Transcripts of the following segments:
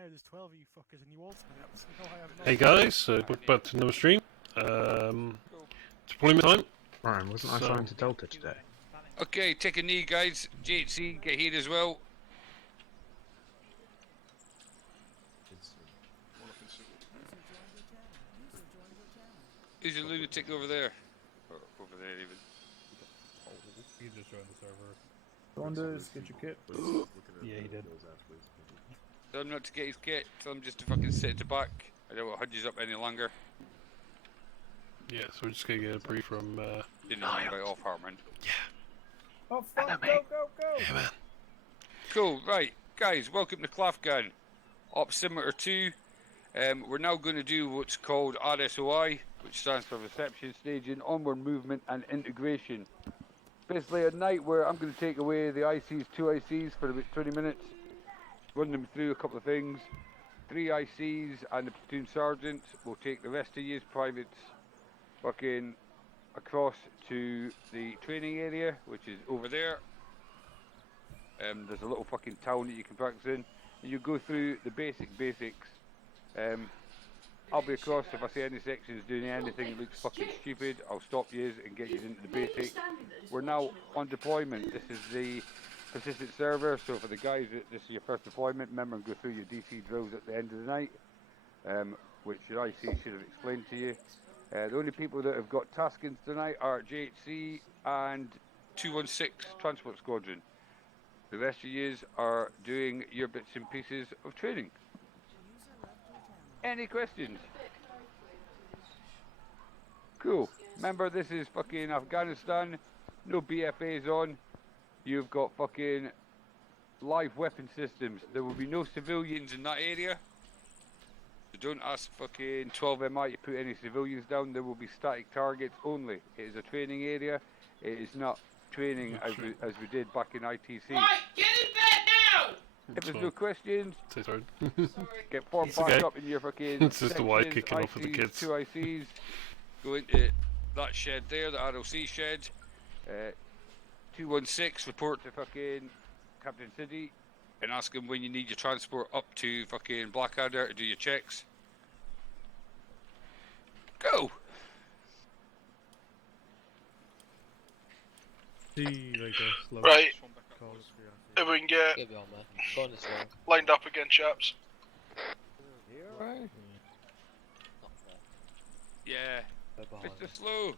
now there's 12 of you fuckers and you all split up, so no, I have not. Hey guys, welcome back to another stream. Deployment time. Ryan, wasn't I assigned to Delta today? Okay, take a knee, guys. JHC, get here as well. Who's a lunatic over there? Or over there, even. He just joined the server. Saunders, get your kit. Yeah, he did. Tell him not to get his kit. Tell him just to fucking sit at the back. I don't want Hudges up any longer. Yeah, so we're just gonna get a brief from. Didn't even invite off Hartman. Yeah. Oh fuck! Go, go, go! Yeah, man. Cool, right, guys. Welcome to Clafgan, Op Scimitar 2. We're now going to do what's called RSOI, which stands for Reception, Staging, Onward Movement and Integration. Basically at night where I'm going to take away the ICs, 2 ICs for about 20 minutes, run them through a couple of things. 3 ICs and the platoon sergeant will take the rest of you privates fucking across to the training area, which is over there. There's a little fucking town that you can practice in. And you go through the basics. I'll be across if I see any sections doing anything that looks fucking stupid. I'll stop you and get you into the basics. We're now on deployment. This is the persistent server, so for the guys, this is your first deployment. Remember, go through your DC drills at the end of the night, which your IC should have explained to you. The only people that have got taskings tonight are JHC and 216 Transport Squadron. The rest of you are doing your bits and pieces of training. Any questions? Cool. Remember, this is fucking Afghanistan. No BFAs on. You've got fucking live weapon systems. There will be no civilians in that area. So don't ask fucking 12MI to put any civilians down. There will be static targets only. It is a training area. It is not training as we did back in ITC. Right, get in bed now! If there's no questions, sorry. get formed back up in your fucking It's just the wife kicking off with the kids. 2 ICs, go into that shed there, the RLC shed. 216, report to fucking Captain City and ask him when you need your transport up to fucking Blackadder to do your checks. Go! See you later. Right. If we can get lined up again, chaps. Yeah. Mr. Slow.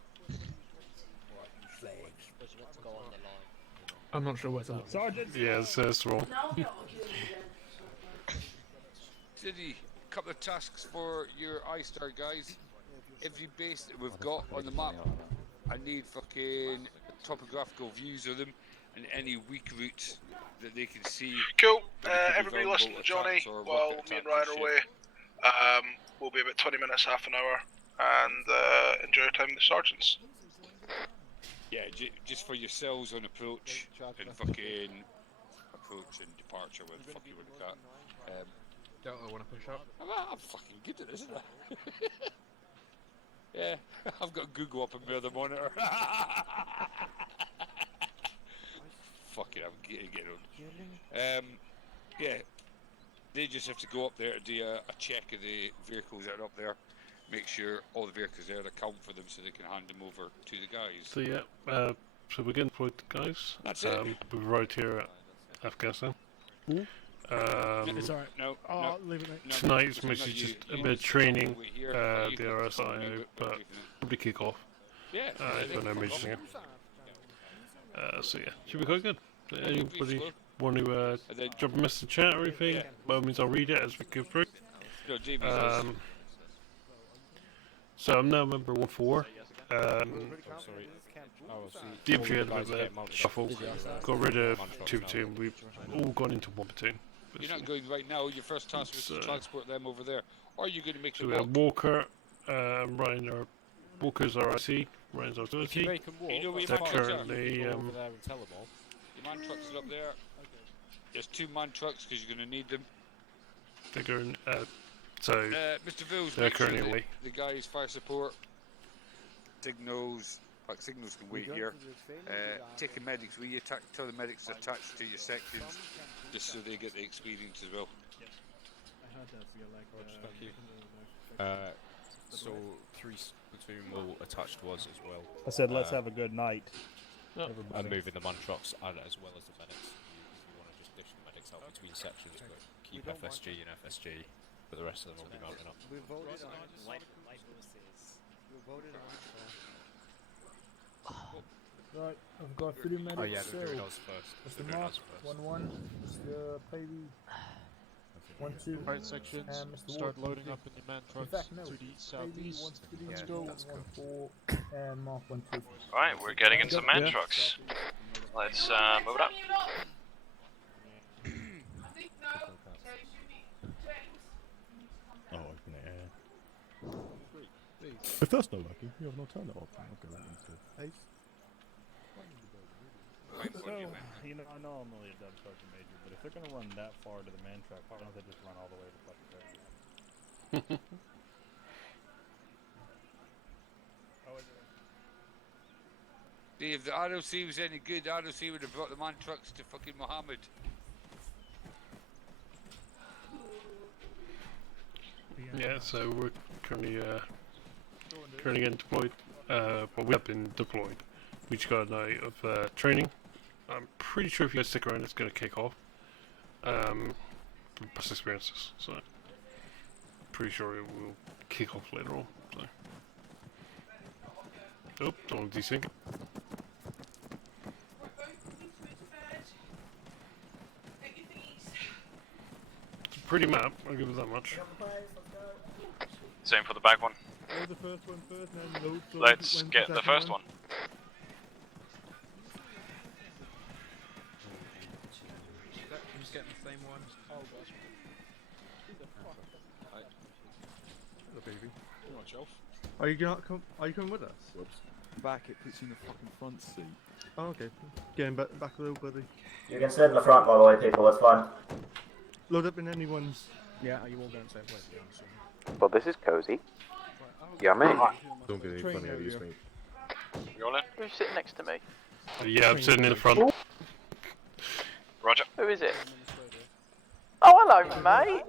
I'm not sure where to look. Sergeant! Yeah, that's wrong. City, a couple of tasks for your I-Star guys. Every base that we've got on the map, I need fucking topographical views of them and any weak routes that they can see. Cool. Everybody listen to Johnny while me and Ryan are away. We'll be about 20 minutes, half an hour, and enjoy your time with the sergeants. Yeah, just for yourselves on approach and fucking approach and departure, where the fuck you would have got. Don't I want to push up? I'm fucking good at this, isn't I? Yeah, I've got Google up on my other monitor. Fucking, I'm getting on. Yeah, they just have to go up there to do a check of the vehicles that are up there. Make sure all the vehicles there account for them so they can hand them over to the guys. So yeah, so we're getting deployed, guys. That's it. We're right here at Afghanistan. It's alright. No, leave it, mate. no, Tonight's it's mission not is you. just a You bit of just training, wait here. You the can RSI, follow me, but probably kick off. Yeah. For no major thing. So yeah, should be quite good. Anybody want to drop a message in chat or anything? By all means, I'll read it as we go through. No, JB So I'm now member 1-4. The infantry had a bit of a shuffle. Got rid of 2 platoon. We've all gone into 1 platoon. You're not going right now. Your first task was to transport them over there. Or are you going to make So them we have walk? Walker, Ryan, Walker's our IC, Ryan's our ability. You know where your They're man trucks are? currently Your man trucks are up there. There's 2 man trucks because you're going to need them. They're going, so Mr. Vills, they're make sure currently that away. the guys fire support, signals, like signals can wait here. Taking medics with you, tell the medics attached to your sections, just so they get the experience as well. So 3 platoon will attach to us as well. I said, let's have a good night. And moving the man trucks as well as the medics. If you want to just dish the medics out between sections, but keep FSG and FSG, but the rest of them will be mounting up. We voted on light horses. We voted on Right, I've got 3 medics. Oh yeah, they're doing us first. What's the mark? 1-1. What's the baby? 1-2. Right sections, Mr. start Ward, loading up in your man In trucks fact, no. to the southeast. Baby, 1-3, let's go. 1-4, and mark 1-2. Right, we're getting into man trucks. Let's move it up. Oh, open it, If that's not working, you have an alternative option. I'll go that instead. So, you know, I know I'm only a dub sergeant major, but if they're gonna run that far to the man truck, why don't they just run all the way to fucking Fairview? See, if the ROC was any good, ROC would have brought the man trucks to fucking Mohammed. Yeah, so we're currently getting deployed. Well, we have been deployed. We just got a night of training. I'm pretty sure if you guys stick around, it's going to kick off. From past experiences, so pretty sure it will kick off later on. So. Oh, don't want to desync. It's a pretty map. I'll give it that much. Same for the back one. Load the first one first, and then load Let's get the first one. Who's getting the same one? Oh gosh. Hello, baby. Watch off. Are you coming with us? Whoops. Back, it puts you in the fucking front seat. Oh, okay. Getting back a little, buddy. You can sit in the front, by the way, people, that's fine. Load up in anyone's. Yeah, are you all going the same place? Yeah, I'm assuming. Well, this is cozy. Yummy. Don't get any funny ideas, mate. You all in? Who's sitting next to me? Yeah, I'm sitting in the front. Roger. Who is it? Oh, hello, mate.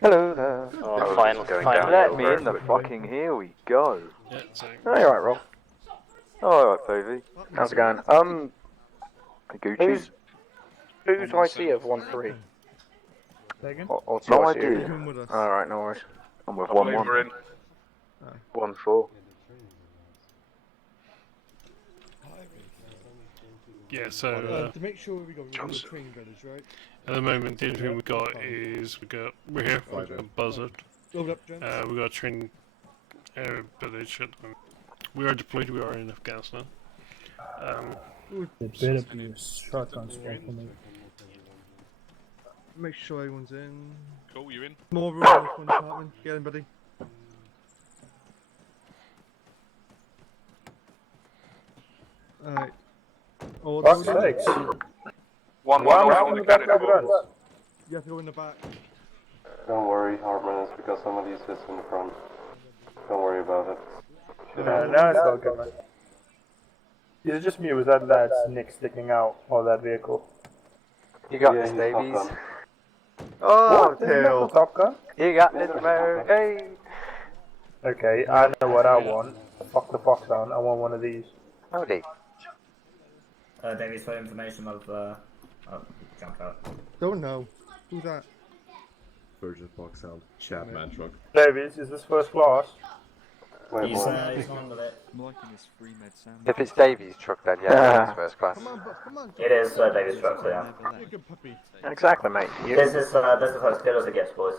Hello there. Oh, final going down. Let me in the fucking, here we go. Yeah, so Oh, you alright, Rob? Oh, alright, Povey. How's it going? Gucci's. Who's IC of 1-3? Or no idea. Alright, no worries. I'm with 1-1. We're in. 1-4. yeah, so To make sure we got training brothers, right? at the moment the only thing we got is we're here. We've got buzzard. Load up, gents. We got a training village. We are deployed. We are in Afghanistan. It better be a shotgun spawn for me. Make sure everyone's in. Cool, you in? More room in this one department. Get in, buddy. Alright. Oh, Fuck's sakes. 1-1 on the candidate for. you have to go in the back. Don't worry, Arma, it's because somebody sits in the front. Don't worry about it. No, it's all good, man. Is it just me, or was that lad's nick sticking out of that vehicle? You got this, babies. Oh, tail. Top Gun? You got this, bro. Hey. Okay, I know what I want. Fuck the fox on. I want one of these. Howdy. Davies, for information of jump out. Don't know. Who's that? Virgin box sound. Chat man truck. Davies, is this first class? He's on with it. I'm liking this free med sound. If it's Davies' truck, then yeah, it's first class. Come on. It is Davies' truck, so yeah. You're a good puppy. Exactly, mate. This is the first kill as it gets, boys.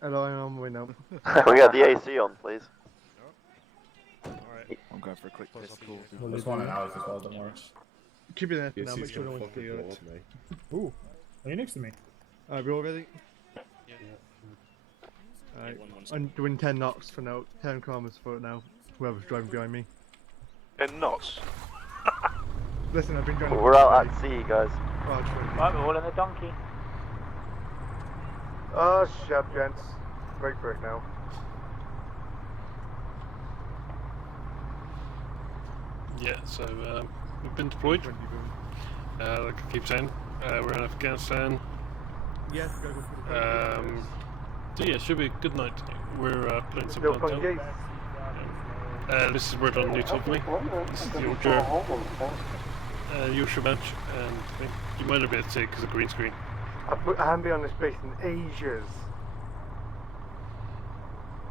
Hello, I'm on my way now. We got the AC on, please. Alright. I'm going for a quick piss call. Well, there's one in ours as well, don't worry. Keep it there for Yes, now. he's Make sure no gonna one can fucking do blow it. up me. Ooh, are you next to me? Alright, we all ready? Alright, I'm doing 10 knots for now. 10 kilometers for it now. Whoever's driving behind me. 10 knots. Listen, I've been driving. We're out at sea, guys. Right, we're all in a donkey. Oh, shut up, gents. Break now. Yeah, so we've been deployed. Like I keep saying, we're in Afghanistan. Yes, go for the So yeah, should be a good night tonight. We're playing some No content. gates. This is word on new top of me. This is the Yorkshire match, and I think you might not be able to see it because of green screen. I haven't been on this base in ages.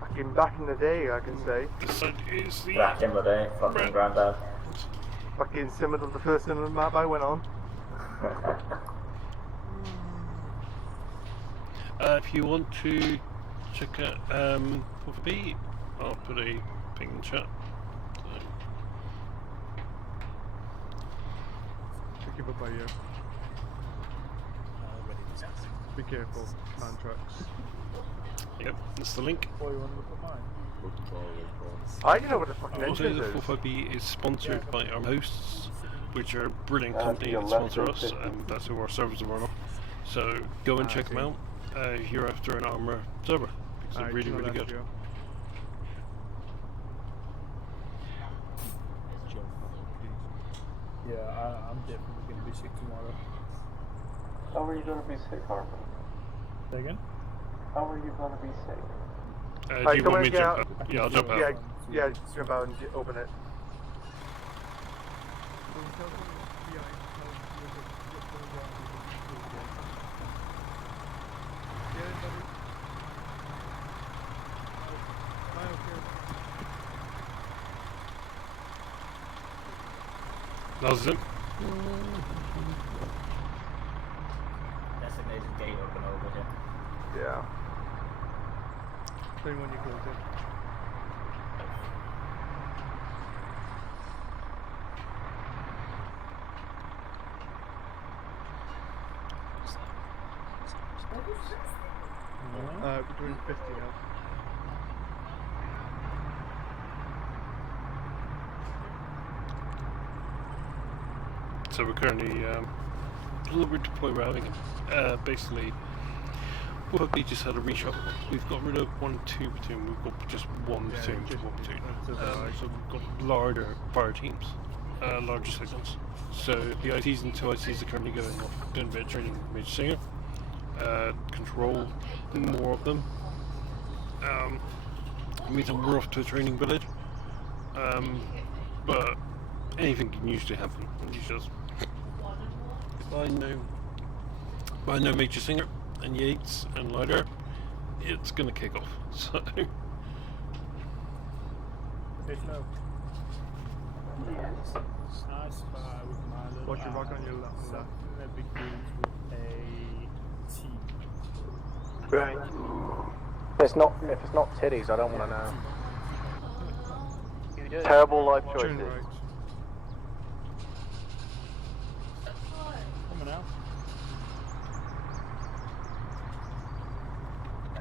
Fucking back in the day, I can say. This side is the Back in the day, fucking granddad. Fucking similar to the first cinema map I went on. If you want to check out Puffer B, I'll put a ping in the chat. Give up by you. Be careful, man trucks. Yep, that's the link. I don't know what the fucking Also, engine the is. 4FB is sponsored by our hosts, which are a brilliant company that sponsor us, and that's who our servers are on. So go and check them out. You're after an Arma server, because they're really, really good. Yeah, I'm definitely going to be sick tomorrow. How are you going to be sick, Arma? Say again? How are you going to be sick? Do you want me to jump out? Yeah, I'll jump out. Yeah, jump out and open it. That was it. Designated gate open over here. Yeah. Then when you close it. We're doing 50 now. So we're currently deploy routing. Basically, we just had a reshuffle. We've got rid of 1 and 2 platoon. We've got just one platoon. So we've got larger fire teams, larger signals. So the ITs and 2 ITs are currently going off, doing a bit of training with Major Singer. Control more of them. It means that we're off to a training village. But anything can usually happen. If I know Major Singer and Yates and Lighter, it's gonna kick off. So. Watch your rock on your left. Right. If it's not titties, I don't want to know. Terrible life choices. Right. Coming out.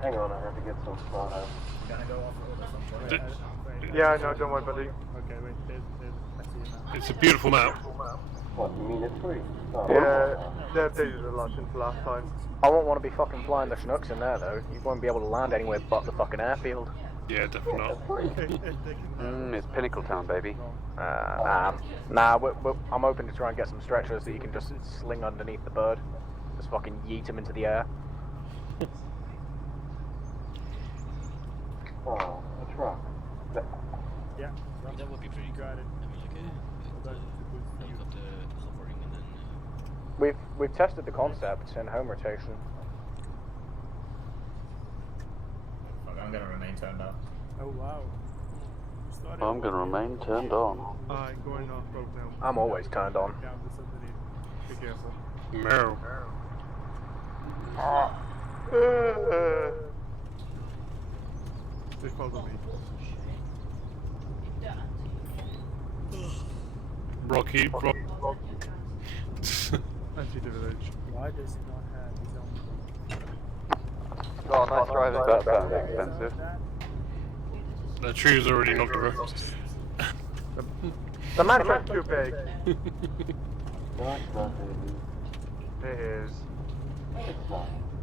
Hang on, I have to get some thought out. You gonna go off road or something? Yeah, no, don't worry, buddy. Okay, wait, I see it now. It's a beautiful map. What, you mean it's free? Oh. Yeah, they updated a lot since last time. I won't want to be fucking flying the Chinooks in there though. You won't be able to land anywhere but the fucking airfield. Yeah, definitely not. It's Pinnacle Town, baby. Nah, I'm hoping to try and get some stretchers that you can just sling underneath the bird. Just fucking yeet them into the air. Oh, a truck. Yeah, that would be pretty good. I mean, like a helicopter hovering and then. We've tested the concept in home rotation. I'm gonna remain turned on. Oh wow. I'm gonna remain turned on. Alright, going off road now. I'm always turned on. Yeah, I'm just underneath. Be careful. Meow. They follow me. Rocky. Empty the village. Why does he not have his own? Oh, nice driving. That sounds expensive. The tree is already knocked over. The man truck's too big. It is.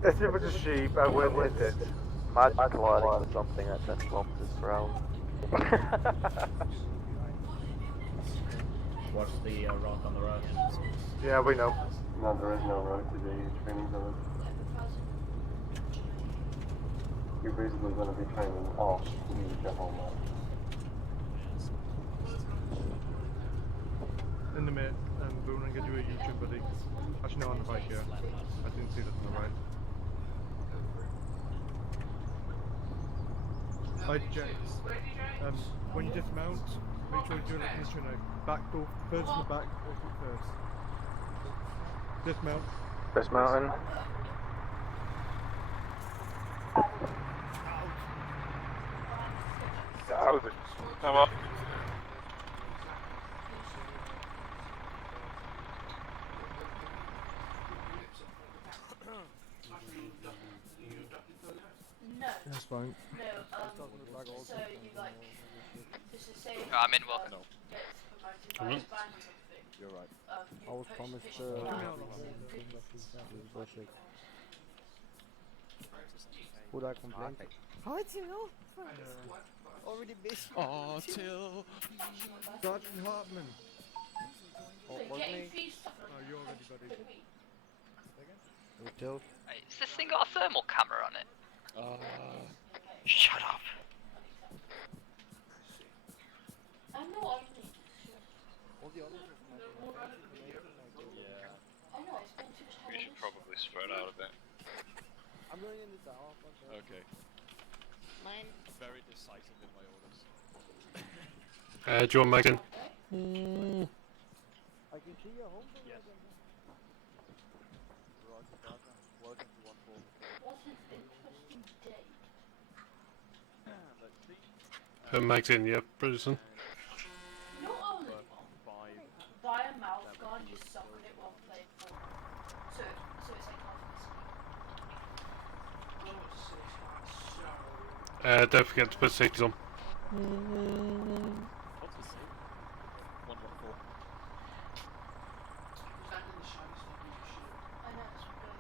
If it was a sheep, I would hit it. Magic colliding with something at 10 kilometers per hour. Watch the rock on the road. Yeah, we know. No, there is no road to the training village. You're basically going to be training off to use your home map. In the mid, Boone, and get you a U-turn, buddy. Actually, no, on the bike, yeah. I didn't see that on the right. Hi, Jay. When you dismount, make sure you do it like this, back, go first in the back, go first. Dismount. Dismounting. Come on. No. That's fine. No, so you like, just to say, I'm in, welcome. No. Gets promoted Come by on. a band or something. You're right. You I was push- promised push the it down. bullshit. Would I complain? Hi, Till. Already missed you. Oh, Till. Sergeant Hartman. So was getting me? free stuff Oh, you're already, buddy. Till. Has this thing got a thermal camera on it? Shut up. I know I need All the others I know, I spent too much time We on should this. probably spread out a bit. I'm going in the tower. Okay. Mine. Very decisive in my orders. Do you want Megan? I can see your home. Yes. Roger, Roger. Welcome to 1-4. What an interesting day. Let's see. Put Mags in, yeah, Bridgerton. Not only buy a mouth guard, you suck at it while playing football. So it's like Don't forget to put safeties on. What's the save? 114. I know it's good.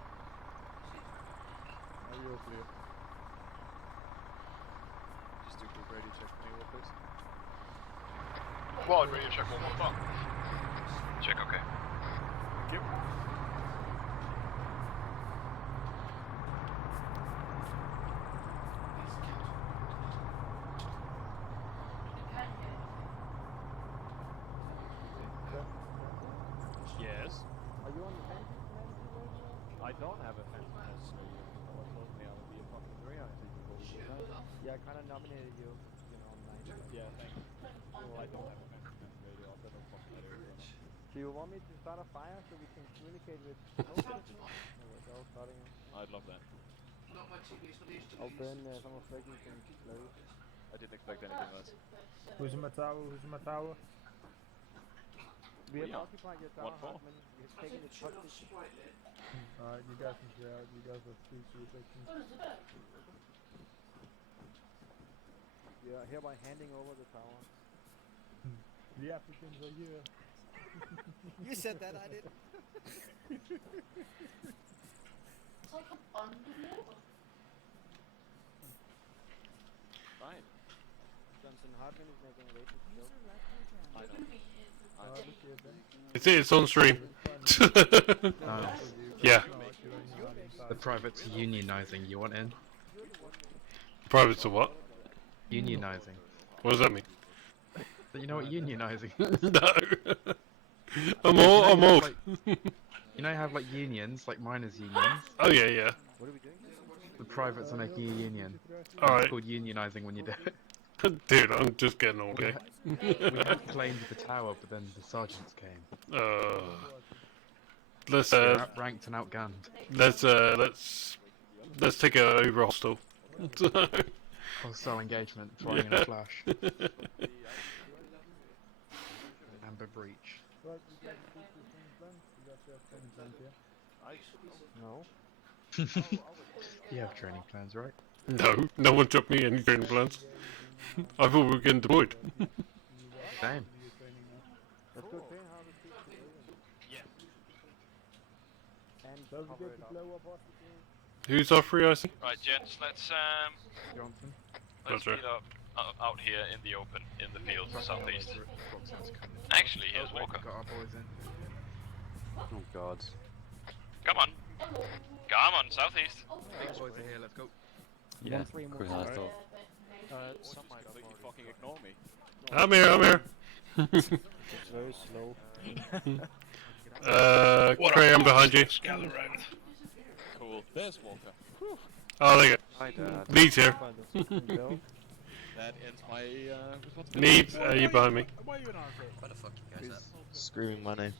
Are you all clear? Just do a quick radio check for me, real please. Quad radio check 114. Check, okay. Thank you. Yes. Are you on the fence radio? I don't have a fence message, so someone told me I would be a fucking 300. Yeah, I kind of nominated you, online. Yeah, thanks. Well, I don't have a fence message radio. I don't fucking radio. Do you want me to start a fire so we can communicate with I'd love that. I'll burn some of Franklin's clothes. I didn't expect anything less. Who's in my tower? Who's in my tower? We have Yeah. occupied your tower, 1-4. Hartman. We have taken its hostage. Alright, you guys can clear out. You guys have free sections. We are hereby handing over the tower. The applicants are here. You said that, I did. It's like I'm underwater. Fine. Johnson Hartman is making a racist joke. I know. It's on stream. Yeah. The privates unionizing. You want in? Privates or what? Unionizing. What does that mean? So you know what unionizing? No. I'm old. Like, you know, you have like unions, like miners' unions. Oh yeah, yeah. What are we doing? The privates are making a union. Alright. It's called unionizing when you do it. Dude, I'm just getting old, okay? We had claimed the tower, but then the sergeants came. Let's You're outranked and outgunned. let's take it over hostile. Hostile engagement, flying in a flash. Amber breach. Right, you guys have free plans? You guys have training plans, yeah? No. You have training plans, right? No, no one dropped me any training plans. I thought we were getting deployed. Same. Let's go train how to speak civilians. Yeah. And Don't cover forget it to up. blow up hospitals. Who's our free IC? Right, gents, let's Johnson. let's Gotcha. meet up out here in the open, in the field, southeast. Roxanne's coming. Actually, here's Oh, wait, Walker. got our boys in. Oh god. Come on. Come on, southeast. Big boys are here, let's go. Yeah, One, three, and quicker one, than I four. thought. Some might completely fucking ignore me. I'm here, I'm here. It's very slow. Cray, I'm behind you. Gather round. Cool. There's Walker. Whew. Oh, there you Hi, Dad. go. Needs here. That ends my responsibility. Needs, you behind me. Why are you in arm for? Why the fuck you guys up? Screaming my name.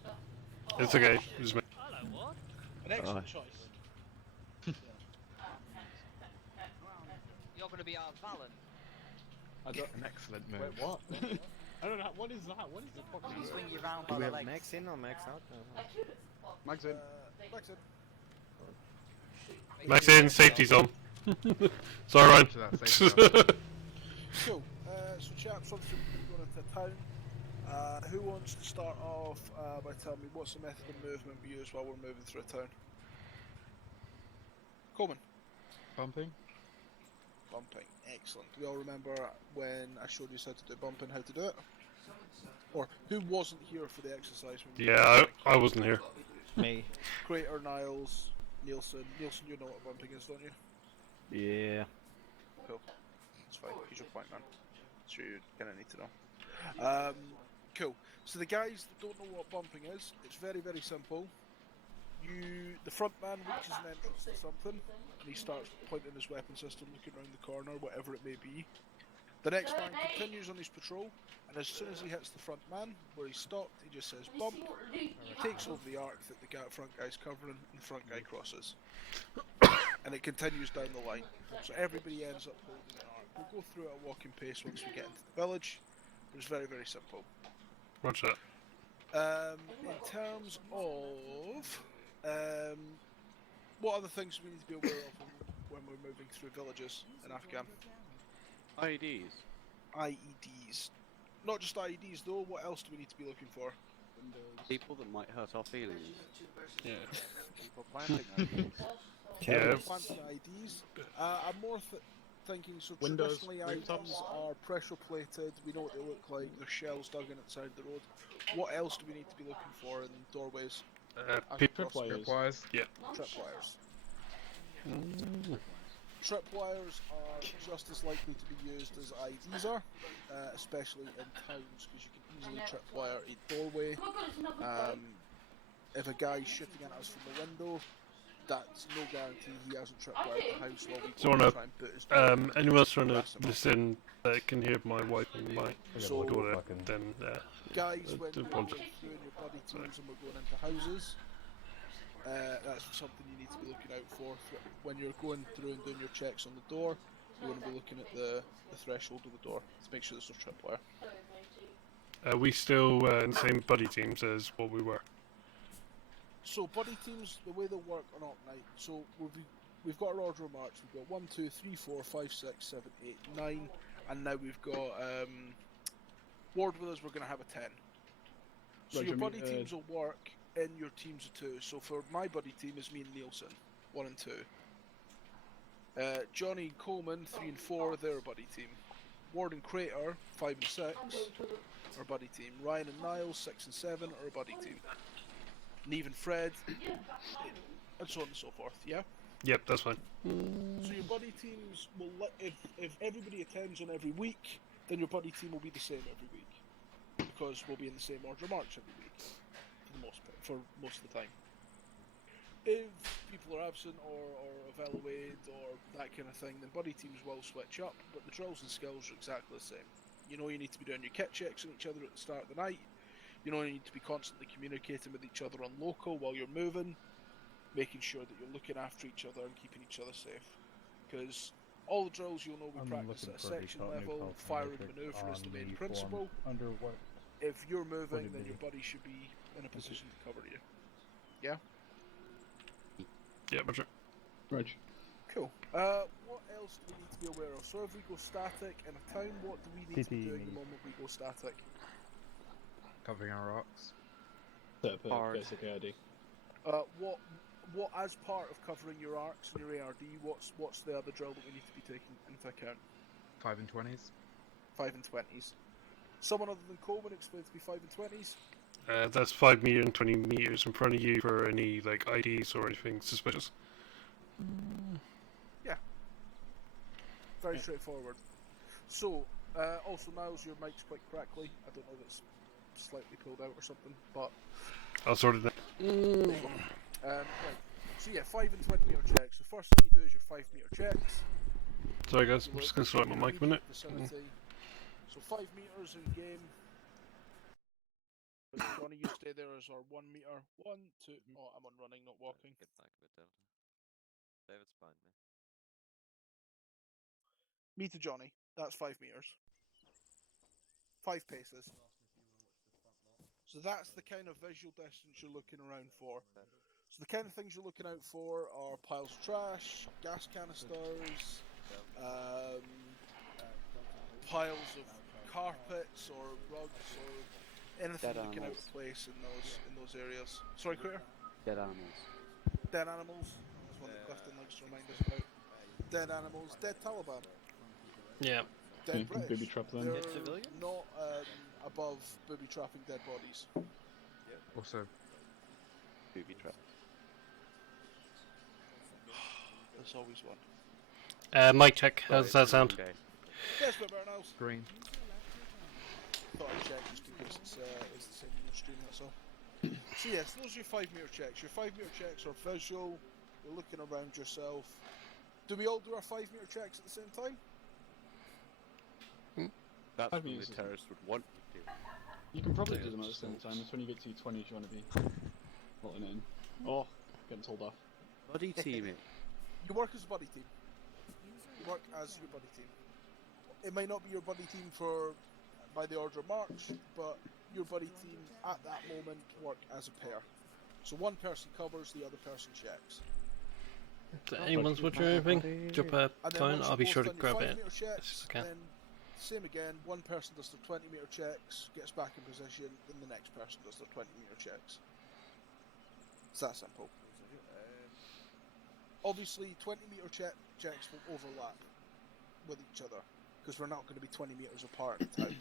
It's okay. It's me. An excellent choice. You're gonna be our Valen. An excellent move. Wait, what? I don't know. What is that? What is the fucking? You swing you round Do by we the have legs. max in or max out? Max in. Max in. Max in, safety zone. Sorry, Ryan. Cool. So chaps, obviously we're going into town. Who wants to start off by telling me what's the method of movement we use while we're moving through a town? Coleman. Bumping. Bumping. Excellent. Do we all remember when I showed you how to do bumping, how to do it? Or who wasn't here for the exercise? When Yeah, I wasn't here. Me. Crater, Niles, Nielsen. Nielsen, you know what bumping is, don't you? Yeah. Cool. That's fine. Here's your point, man. Sure, you kind of need to know. Cool. So the guys that don't know what bumping is, it's very, very simple. The front man reaches an entrance to something, and he starts pointing his weapon system, looking around the corner, whatever it may be. The next man continues on his patrol, and as soon as he hits the front man, where he's stopped, he just says bump, takes over the arc that the front guy's covering, and the front guy crosses. And it continues down the line. So everybody ends up holding an arc. We'll go through at a walking pace once we get into the village, but it's very, very simple. Watch that. In terms of what other things we need to be aware of when we're moving through villages in Afghan? IEDs. IEDs. Not just IEDs though, what else do we need to be looking for? People that might hurt our feelings. Yeah. People planting IEDs. Yeah. Planting IEDs. I'm more thinking, so Windows, traditionally rooftops. IEDs are pressure plated, we know what they look like, they're shells dug in at the side of the road. What else do we need to be looking for in doorways? Tripwires. Yeah. Tripwires. Tripwires are just as likely to be used as IEDs are, especially in towns, because you can easily tripwire a doorway. If a guy's shooting at us from the window, that's no guarantee he hasn't tripwired the house while we So go and wanna, try and put his anyone else trying to listen that can hear my wife and my So, daughter, then guys, when do you're apologize. doing your buddy teams and we're going into houses, that's something you need to be looking out for. When you're going through and doing your checks on the door, you want to be looking at the threshold of the door to make sure there's no tripwire. Are we still in the same buddy teams as what we were? So buddy teams, the way they work on Op Night, so we've got our order of march. We've got 1, 2, 3, 4, 5, 6, 7, 8, 9, and now we've got Ward with us. We're going to have a 10. So Roger, your buddy me, teams will work in your teams of 2. So for my buddy team is me and Nielsen, 1 and 2. Johnny and Coleman, 3 and 4, they're a buddy team. Ward and Crater, 5 and 6, are a buddy team. Ryan and Niles, 6 and 7, are a buddy team. Neve and Fred, and so on and so forth, yeah? Yep, that's fine. So your buddy teams will, if everybody attends on every week, then your buddy team will be the same every week. Because we'll be in the same order of march every week, for most of the time. If people are absent or evaluated or that kind of thing, then buddy teams will switch up, but the drills and skills are exactly the same. You know you need to be doing your kit checks on each other at the start of the night. You know you need to be constantly communicating with each other on local while you're moving, making sure that you're looking after each other and keeping each other safe. Because all the drills you'll know we practice at a section level, fire and manoeuvre is the main principle. Under what? If you're moving, then your buddy should be in a position to cover you. Yeah? Yeah, Roger. Reg. Cool. What else do we need to be aware of? So if we go static in a town, what do we need to be doing the moment we go static? Covering our arcs. Basic ARD. What as part of covering your arcs and your ARD, what's the other drill that we need to be taking into account? 5 and 20s. 5 and 20s. Someone other than Coleman explain to me 5 and 20s? That's 5 meter and 20 meters in front of you for any like IDs or anything suspicious. Yeah. very straightforward. So, also Niles, your mic's quite crackly. I don't know if it's slightly pulled out or something, but I'll sort it out. right. So yeah, 5 and 20 meter checks. The first thing you do is your 5 meter checks. Sorry guys, I'm just going to select my mic a minute. Vicinity. So 5 meters in game. Johnny, you stay there as our 1 meter. 1, 2. Oh, I'm on running, not walking. Get back a bit, Delta. David's behind me. Me to Johnny. That's 5 meters. 5 paces. So that's the kind of visual distance you're looking around for. So the kind of things you're looking out for are piles of trash, gas canisters, piles of carpets or rugs or anything looking out of place in those areas. Sorry, Critter? Dead animals. Dead animals. That's one that Clifton likes to remind us about. Dead animals. Dead Taliban. Yeah. Dead British. Booby trap them. They're not above booby trapping dead bodies. Also, booby trap. There's always one. Mic check. How does that sound? Yes, but better now. green. Thought I'd check just in case it's the same in the stream, that's all. So yes, those are your 5 meter checks. Your 5 meter checks are visual, you're looking around yourself. Do we all do our 5 meter checks at the same time? That's I'd when be the using terrorists would want you to. You can probably do them at the same time. It's when you get to 20 you want to be rolling it in. Oh, getting told off. Buddy teaming. You work as a buddy team. You work as your buddy team. It may not be your buddy team by the order of march, but your buddy team at that moment work as a pair. So one person covers, the other person checks. If anyone's watching anything, drop a comment, I'll be sure to grab it. Checks, then same again, one person does their 20 meter checks, gets back in position, then the next person does their 20 meter checks. It's that simple. Obviously, 20 meter checks will overlap with each other because we're not going to be 20 meters apart in time.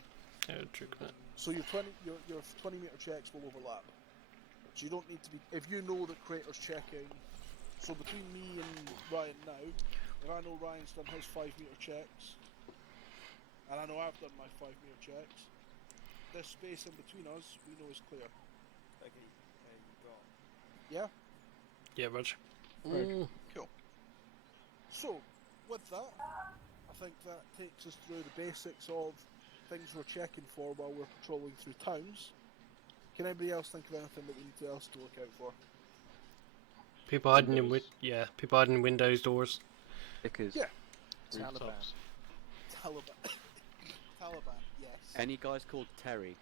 So your 20 meter checks will overlap. So you don't need to be. If you know that Crater's checking, so between me and Ryan now, if I know Ryan's done his 5 meter checks, and I know I've done my 5 meter checks, this space in between us we know is clear. Okay, you got. Yeah. Yeah, Rog. Cool. So, with that, I think that takes us through the basics of things we're checking for while we're patrolling through towns. Can anybody else think of anything that we need else to look out for? People hiding in people hiding in windows, doors. Because yeah. Taliban. Taliban, yes. Any guys called Terry?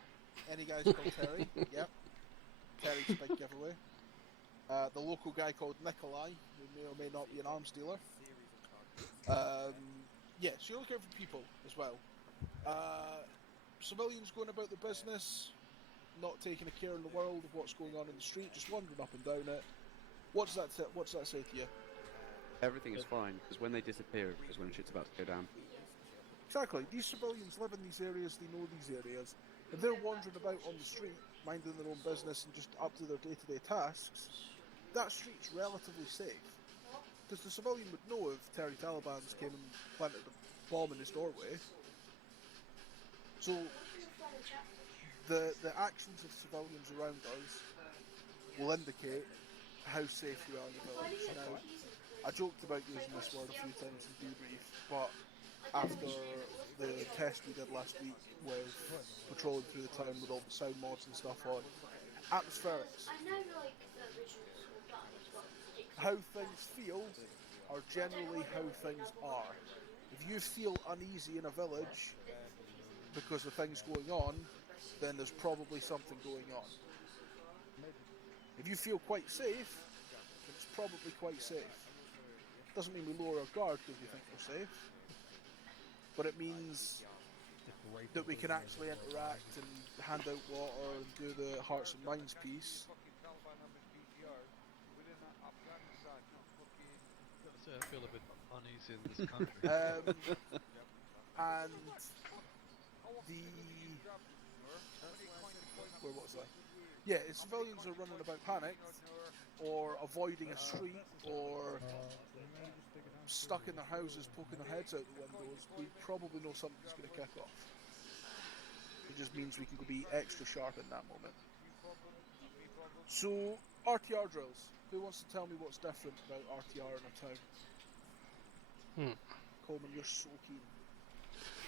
Any guys called Terry? Yep. Terry's a big giveaway. The local guy called Nikolai, who may or may not be an arms dealer. Yeah, so you're looking for people as well. Civilians going about their business, not taking a care in the world of what's going on in the street, just wandering up and down it. What's that say to you? Everything is fine, because when they disappear is when shit's about to go down. Exactly. These civilians live in these areas, they know these areas. If they're wandering about on the street, minding their own business and just up to their day-to-day tasks, that street's relatively safe. Because the civilian would know if Terry Taliban's came and planted a bomb in his doorway. So, the actions of civilians around us will indicate how safe we are in the village. Now, I joked about using this word a few times in debrief, but after the test we did last week with patrolling through the town with all the sound mods and stuff on, atmospherics. How things feel are generally how things are. If you feel uneasy in a village because of things going on, then there's probably something going on. If you feel quite safe, it's probably quite safe. Doesn't mean we lower our guard because we think we're safe, but it means that we can actually interact and hand out water and do the hearts and minds piece. I feel a bit uneasy in this country. And where was I? Yeah, if civilians are running about panicked, or avoiding a street, or stuck in their houses poking their heads out the windows, we probably know something's going to kick off. It just means we can go be extra sharp in that moment. So, RTR drills. Who wants to tell me what's different about RTR in a town? Coleman, you're so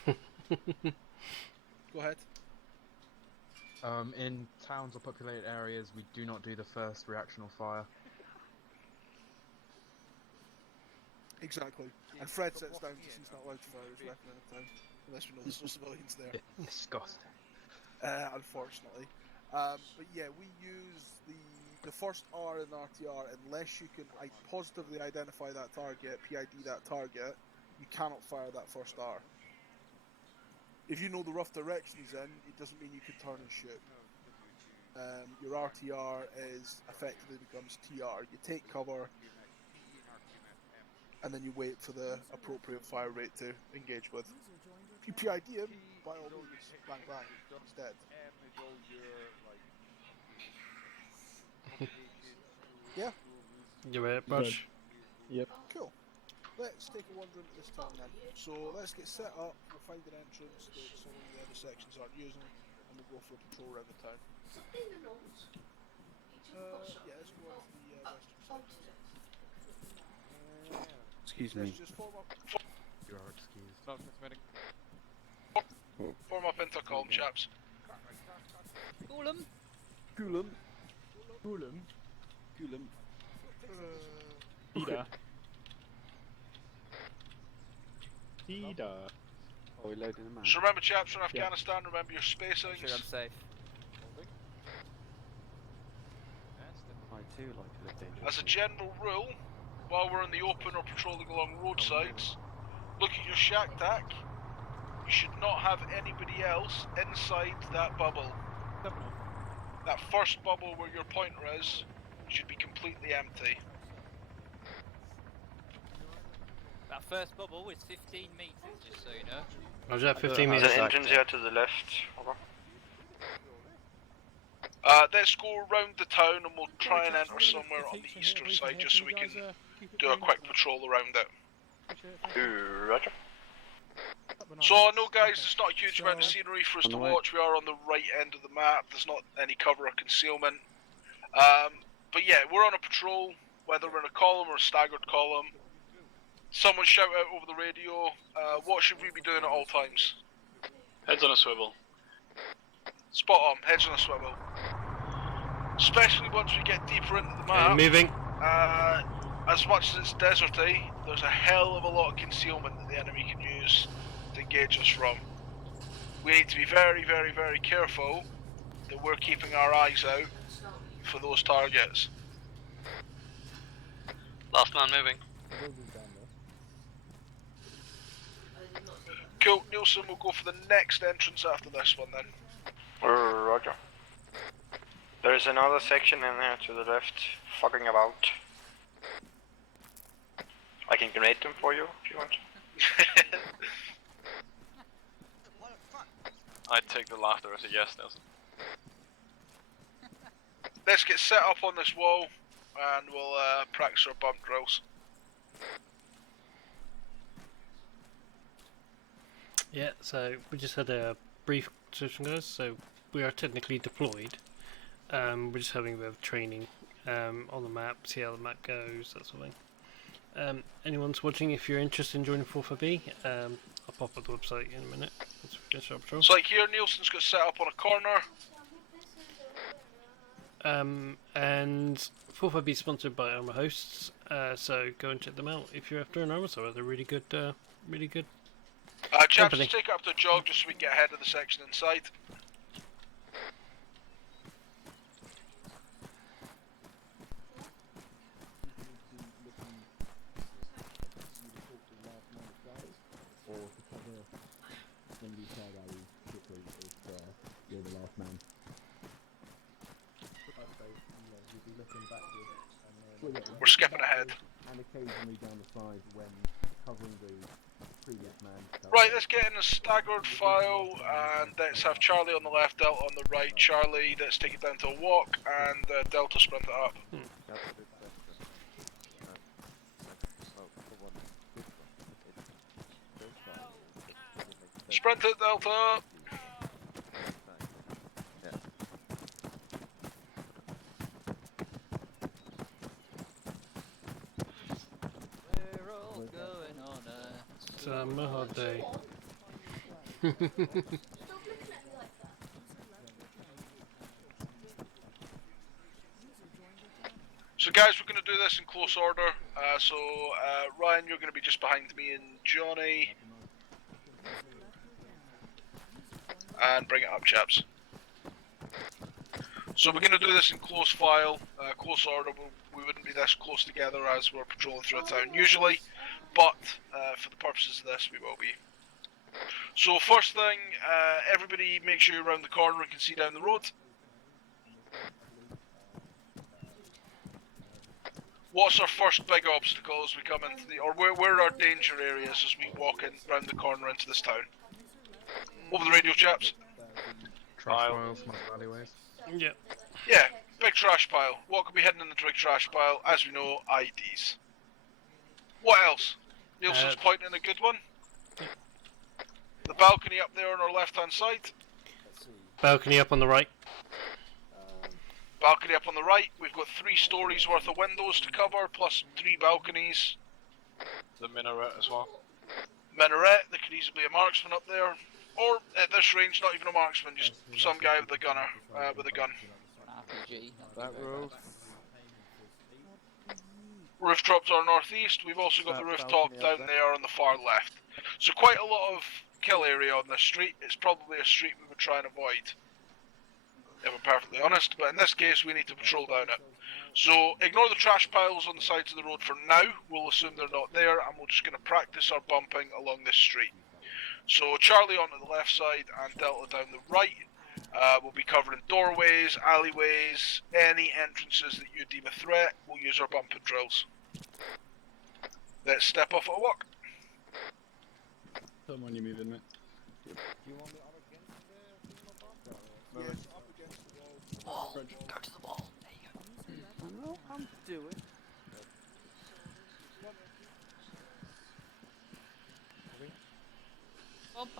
keen. Go ahead. In towns or populated areas, we do not do the first reactional fire. Exactly. And Fred sits down because he's not allowed to fire his weapon in a town, unless we know there's no civilians there. Disgusting. Unfortunately. But yeah, we use the first R in RTR unless you can positively identify that target, PID that target, you cannot fire that first R. If you know the rough direction he's in, it doesn't mean you can turn and shoot. Your RTR effectively becomes TR. You take cover, and then you wait for the appropriate fire rate to engage with. If you PID him, by all means, bang bang, he's dead. Yeah? You ready, Bush? Yep. Cool. Let's take a wander into this town then. So let's get set up, we'll find an entrance that some of the other sections aren't using, and we'll go for a patrol around the town. Yeah, let's go on to the western side. Excuse me. Just form up. You are excused. Form up intercom, chaps. Coolum. Ida. Oh, we loading a man. Just remember, chaps, from Afghanistan, remember your spacings. Sure, I'm safe. I too like to live dangerously. As a general rule, while we're in the open or patrolling along roadsides, look at your shack tack. You should not have anybody else inside that bubble. That first bubble where your pointer is should be completely empty. That first bubble is 15 meters, just so you know. Roger that, 15 meters. There's an entrance here to the left. Over. Let's go around the town and we'll try and enter somewhere on the eastern side just so we can do a quick patrol around it. Roger. So I know, guys, there's not a huge amount of scenery for us to watch. We are on the right end of the map. There's not any cover or concealment. But yeah, we're on a patrol, whether we're in a column or a staggered column. Someone shout out over the radio, what should we be doing at all times? Heads on a swivel. Spot on, heads on a swivel. Especially once we get deeper into the map. Moving. As much as it's deserty, there's a hell of a lot of concealment that the enemy can use to engage us from. We need to be very, very, very careful that we're keeping our eyes out for those targets. Last man moving. Cool, Nielsen, we'll go for the next entrance after this one then. Roger. There's another section in there to the left, fucking about. I can grenade them for you if you want. I'd take the laughter as a yes, Nelson. Let's get set up on this wall and we'll practice our bump drills. Yeah, so we just had a brief session, guys, so we are technically deployed. We're just having a bit of training on the map, see how the map goes, that sort of thing. Anyone's watching, if you're interested in joining 4FB, I'll pop up the website in a minute. Let's finish our patrol. So like here, Nielsen's got set up on a corner. And 4FB is sponsored by Arma hosts, so go and check them out if you're after an Arma, so they're really good, Chaps, company. let's take it up to a jog just so we can get ahead of the section inside. You're the last man. We're skipping ahead. And occasionally down the side when covering the previous man. Right, let's get in a staggered file, and let's have Charlie on the left, Delta on the right. Charlie, let's take it down to a walk, and Delta sprint it up. Sprint it, Delta! We're all going on a summer holiday. So guys, we're going to do this in close order. Ryan, you're going to be just behind me and Johnny. And bring it up, chaps. So we're going to do this in close file, close order. We wouldn't be this close together as we're patrolling through a town usually, but for the purposes of this, we will be. So first thing, everybody make sure you're around the corner and can see down the road. What's our first big obstacle as we come into the, or where are our danger areas as we walk in round the corner into this town? Over the radio, chaps. Trash piles, small alleyways. Yeah. Yeah, big trash pile. What could be hidden in the big trash pile? As we know, IDs. What else? Nielsen's pointing a good one. The balcony up there on our left-hand side. Balcony up on the right. Balcony up on the right. We've got 3 stories worth of windows to cover, plus 3 balconies. The minaret as well. Minaret, there could easily be a marksman up there. Or, at this range, not even a marksman, just some guy with a gunner, with a gun. RPG. That roof. Rooftops are northeast. We've also got the rooftop down there on the far left. So quite a lot of kill area on this street. It's probably a street we would try and avoid, if I'm perfectly honest, but in this case we need to patrol down it. So ignore the trash piles on the sides of the road for now. We'll assume they're not there, and we're just going to practice our bumping along this street. So Charlie onto the left side and Delta down the right. We'll be covering doorways, alleyways, any entrances that you deem a threat. We'll use our bumping drills. Let's step off at a walk. Come on, you moving, mate. Wall. Go to the wall. There you go. I know I'm doing. Bump.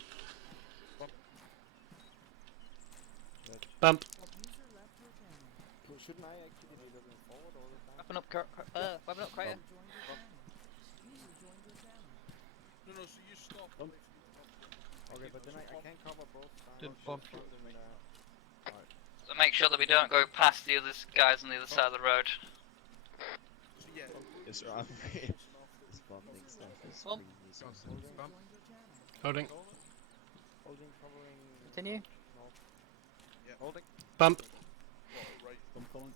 Bump. Shouldn't I actually be looking forward all the time? Weapon up, Crater. No, so you stop. Okay, but then I can't cover both sides. Didn't bump you. So make sure that we don't go past the other guys on the other side of the road. It's right. It's bumping stuff. It's Bump. Bump. Holding. Holding, covering. Continue. No. Yeah. Holding. Bump. Right. Bump on.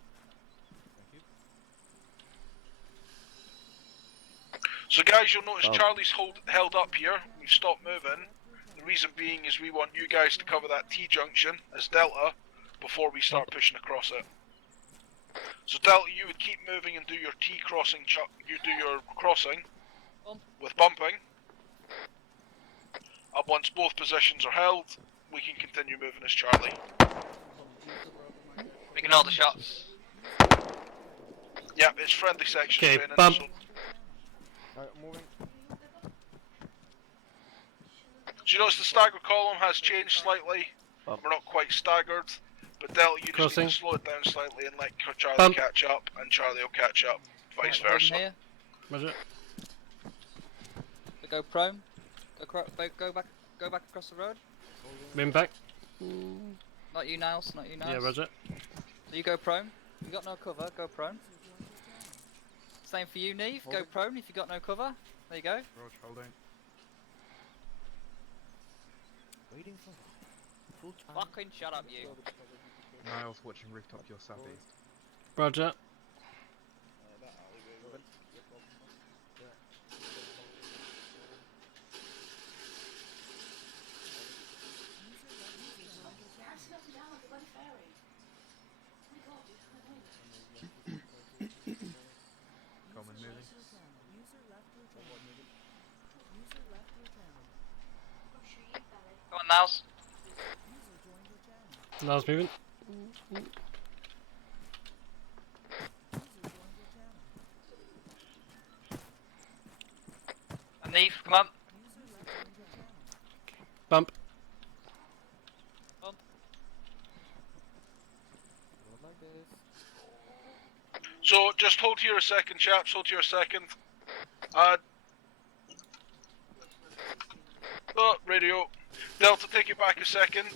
So guys, you'll notice Charlie's held up here. We've stopped moving. The reason being is we want you guys to cover that T-junction as Delta before we start pushing across it. So Delta, you would keep moving and do your T-crossing, you do your crossing with bumping. And once both positions are held, we can continue moving as Charlie. We can hold the shots. Yep, it's friendly section Okay, training. bump. So Moving. So you notice the stagger column has changed slightly. Bump. We're not quite staggered, but Delta, you just Crossing. need to slow it down slightly and let Charlie Bump. catch up, and Charlie will catch up, vice versa. Here. Roger. We go prone. Go back across the road. Moving back. Not you, Niles. Not you, Niles. Yeah, roger. So you go prone. You got no cover. Go prone. Same for you, Neve. Go prone if you got no cover. There you go. Roger, holding. Waiting for full time. Fucking shut up, you. Niles watching rooftop, your southeast. Roger. Common moving. Niles. Niles moving. Neve, come on. Bump. So just hold here a second, chaps. Hold here a second. Radio. Delta, take it back a second.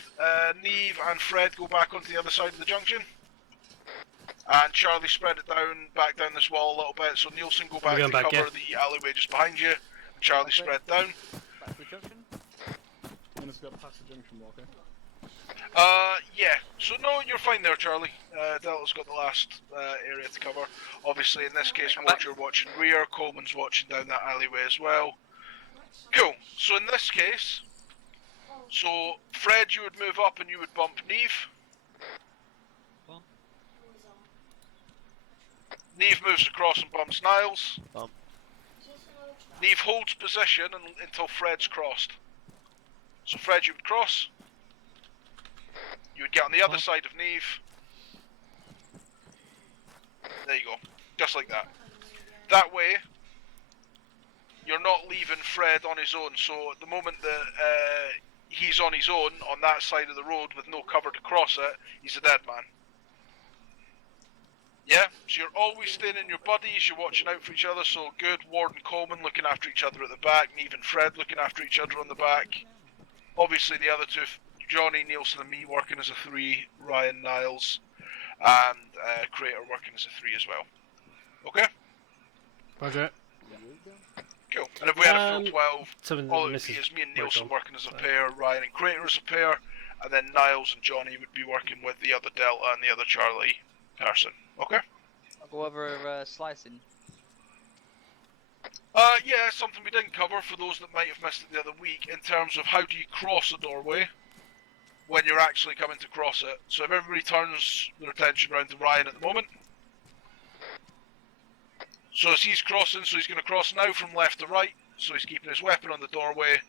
Neve and Fred go back onto the other side of the junction. And Charlie, spread it down, back down this wall a little bit. So Nielsen, go back to cover the alleyway just behind you. And Charlie, spread down. Back to the junction. I'm just going past the junction walker. Yeah. So no, you're fine there, Charlie. Delta's got the last area to cover. Obviously, in this case, you're watching rear. Coleman's watching down that alleyway as well. Cool. So in this case, so Fred, you would move up and you would bump Neve. Neve moves across and bumps Niles. Neve holds position until Fred's crossed. So Fred, you would cross. You would get on the other side of Neve. There you go. Just like that. That way, you're not leaving Fred on his own. So at the moment that he's on his own on that side of the road with no cover to cross it, he's a dead man. Yeah, so you're always staying in your buddies, you're watching out for each other, so good. Ward and Coleman looking after each other at the back, Neve and Fred looking after each other on the back. Obviously the other two, Johnny, Nielsen and me working as a 3, Ryan, Niles, and Crater working as a 3 as well. Okay? Roger. Cool. And if we had a full 12, all it would misses be is me and Nielsen working as a pair, Ryan and Crater as a pair, and then Niles and Johnny would be working with the other Delta and the other Charlie person. Okay? I'll go over slicing. Yeah, something we didn't cover for those that might have missed it the other week in terms of how do you cross a doorway when you're actually coming to cross it. So if everybody turns their attention around to Ryan at the moment. So as he's crossing, so he's going to cross now from left to right, so he's keeping his weapon on the doorway,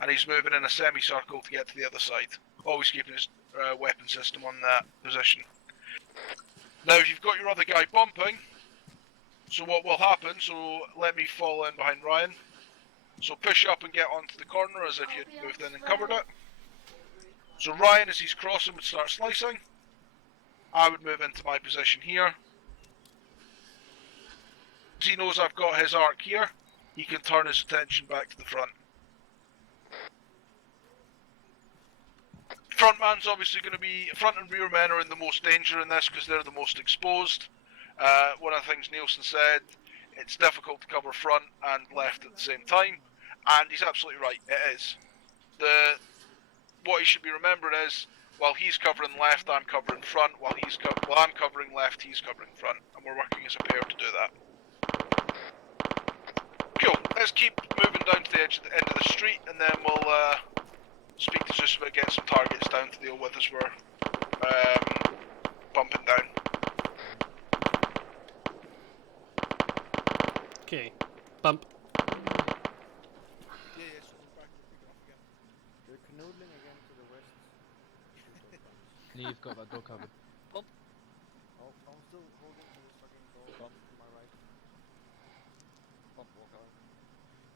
and he's moving in a semicircle to get to the other side. Always keeping his weapon system on that position. Now if you've got your other guy bumping, so what will happen, so let me fall in behind Ryan. So push up and get onto the corner as if you'd moved in and covered it. So Ryan, as he's crossing, would start slicing. I would move into my position here. As he knows I've got his arc here, he can turn his attention back to the front. Front man's obviously going to be, front and rear men are in the most danger in this because they're the most exposed. One of the things Nielsen said, it's difficult to cover front and left at the same time, and he's absolutely right, it is. What he should be remembering is, while he's covering left, I'm covering front, while I'm covering left, he's covering front, and we're working as a pair to do that. Cool, let's keep moving down to the end of the street, and then we'll speak to Zeus about getting some targets down to deal with as we're bumping down. Okay, bump. They're canoodling again to the west. Neve got that door covered. Oh, I'm still holding to this fucking door. Bump to my right. Bump walk out.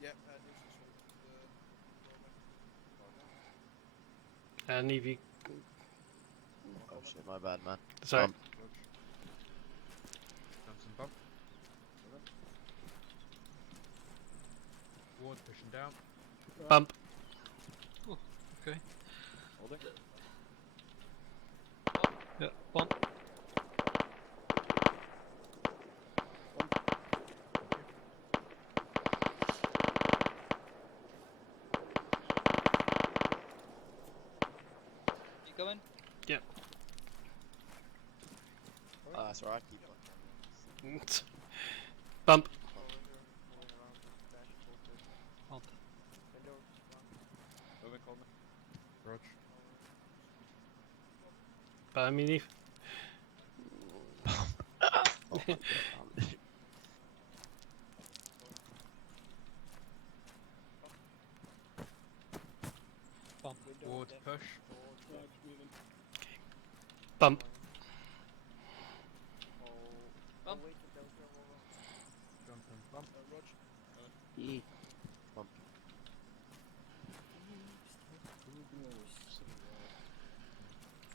Yeah, Nielsen's holding to the doorway. Neve, Oh shit, my bad, man. sorry. Johnson bump. Ward pushing down. Bump. Oh, okay. Holding. Yeah, bump. You going? Yep. That's alright, keep on. Bump. Bump. Roger. By me, Neve. Bump. Forward push. Bump. Bump. Jump and bump. E. Bump.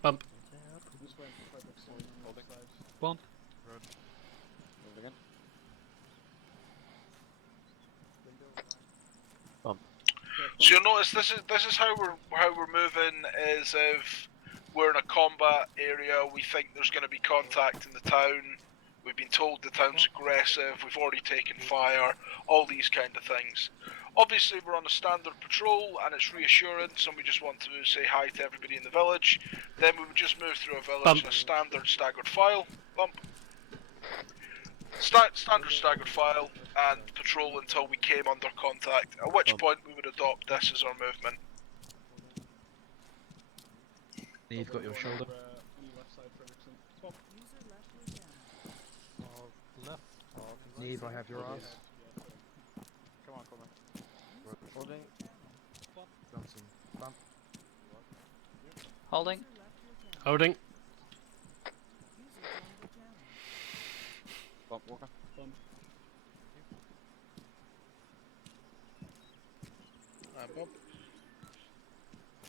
Bump. Holding. Bump. Road. Move again. Bump. So you'll notice this is how we're moving is if we're in a combat area, we think there's going to be contact in the town. We've been told the town's aggressive. We've already taken fire. All these kind of things. Obviously, we're on a standard patrol and it's reassurance, and we just want to say hi to everybody in the village. Then we would just move through a village in a standard staggered file. Bump. Standard staggered file and patrol until we came under contact, at which point we would adopt this as our movement. You've got your shoulder. Left. Neve, I have your ass. Come on, come on. Holding. Johnson, bump. Holding. Holding. Bump, Walker.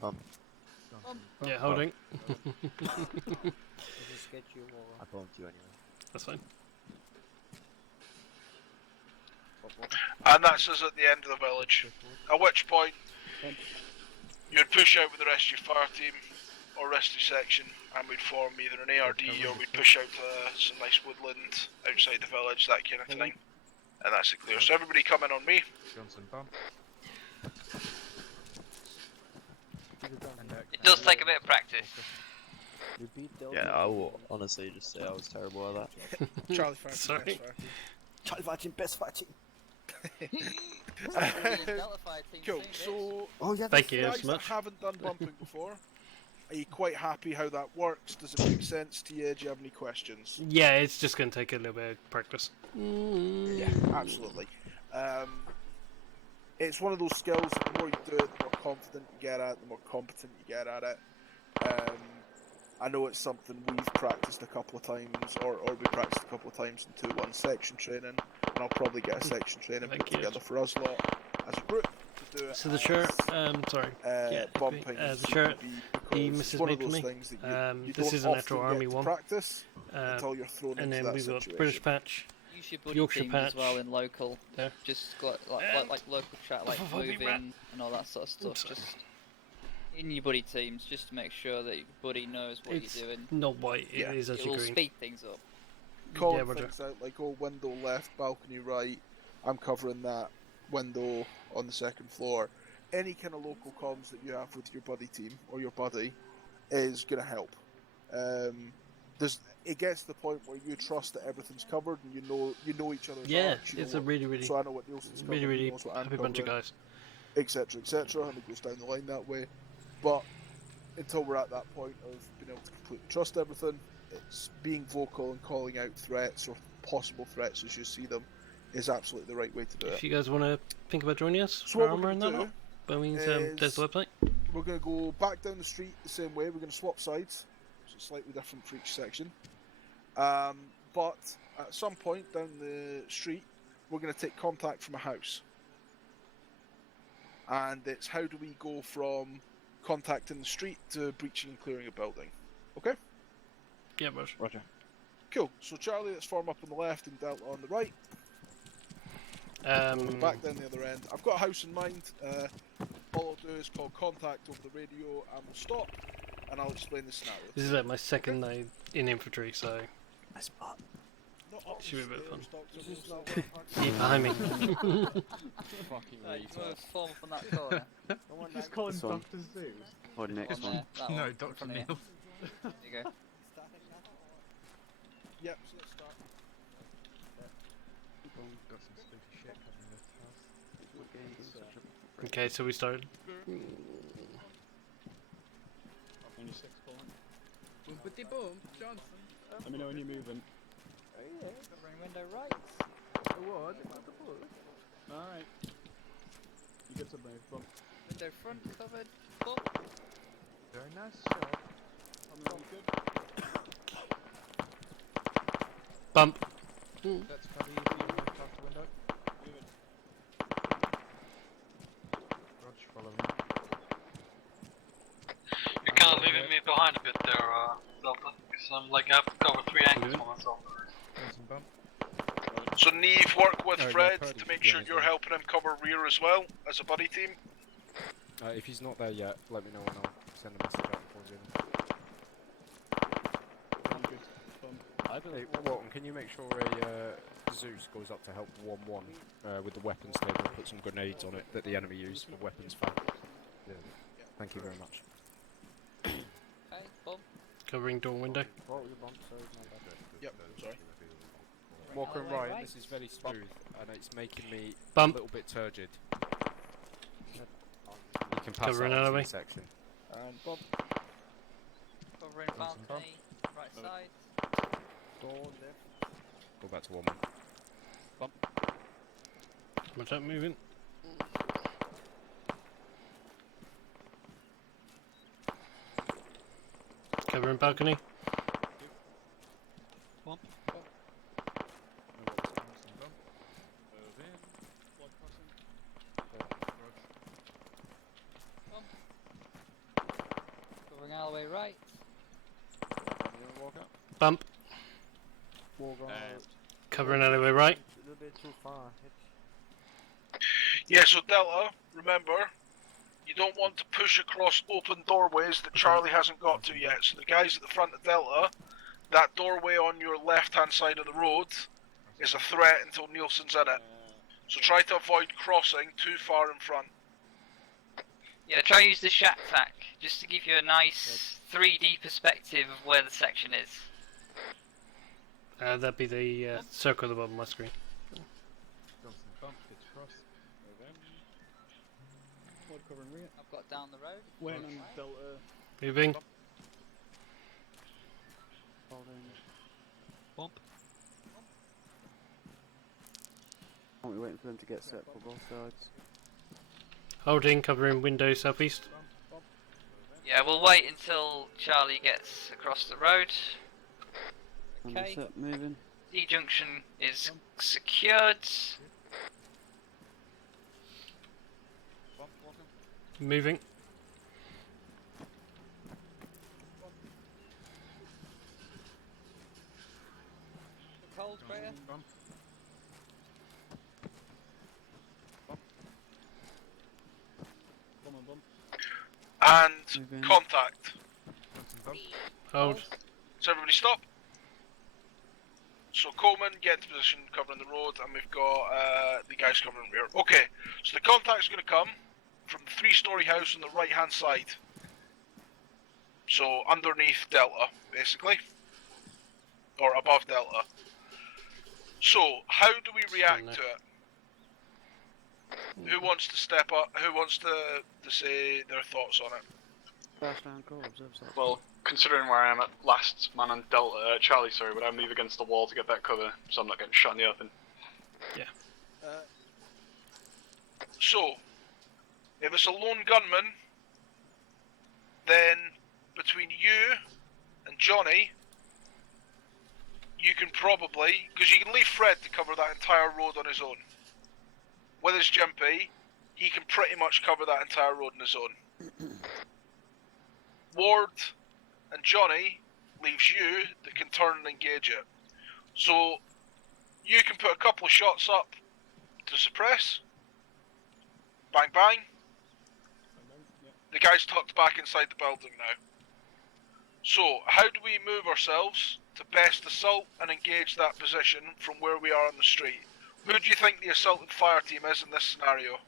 Bump. Bump. Yeah, holding. I bumped you anyway. That's fine. And that's us at the end of the village. At which point, you'd push out with the rest of your fire team or rescue section, and we'd form either an ARD or we'd push out to some nice woodland outside the village, that kind of thing. And that's it clear. So everybody come in on me. Johnson, bump. It does take a bit of practice. Yeah, I will honestly just say I was terrible at that. Charlie fighting, Sorry. best fighting. Charlie fighting, best fighting. Cool. So, Thank you guys so much. that haven't done bumping before, are you quite happy how that works? Does it make sense to you? Do you have any questions? Yeah, it's just going to take a little bit of practice. Yeah, absolutely. It's one of those skills, the more you do it, the more confident you get at it, the more competent you get at it. I know it's something we've practiced a couple of times, or we practiced a couple of times in 2-1 section training, and I'll probably get a section training put together for us lot as a group to do it. So the shirt, sorry, bumping the is shirt he because Mrs. it's one made of for those me. things that you This don't is an often actual get army to one. practice until you're thrown and into then that we've got situation. British patch, Use your buddy Yorkshire teams patch as well in local. there. Just got like local chat, like moving and all that sort of stuff. Just in your buddy teams, just to make sure that your buddy knows what It's you're doing. not white, it is It actually will green. speed things up. Calling things out like, oh, window left, balcony right, I'm covering that window on the second floor. Any kind of local comms that you have with your buddy team or your buddy is going to help. It gets to the point where you trust that everything's covered and you know each other's Yeah, hearts, it's a really, so I know what Nielsen's covering, really he knows what I'm happy bunch of covering, guys. etc., and it goes down the line that way. But until we're at that point of being able to completely trust everything, it's being vocal and calling out threats or possible threats as you see them is absolutely the right way to do it. If you guys want to think about joining us So for what we're Arma and gonna that, do by all means, is there's the website. we're going to go back down the street the same way. We're going to swap sides, so it's slightly different for each section. But at some point down the street, we're going to take contact from a house. And it's how do we go from contact in the street to breaching and clearing a building. Okay? Yeah, Roger. Roger. Cool. So Charlie, let's form up on the left and Delta on the right. We'll go back down the other end. I've got a house in mind. All I'll do is call contact over the radio and we'll stop and I'll explain the scenario. This is like my second night in infantry, so nice spot. Should be a bit of fun. Doctor, Yeah, behind me. Fucking Right, you want to form up on that corner? Just call him This one. Dr. Zeus. Or the next On one. there, that No, one, Dr. from here. Neil. There you go. Yep, so let's start. Got some spooky shit coming this house. Okay, so we started. Boom, boom, Johnson. Let me know when you're moving. Covering window right. What? Alright. You get to move, bump. Window front covered. Bump. Very nice shot. I'm really good. Bump. That's probably if you want to cross the window. Moving. Roger, follow me. You're kind of leaving me behind a bit there, Delta, because I'm like, I have to cover 3 angles for myself. Some bump. So Neve, work with yeah, Fred Purdy to make should be sure on as you're well. helping him cover rear as well, as a buddy team. If he's not there yet, let me know and I'll send a message out before he's in. Hey, Walton, can you make sure a Zeus goes up to help 1-1 with the weapons table and put some grenades on it that the enemy use for weapons fire? Yeah. Thank you very much. Okay, bump. Covering door window. Yep, sorry. Walker and Ryan, this is very smooth and it's making me Bump. a little bit turgid. You can pass Covering that on to enemy. your section. And bump. Covering balcony, right side. Door left. Go back to 1-1. Bump. What's that moving? Covering balcony. Bump. Move in. Blood crossing. Bump. Covering alleyway right. Walk up. Bump. Walk on. Covering alleyway right. A little bit too far. Yeah, so Delta, remember, you don't want to push across open doorways that Charlie hasn't got to yet. So the guys at the front of Delta, that doorway on your left-hand side of the road is a threat until Nielsen's in it. So try to avoid crossing too far in front. Yeah, try use the shack tack, just to give you a nice 3D perspective of where the section is. That'd be the circle at the bottom of my screen. Bump, gets cross. Blood covering rear. I've got down the road. When and Delta. Moving. Bump. Aren't we waiting for them to get set for both sides? Holding, covering window southeast. Yeah, we'll wait until Charlie gets across the road. Okay. Set, moving. D junction is secured. Bump, walking. Moving. Cold clear. Bump. Bump and bump. And contact. Bump. Hold. So everybody stop. So Coleman, get into position covering the road, and we've got the guys covering rear. Okay, so the contact's going to come from the 3-story house on the right-hand side. So underneath Delta, basically. Or above Delta. So, how do we react to it? Who wants to step up? Who wants to say their thoughts on it? Well, considering where I am at last man on Delta, Charlie, sorry, but I move against the wall to get that cover, so I'm not getting shot in the open. Yeah. So, if it's a lone gunman, then between you and Johnny, you can probably, because you can leave Fred to cover that entire road on his own. With his Jimpy, he can pretty much cover that entire road on his own. Ward and Johnny leaves you that can turn and engage it. So, you can put a couple of shots up to suppress. Bang bang. The guy's tucked back inside the building now. So, how do we move ourselves to best assault and engage that position from where we are on the street? Who do you think the assault and fire team is in this scenario?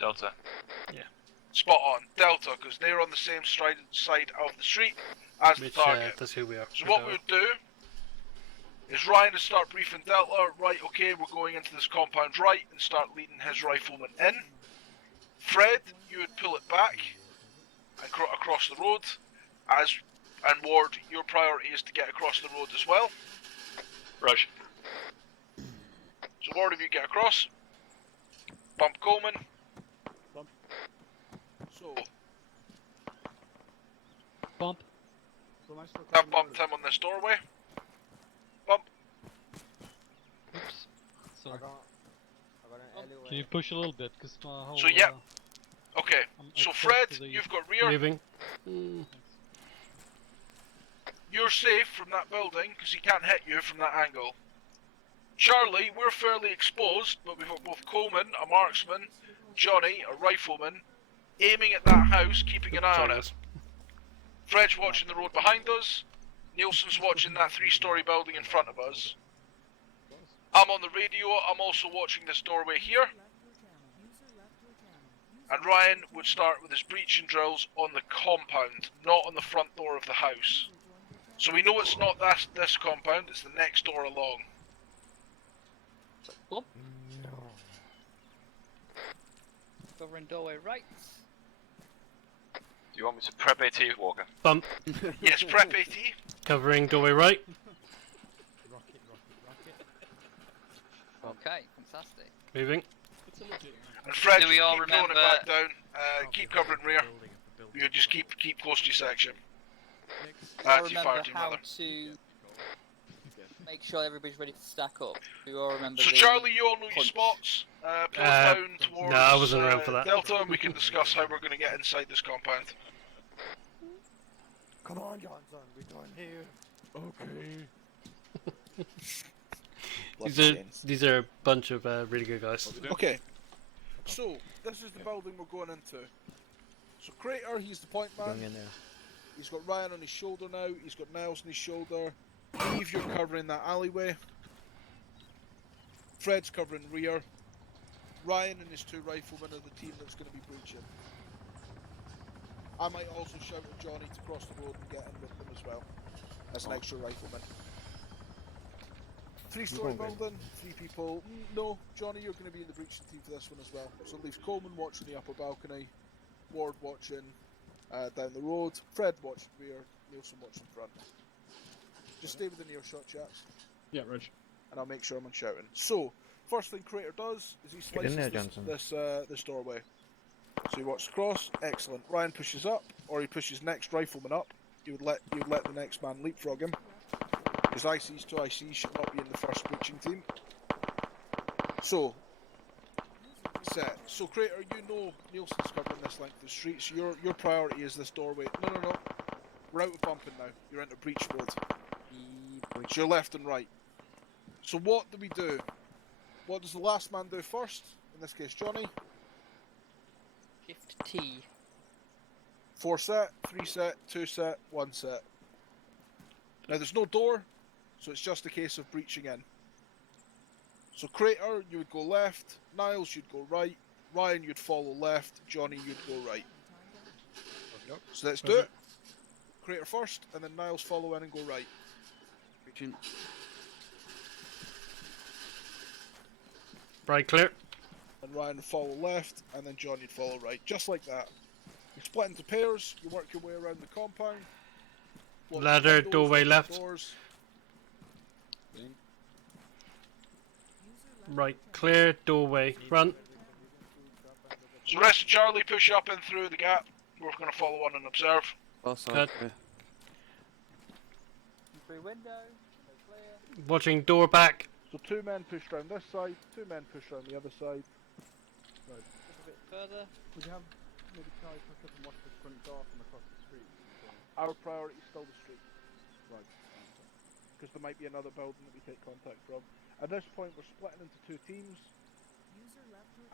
Delta. Yeah. Spot on. Delta, because they're on the same side of the street as Which, the target. that's who we are. So what we would do is Ryan would start briefing Delta, right, okay, we're going into this compound right, and start leading his rifleman in. Fred, you would pull it back and across the road, and Ward, your priority is to get across the road as well. Rush. So Ward, if you get across, bump Coleman. Bump. So, Bump. I've bumped him on this doorway. Bump. Oops. Sorry. Can you push a little bit? Because my whole. So yeah. Okay. I'm So exposed Fred, to the- you've got rear. Moving. You're safe from that building because he can't hit you from that angle. Charlie, we're fairly exposed, but we've got both Coleman, a marksman, Johnny, a rifleman, aiming at that house, keeping an eye on it. Fred's watching the road behind us. Nielsen's watching that 3-story building in front of us. I'm on the radio. I'm also watching this doorway here. And Ryan would start with his breaching drills on the compound, not on the front door of the house. So we know it's not this compound, it's the next door along. Covering doorway right. Do you want me to prep AT, Walker? Bump. Yes, prep AT. Covering doorway right. Okay, fantastic. Moving. And Fred, Do we all keep throwing it remember- back down. Keep covering rear. You just keep close to your section. I To remember fire team, how rather. to make sure everybody's ready to stack up. Do you all remember So the Charlie, you all know your punch? spots. Pull it down towards no, I wasn't around for that. Delta, and we can discuss how we're going to get inside this compound. Come on, Johnson, we're done here. Okay. These are a bunch of really good guys. Okay. So, this is the building we're going into. So, Crater, he's the point man. Going in there. He's got Ryan on his shoulder now. He's got Niles on his shoulder. Eve, you're covering that alleyway. Fred's covering rear. Ryan and his 2 riflemen are the team that's going to be breaching. I might also shout at Johnny to cross the road and get in with them as well, as an extra rifleman. 3-story building, 3 people. No, Johnny, you're going to be in the breaching team for this one as well. So it leaves Coleman watching the upper balcony, Ward watching down the road, Fred watching rear, Nielsen watching front. Just stay within earshot, chaps. Yeah, Reg. And I'll make sure I'm shouting. So, first thing Crater does is he Get in slices there, this doorway. So he walks across, excellent. Ryan pushes up, or he pushes next rifleman up. You would let the next man leapfrog him. Because ICs to ICs should not be in the first breaching team. So, set. So Crater, you know Nielsen's covering this length of the street, so your priority is this doorway. No. We're out of bumping now. You're into breach mode. So you're left and right. So what do we do? What does the last man do first? In this case, Johnny. Shift T. 4 set, 3 set, 2 set, 1 set. Now there's no door, so it's just a case of breaching in. So Crater, you would go left, Niles, you'd go right, Ryan, you'd follow left, Johnny, you'd go right. So let's do it. Crater first, and then Niles follow in and go right. Right, clear. And Ryan would follow left, and then Johnny would follow right. Just like that. You split into pairs, you work your way around the compound. Watch Ladder, windows, doorway watch left. doors. Right, clear, doorway, front. So rest of Charlie, push up and through the gap. We're going to follow on and observe. Cut. Through window. Watching door back. So 2 men pushed round this side, 2 men pushed round the other side. Right. A bit further. Would you have maybe try push up and watch the front door from across the street? Our priority is still the street. Right. Because there might be another building that we take contact from. At this point, we're splitting into 2 teams.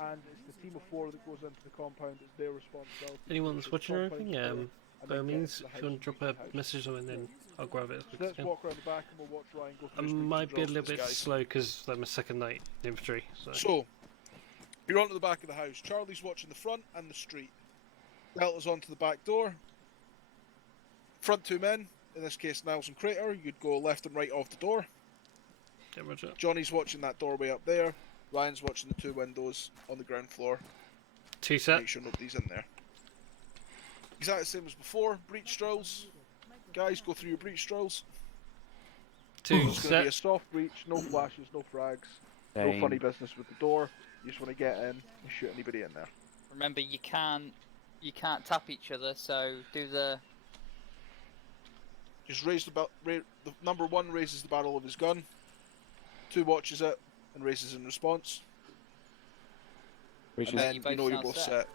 And it's the team of 4 that goes into the compound. It's their responsibility. Anyone to switching or anything? Yeah, and by all then get means, into the if you want to house drop and a house. message or then I'll grab it as So quick as let's I can. walk around the back and we'll watch Ryan go I through his breaching might be a drills little with bit this guy. slow because I'm a second night infantry. So, you're onto the back of the house. Charlie's watching the front and the street. Delta's onto the back door. Front 2 men, in this case Niles and Crater, you'd go left and right off the door. Yeah, roger. Johnny's watching that doorway up there. Ryan's watching the 2 windows on the ground floor. 2 set. Make sure nobody's in there. Exactly the same as before. Breach drills. Guys, go through your breach drills. 2 It's going to be a set. soft breach, no flashes, no frags, no Dang. funny business with the door. You just want to get in and shoot anybody in there. Remember, you can't tap each other. So do the Just raise the number 1 raises the barrel of his gun. 2 watches it and raises in response. And then you know you're both set.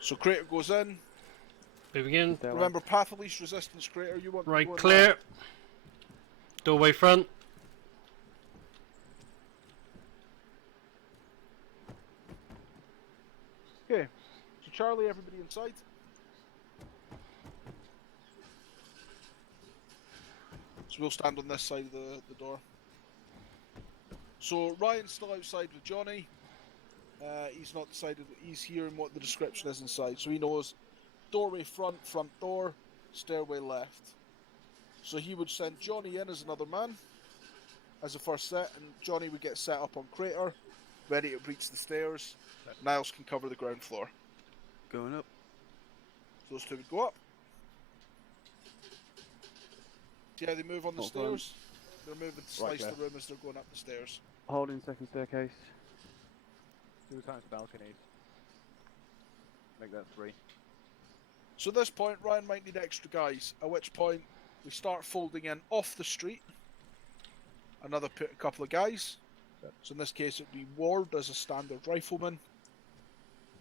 So Crater goes in. We begin. Remember, path of least resistance, Crater. You want to Right, go in clear. left. Doorway front. Okay. So Charlie, everybody inside. So we'll stand on this side of the door. So Ryan's still outside with Johnny. He's not decided. He's hearing what the description is inside, so he knows doorway front, front door, stairway left. So he would send Johnny in as another man, as a first set, and Johnny would get set up on Crater, ready to breach the stairs. Niles can cover the ground floor. Going up. So those two would go up. See how they move on the stairs? They're moving to slice the room as they're going up the stairs. Holding second staircase. 2 times balconies. Make that 3. So at this point, Ryan might need extra guys, at which point we start folding in off the street. Another couple of guys. So in this case, it would be Ward as a standard rifleman.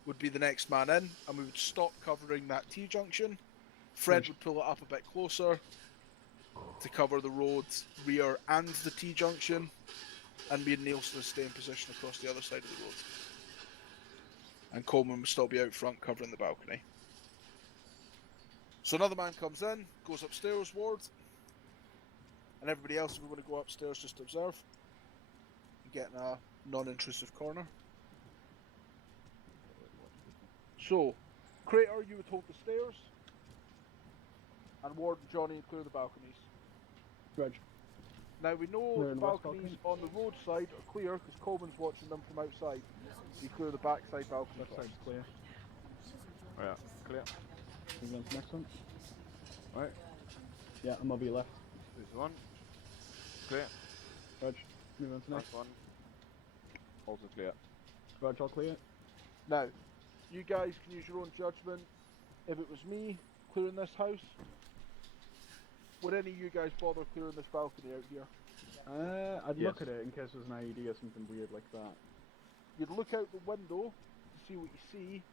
Would be the next man in, and we would stop covering that T-junction. Fred would pull it up a bit closer to cover the road, rear and the T-junction. And me and Nielsen would stay in position across the other side of the road. And Coleman would still be out front covering the balcony. So another man comes in, goes upstairs, Ward. And everybody else, if we want to go upstairs, just observe. And get in a non-intrusive corner. So, Crater, you would hold the stairs. And Ward and Johnny would clear the balconies. Reg. Now we know the balconies on the road side are clear because Coleman's watching them from outside. So you clear the backside balcony. That side's clear. Oh, yeah, clear. Move on to the next one. Right. Yeah, I'm on your left. This one. Clear. Reg, move on to the next. Last one. Also clear. Reg, all clear. Now, you guys can use your own judgment. If it was me clearing this house, would any of you guys bother clearing this balcony out here? I'd look at it in case there's an IED or something weird like that. You'd look out the window to see what you see.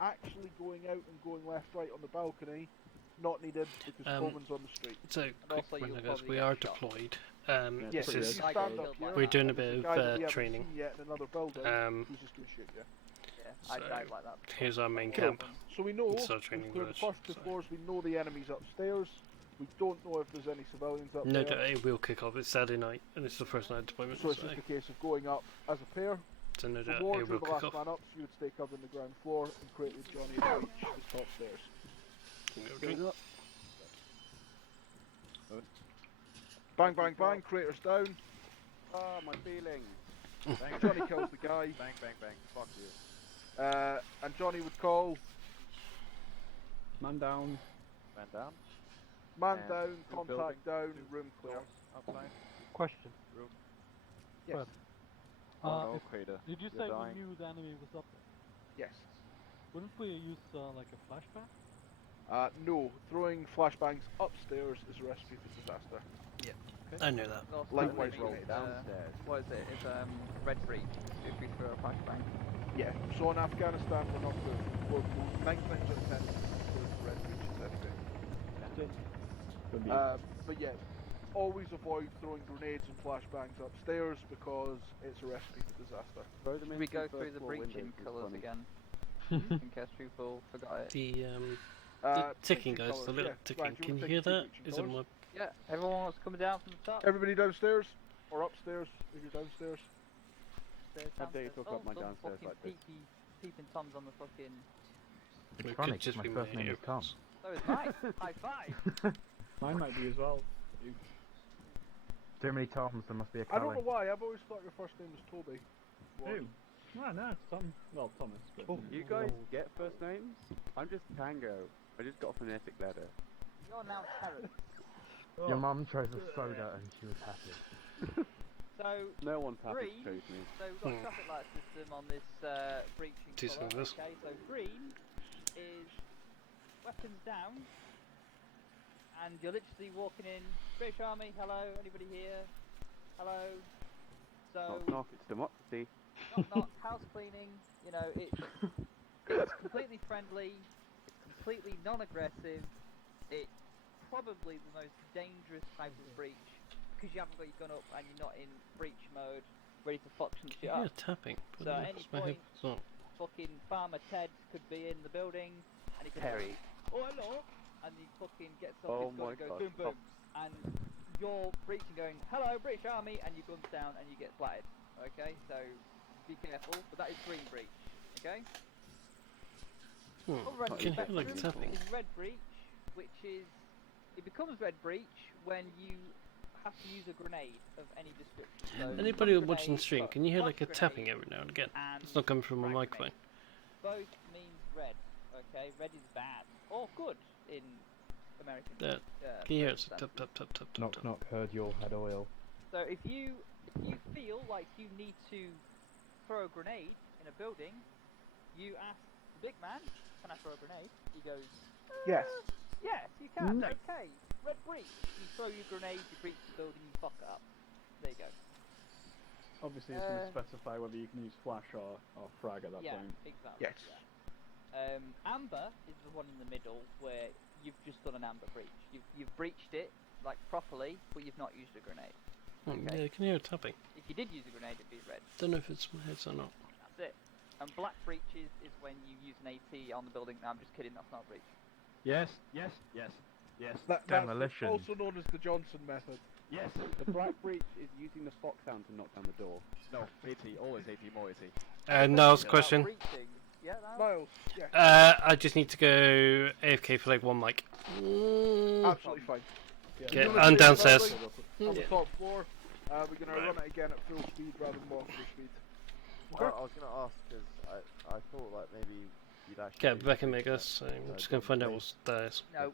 Actually going out and going left, right on the balcony, not needed because Coleman's on the street. So, quick one, I guess. We are deployed. Yes, This is, we're doing a bit of training. Yet in another building, he's just going to shoot you. I don't like that. Here's our main camp. So we know, It's our training the village. first 2 floors, we know the enemy's upstairs. We don't know if there's any civilians up No, there. it will kick off. It's Saturday night, and it's the first night of deployment. So it's just a case of going up as a pair. So no The doubt Ward it were will the last kick off. man up, so you would stay covering the ground floor and create with Johnny to reach the top stairs. Drink. Bang, bang, bang, Crater's down. Ah, my feeling. Johnny kills the guy. Bang, bang, bang. Fuck you. And Johnny would call Man down. Man down. man And down, new contact down, room clear. Outside. Question. Room. Yes. Oh no, Crater. Did you You're say dying. we knew the enemy was up there? Yes. Wouldn't we use like a flashbang? No, throwing flashbangs upstairs is a recipe for disaster. I know that. Likewise, roll downstairs. What is it? It's red free. If we throw a flashbang. Yeah, so in Afghanistan we're not good. We're 9 times out of 10 good for red breaches anyway. Could be. But yeah, always avoid throwing grenades and flashbangs upstairs because it's a recipe for disaster. Should we go through the breaching colours again? In case people forgot it. The ticking, guys, the little ticking. Can you hear that? Is it more? Yeah, everyone wants coming down from the top. Everybody downstairs or upstairs if you're downstairs. How dare you talk about my Don't downstairs fucking like this? peeping toms on the fucking. It funny, could just my be first my name is Tom. So is mine. High five. Mine might be as well. Too many Toms, there must be a I don't Kelly. know why, I've always thought your first name was Toby. Who? No, it's Tom. Well, Thomas. But You guys get first names? I'm just Tango. I just got a phonetic letter. You're now Terrence. Your mum chose a soda and she was happy. So No one's happy green. to choose me. So we've got a traffic light system on this breaching Two colour. cylinders. Okay, so green is weapons down and you're literally walking in. British Army, hello, anybody here? Hello. So. Knock knock, it's democracy. Knock knock, house cleaning. You know, it's completely friendly. It's completely non-aggressive. It's probably the most dangerous type of breach because you haven't got your gun up and you're not in breach mode, ready to fuck some shit Yeah, up. tapping. So at any point, fucking Farmer Ted could be in the building, and he could Terry. oh hello, and he fucking gets off his gun and goes boom boom, and you're breaching, going hello British Army, and your gun's down and you get splatted. Okay, so be careful, but that is green breach. Okay. Other end of the spectrum is red breach, which is it becomes red breach when you have to use a grenade of any description. So Anybody watching the stream, can you hear like a tapping every now and again? It's not coming from my microphone. Both means red. Okay, red is bad or good in American. Can you hear it? Tap tap tap tap. Knock knock, heard you'll had oil. So if you feel like you need to throw a grenade in a building, you ask the big man, "Can I throw a grenade?" He goes, Yes. Yes, you can. Okay. Red breach. You throw your grenade, you breach the building, you fuck it up. There you go. Obviously, it's going to specify whether you can use flash or frag at that point. Exactly. Yes. Yeah. Amber is the one in the middle where you've just done an amber breach. You've breached it like properly, but you've not used a grenade. Okay? Yeah, you can hear it tapping. If you did use a grenade, it'd be red. Don't know if it's my heads or not. That's it. And black breaches is when you use an AT on the building. No, I'm just kidding. That's not a breach. Yes, yes, yes, yes. Demolition. That's also known as the Johnson method. Yes. The black breach is using the fox sound to knock down the door. No, AT, always AT, more AT. Niles, question. Yeah, Niles, yeah. I just need to go AFK for like 1 mic. Absolutely fine. Yeah. Okay, I'm downstairs. On the top floor. We're going to run it again at full speed rather than walk full speed. I was going to ask because I thought like maybe you'd actually. Okay, back in Vegas. I'm just going to find out what's there. No.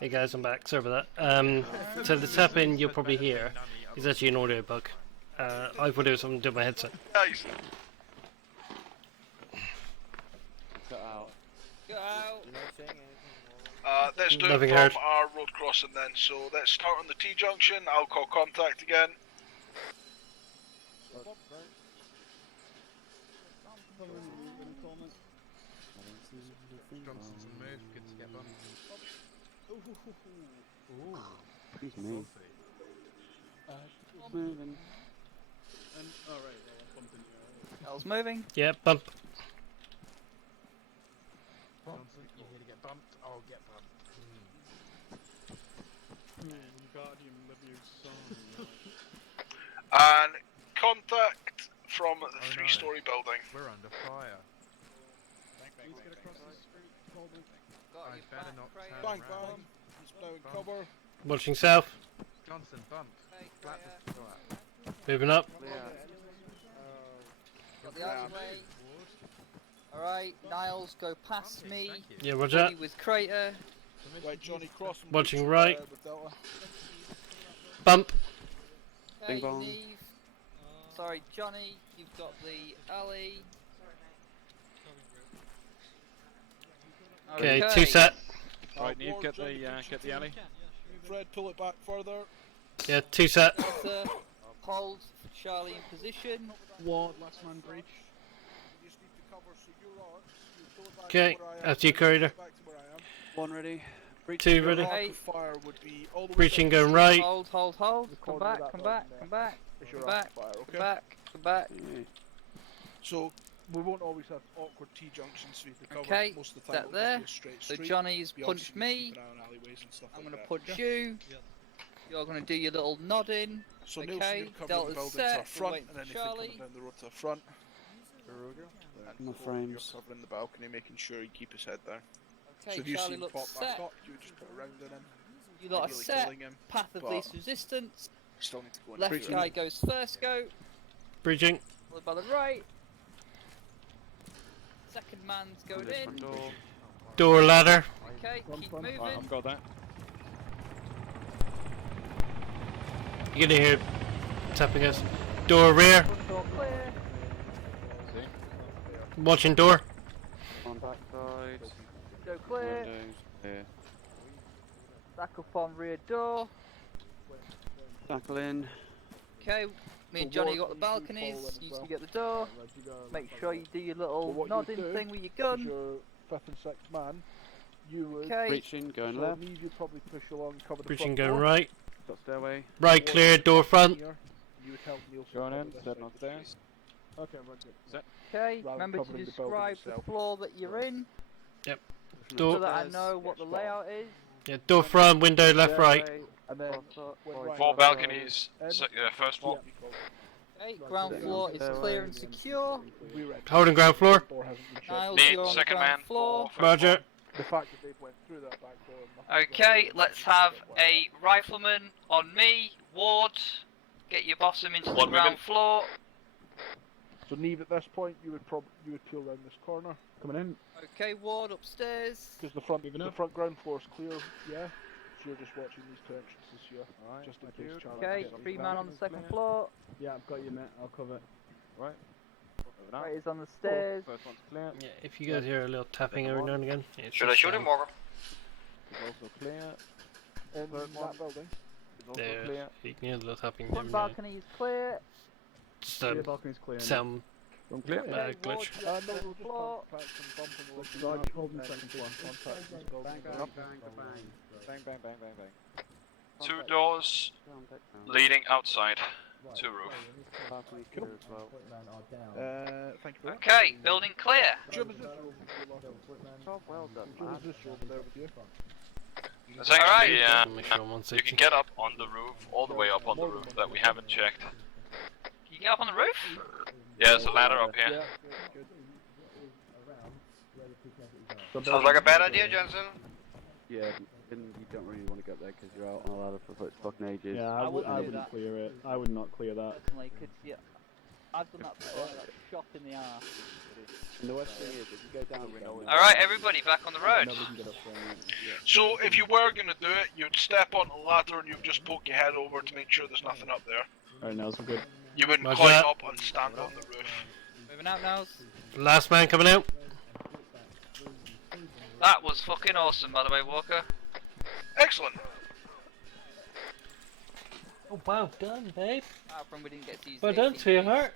Hey guys, I'm back. Sorry for that. So the tapping you'll probably hear is actually an audio bug. I thought it was something to do with my headset. Nice. Cut out. Go out. Let's do it Nothing from heard. our road crossing then. So let's start on the T-junction. I'll call contact again. Johnson's and Murph, good to get bumped. Ooh. Excuse me. Moving. Alright, well, I'm bumping you. Elle's moving. Yeah, bump. Johnson, you're here to get bumped. I'll get bumped. Guardian Libya's son. And contact from the three-story building. We're under fire. Please get across the street. Probably. I better not turn Bang, around. bang. He's now in cover. Watching south. Johnson, bump. Flat to go out. Moving up. Got the alleyway. Alright, Niles, go past me. Yeah, roger. Ready with Crater. Right, Johnny, cross. and Watching reach, right. with Delta. Bump. Okay, Bing bong. Neve. Sorry, Johnny, you've got the alley. Okay, two set. Right, Neve, Ward, get Johnny, the alley. Fred, pull it back further. Yeah, two set. Delta, hold for Charlie in position. Ward, last man breach. You just need to cover, so you're on. You pull it back Okay, to where I am, after you, corridor. back to where I am. One ready. Two Your ready. arc of fire would be all the way Breaching down going the right. Hold. Come corner back, of that come back, building come back. It's your Come arc back, of fire, come okay? back, come back. So we won't always have awkward T-junctions for you to cover. Okay, Most of the time that it'll there. just be a straight So street. Johnny's We punched obviously need to me. keep an eye on alleyways and stuff I'm like gonna that, punch okay? you. You're gonna do your little nodding. So Okay, Nilsson, you're covering Delta's the building to set, our we're front, waiting and then for if you're Charlie. coming down the road to the front. My You're frames. covering the balcony, making sure you keep his head down. Okay, So if you Charlie see him looks pop back set. up, you would just put a round in him. You lot are ideally set. killing him, Path of but least resistance. you still need to go in Left breaching. guy goes first go. Breaching. Followed by the right. Second man's going in. Door ladder. Okay, keep moving. I've got that. You can hear tapping us. Door rear. Door clear. Watching door. On back side. Window clear. Windows clear. Back up on rear door. Tackle in. Okay, me and Johnny got the balconies. You two get the door. Make sure you do your little nodding thing with your gun. Your fifth and sixth man, you would. Okay. Breaching, going so left. Neve, you'd probably push along, cover the Breaching front going door. right. Got stairway. Right clear. Door front. Here, you would help Nielsen Going cover in, this stepping side on of the stairs. street. Okay, we're good. Set. Okay, Rather remember to covering the building describe the itself. floor that you're in, Yep. so Door. that I know what the layout is. Yeah. Door front. Window left right. Stairway, and then when Four right balconies. in, First floor. Okay, ground floor is clear and secure. we read Holding ground floor. door hasn't been checked. Niles, Need you're on the second ground man floor. for Roger. The fact that they've went through that back door. nothing's Okay, wrong. let's have a rifleman on me. Ward, get your bottom into the One ground moving. floor. So Neve, at this point, you would peel down this corner, Coming in. Okay, Ward upstairs. because the front Moving up. ground floor is clear. Yeah. So you're just watching these two entrances here, Alright, just in I case do. Charlie. Okay, gets up. 3 man on the second floor. Yeah, I've got you, mate. I'll cover it. Right. Right, is on the stairs. First one's clear. Yeah. If you guys hear a little tapping every now and again. It's Should I just, shoot him, Morgan? Is also clear. In Third one. that building. Is also There. clear. You can hear the little tapping One every now and balcony is clear. again. Rear balcony's clear. Some Room clear. Okay, glitch. Ward, you're on the No, second we'll just floor. contact some bumping along the Right, road, holding and second floor. contact this building. Bang, bang, bang, bang, bang. Two doors leading outside to roof. Balcony clear as well. Thank you very much. Okay, building clear. Jim, is this over Job well done, Jim, man. is this over there with you? There's actually, Make sure I'm on you safety. can get up on the roof, all the way up on the roof that we haven't checked. Can you get up on the roof? Yeah, there's a ladder up here. Good. Sounds like a bad idea, Johnson. Yeah, and you don't really want to go up there because you're out on a ladder for fucking ages. Yeah, I wouldn't do wouldn't that. clear it. I would not clear that. Personally, because yeah, I've done that before. I got shot in the arse. And the worst thing is, if you go down, Alright, everybody, back on the road. nobody can get up there. So if you were going to do it, you'd step on the ladder and you'd just poke your head over to make sure there's nothing up there. Alright, Nels, we're good. You wouldn't Roger climb that. up and stand on the roof. Moving out now. Last man coming out. That was fucking awesome, by the way, Walker. Excellent. Oh, well done, babe. Apart from we didn't get to use Well the done, ATVs. sweetheart.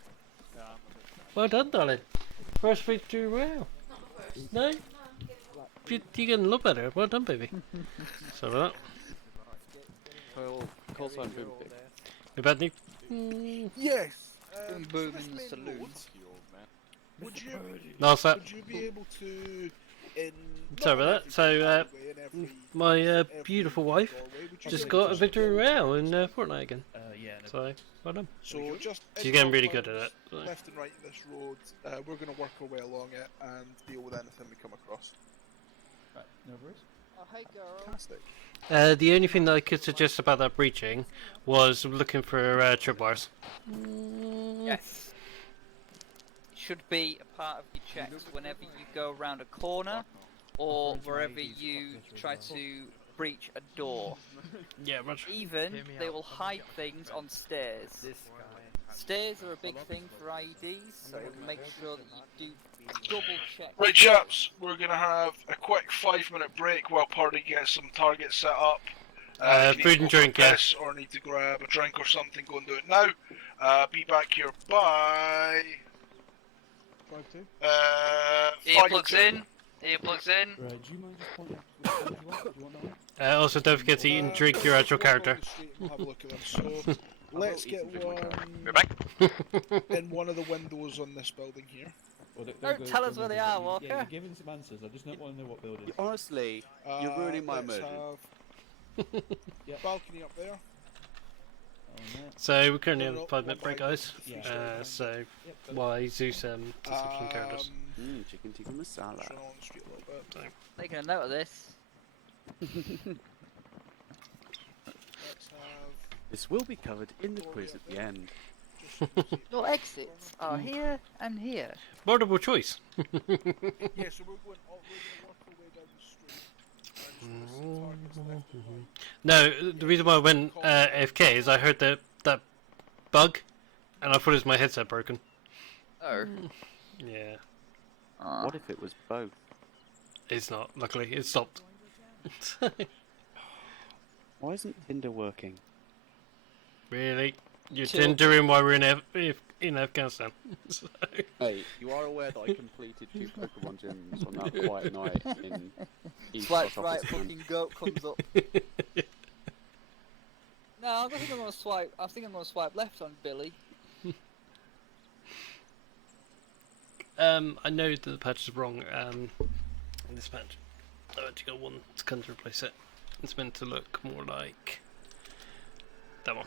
Well done, darling. First victory round. No? You're getting a lot better. Well done, baby. Sorry about Call sign boom pick. that. You bad, Nick? Yes. Boom boom in the saloon. Would you? No, sir. Would you be able to? In Sorry about that. So, my beautiful wife just got a victory round in Fortnite again. Yeah. So, well done. So just She's getting really good at it. So. left and right in this road. We're going to work our way along it and deal with anything we come across. Right, no worries. Oh, hey girl. Fantastic. The only thing that I could suggest about that breaching was looking for tripwires. Yes. Should be a part of your checks whenever you go around a corner or wherever you try to breach a door. Yeah, much. Even they will hide things on stairs. Stairs are a big thing for IEDs, so make sure that you do double check. Right, chaps, we're going to have a quick 5-minute break while party gets some targets set up. If you need food to and go for drink, a yeah. piss or need to grab a drink or something, go and do it now. Be back here by... 5-2. Earplugs in. Earplugs in. Right, do you mind just pointing which one do you want? Do you want that one? Also, don't forget to eat and drink your actual character. We'll have a look at them. So let's get one We're back. in one of the windows on this building here. Well, Don't tell us where they are, Walker. Yeah, you're giving some answers. I just don't want to know what building. Honestly, you're ruining my Let's immersion. have balcony up there. So we're currently on a 5-minute break, guys. So why Zeus does some characters? Chicken tikka masala. Showing on the street a little bit. Making a note of this. Let's have This will be covered in the quiz at the end. Your exits are here and here. Multiple choice. Yeah, so we're going to work our way down the street. And just list the targets left and right. No, the reason why I went AFK is I heard that bug, and I thought it was my headset broken. Oh. Yeah. What if it was both? It's not. Luckily, it stopped. Why isn't Tinder working? Really? You're Chill. Tindering while we're in Afghanistan. So. Hey, you are aware that I completed 2 Pokemon gyms on that quiet night in East Swipe Los right, Office. fucking goat comes up. No, I don't think I'm gonna swipe. I think I'm gonna swipe left on Billy. I know that the patch is wrong. In this patch, I had to go one to come to replace it. It's meant to look more like that one.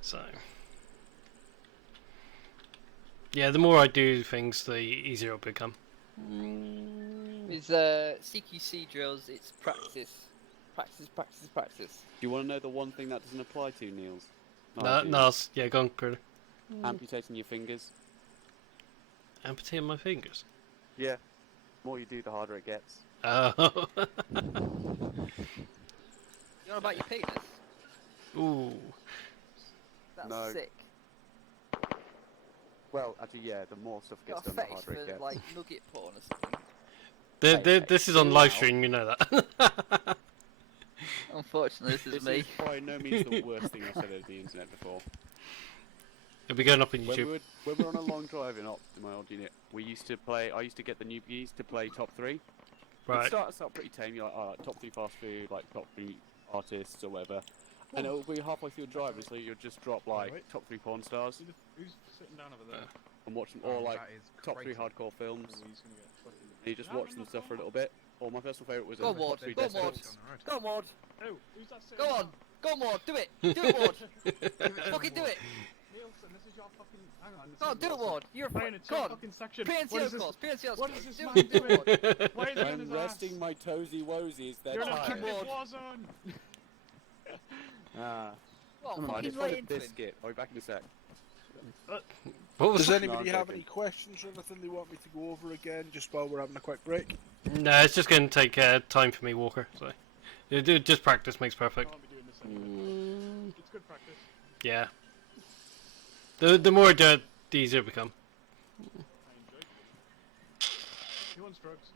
So, yeah, the more I do things, the easier it'll become. It's CQC drills. It's practice, practice, practice, practice. Do you want to know the one thing that doesn't apply to, Niels? No, yeah, go on, Critter. Amputating your fingers. Amputating my fingers? Yeah. The more you do, the harder it gets. Oh. You know about your penis? Ooh. That's No. sick. Well, actually, yeah, the more stuff You gets got a done, the fetish harder it for gets. like nugget porn or something. This is on live stream, you know that. Unfortunately, this is me. This is by no means the worst thing I've said over the internet before. It'll be going up on When YouTube. we were on a long drive in my old unit, I used to get the newbies to play top 3. Right. It starts out pretty tame, you're like, oh, top 3 fast food, like top 3 artists or whatever. And it'll be halfway through the drive, and so you'll just drop like top 3 porn stars. Who's sitting down over there? And watch them, or like top 3 hardcore films. And you just watch them stuff for a little bit. Or my personal favourite was Go top Maud, 3 go death Maud, clips. go Maud. Oh, who's that sitting Go on, down? go Maud, do it, do it Maud. Fucking do it. Nielsen, this is your fucking. Hang on. Go on, do it Maud. You're Brian, fine. it's Go your on. fucking section. PNCO calls, PNCO What calls. is this Do man it, do doing? it, Why is he on I'm his resting ass? my toesy woesies, they're You're in a tired. fucking war zone. Ah. Well, Never mind, fucking it's lay for the into him. biscuit. I'll be back in a sec. What was Does that? anybody have any questions or anything they want me to go over again, just while we're having a quick break? No, it's just going to take time for me, Walker. So, just practice makes perfect. It's good practice. Yeah. The more I do it, the easier it becomes. He wants drugs.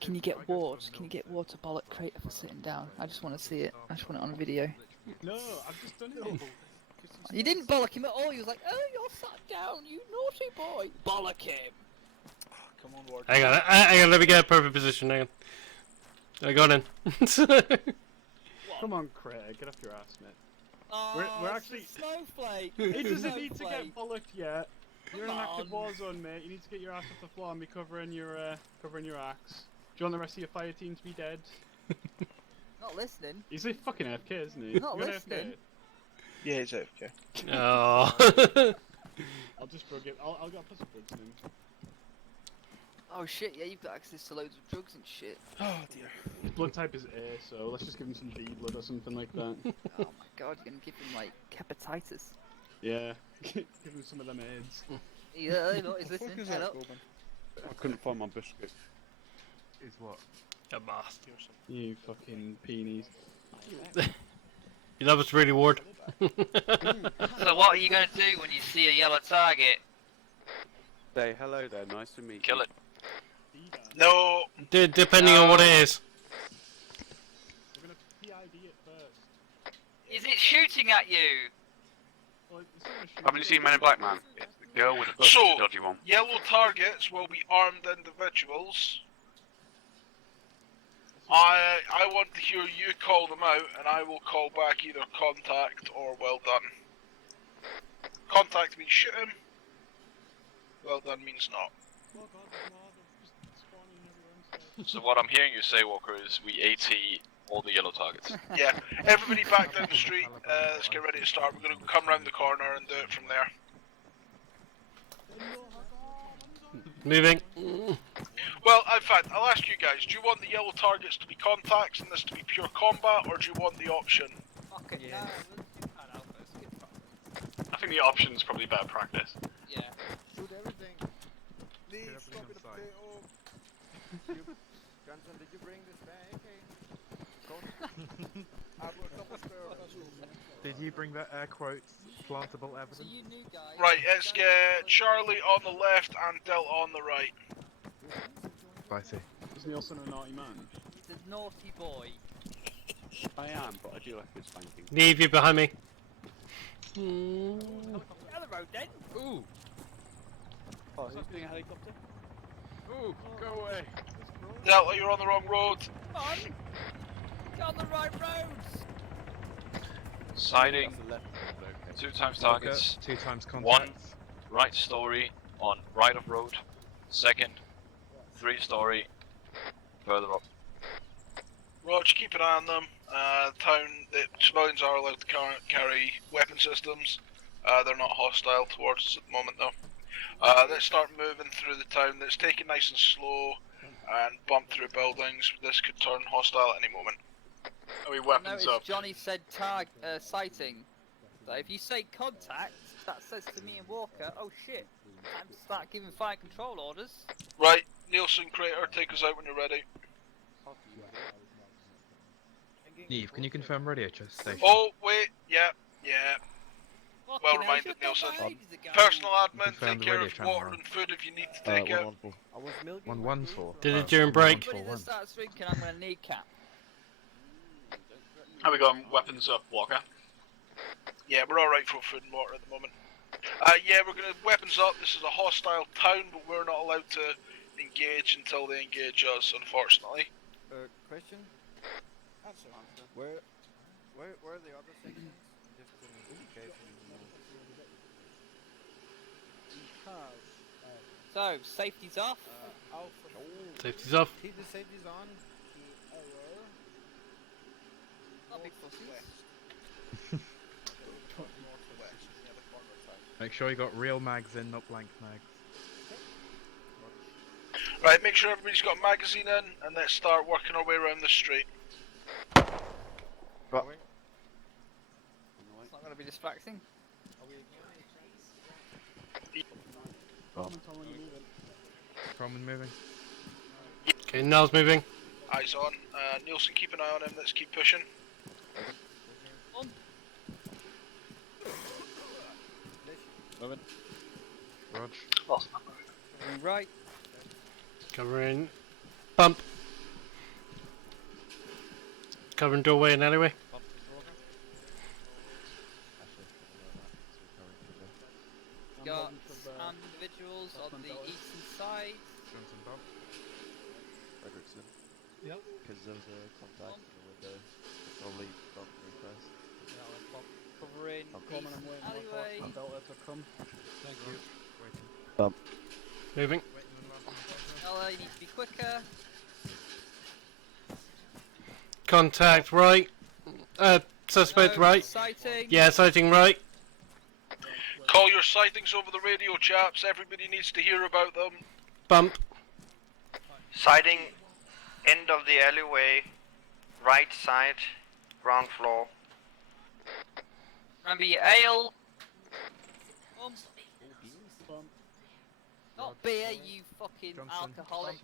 Can you get Ward? Can you get Ward to bollock Crater for sitting down? I just want to see it. I just want it on video. No, I've just done it. You didn't bollock him at all. You was like, "Oh, you're sat down, you naughty boy." Bollock him. Come on, Ward. Hang on, let me get a perfect position. Hang on. I got in. Come on, Craig, get off your ass, mate. Oh, we're actually. Snowflake. It doesn't need to get bollocked yet. You're in an Come active war zone, mate. You need to get your ass off the floor and be covering your axe. Do you want the rest of your fire team to be dead? Not listening. He's a fucking AFK, isn't he? Not You're listening. AFK. Yeah, he's AFK. Oh. I'll just drug it. I'll put some drugs in him. Oh shit! Yeah, you've got access to loads of drugs and shit. Oh dear. His blood type is A, so let's just give him some B blood or something like that. Oh my god, you're gonna give him like hepatitis. Yeah, give him some of them AIDS. Yeah, you know, he's listening. Hello. I couldn't find my biscuit. Is what? A bastard. You fucking peonies. You love us really, Ward. So what are you going to do when you see a yellow target? Say hello there, nice to meet you. Kill it. No. Depending on what it is. We're gonna PID it first. Is it shooting at you? Well, it's not gonna shoot Haven't you seen Men in Black, man? It's the girl with the So, dodgy one. yellow targets will be armed individuals. I want to hear you call them out, and I will call back either contact or well done. Contact means shoot him. Well done means not. So what I'm hearing you say, Walker, is we AT all the yellow targets. Yeah, everybody back down the street. Let's get ready to start. We're going to come round the corner and do it from there. Moving. Well, in fact, I'll ask you guys, do you want the yellow targets to be contacts and this to be pure combat, or do you want the option? Fuck it. Yeah. I think the option's probably better practice. Yeah. Shoot everything. Leave, stop in the potato. Johnson, did you bring this back? Okay. I've got a couple spare vessels. Did you bring that air quotes plantable evidence? You new guys. Right, it's Charlie on the left and Delta on the right. I see. Isn't he also a naughty man? He's a naughty boy. I am, but I do like his spanking. Neve, you behind me. Down the road then. Ooh! Oh, who's doing a helicopter? Ooh, go away! Delta, you're on the wrong road. Come on. Get on the right roads. Sighting, 2 times targets, 2 times contact. 1 right story on right of road, 2nd, 3 story further up. Roger, keep an eye on them. The civilians are allowed to carry weapon systems. They're not hostile towards us at the moment though. Let's start moving through the town. Let's take it nice and slow and bump through buildings. This could turn hostile at any moment. Are we weapons up? Johnny said sighting. So if you say contact, that says to me and Walker, oh shit, time to start giving fire control orders. Right, Nielsen Crater, take us out when you're ready. Neve, can you confirm radio station? Oh, wait, yeah. Fucking Well hell, reminded, shut Nielsen. up, ages ago. Personal admin, Confirm take the care radio of channel water we're on. and food if you need to take out. 114. Did it during break. Anybody that starts drinking, I'm gonna kneecap. Have we got weapons up, Walker? Yeah, we're alright for food and water at the moment. Yeah, we're gonna weapons up. This is a hostile town, but we're not allowed to engage until they engage us, unfortunately. Question? Answer. Where are the other sections? Just in case So, safety's off. Safety's off. Keep the safeties on. Not big pussies. Make sure you got real mags in, not blank mags. Right, make sure everybody's got a magazine in, and let's start working our way around the street. be distracting. Roman moving. Okay, Niall's moving. Eyes on. Milsim, keep an eye on him. Let's keep pushing. Moving. Rog. Covering right. Covering. Bump. Covering doorway and alleyway. Got armed individuals on the eastern side. Johnson bump. Frederickson. Yep. Because there was a contact in the window. Probably bump repress. Covering Common and waiting alleyway. for Delta to come. Thank you. Waiting. Bump. Moving. Delta, you need to be quicker. Contact right. Suspect No, right. sighting. Yeah, sighting right. Call your sightings over the radio, chaps. Everybody needs to hear about them. Bump. Sighting, end of the alleyway, right side, ground floor. Remember your ale. Not beer, you fucking Johnson. alcoholic.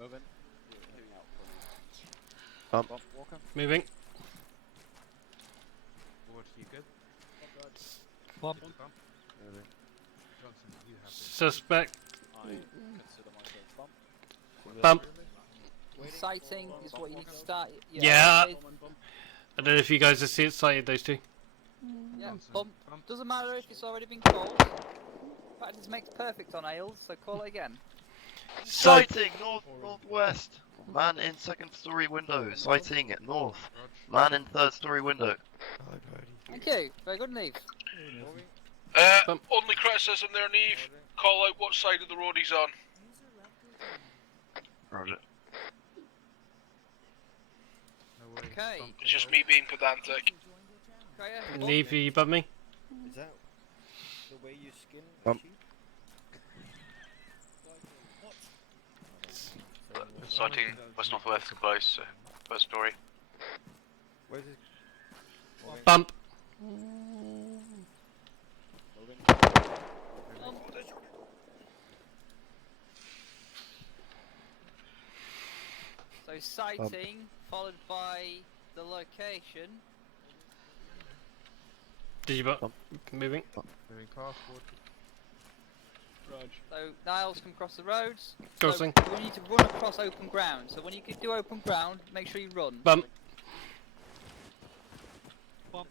Moving. Bump. Walker. Moving. Ward, you good? Bump. Moving. Johnson, you have this. Suspect. I consider myself bump. Bump. Sighting is what you need to start. your Yeah. with. I don't know if you guys have seen it sighted, those two. Yeah, bump. Doesn't matter if it's already been called. Practice makes perfect on ales, so call it again. Sighting northwest. Man in second story window. Sighting north. Man in third story window. Thank you. Very good, Neve. Only criticism there, Neve. Call out what side of the road he's on. Roger. Okay. It's just me being pedantic. Neve, you above me? Is that the way you skin Bump. Sighting west northwest close, first story. Where's it? Bump. So sighting, followed by the location. Did you bump? Moving. Moving past Ward. So Niles come across the roads. Crossing. So we need to run across open ground. So when you do open ground, make sure you run. Bump. Bump.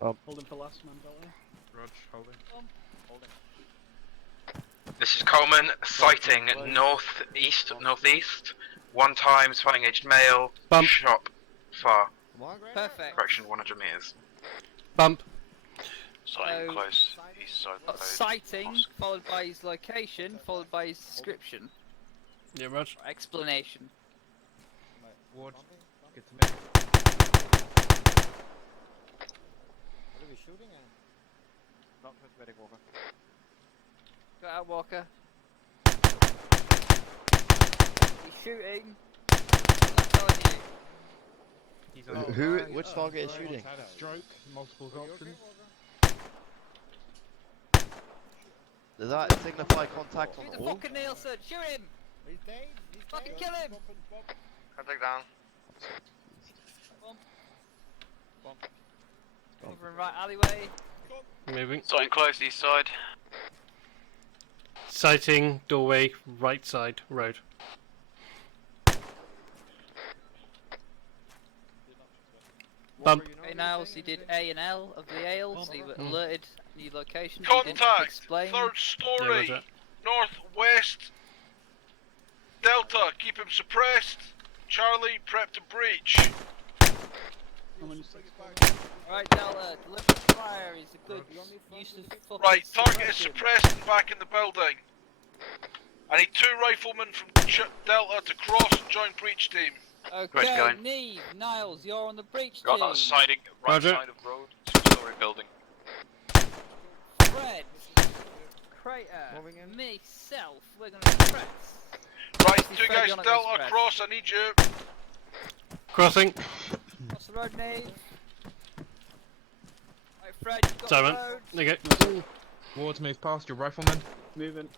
Holding for last man, Delta. Rog, holding. Holding. This is Coleman, sighting northeast, northeast. 1 times fighting aged male. Bump. Shop far. Perfect. Correction, 100 meters. Bump. Sighting So- close, east side of the road. Sighting, followed by his location, followed by his description. Yeah, Rog. Or explanation. Ward, get to me. What are we shooting at? Not medic Walker. Go out, Walker. He's shooting. I'm telling you. He's on. Who? Which target is shooting? Stroke, multiple options. Does that signify contact on Shoot the all? fucking Nielsen! Shoot him! He's dead. He's Fucking dead. kill him! Contact down. Covering right alleyway. Moving. Sighting close, east side. Sighting doorway, right side road. Bump. Okay, now so you did A and L of the ale, so you were alerted new location. You didn't Contact! explain. Third story! Roger. Northwest! Delta, keep him suppressed. Charlie, prep to breach. Right, Delta, deliberate fire is a good use of fucking Right, target is suppression. suppressed and back in the building. I need 2 riflemen from Delta to cross and join breach team. Okay, going. Neve, Niles, you're on the breach Got team. that sighting, right Roger. side of road, 2-story building. Fred, Crater, myself, we're gonna suppress. Right, This is 2 Fred, guys you're not gonna Delta suppress. cross, I need you. Crossing. Cross the road, Nate. Right, Fred, you've got Sorry, the man. road. There you go. Wards move past, your riflemen. Moving.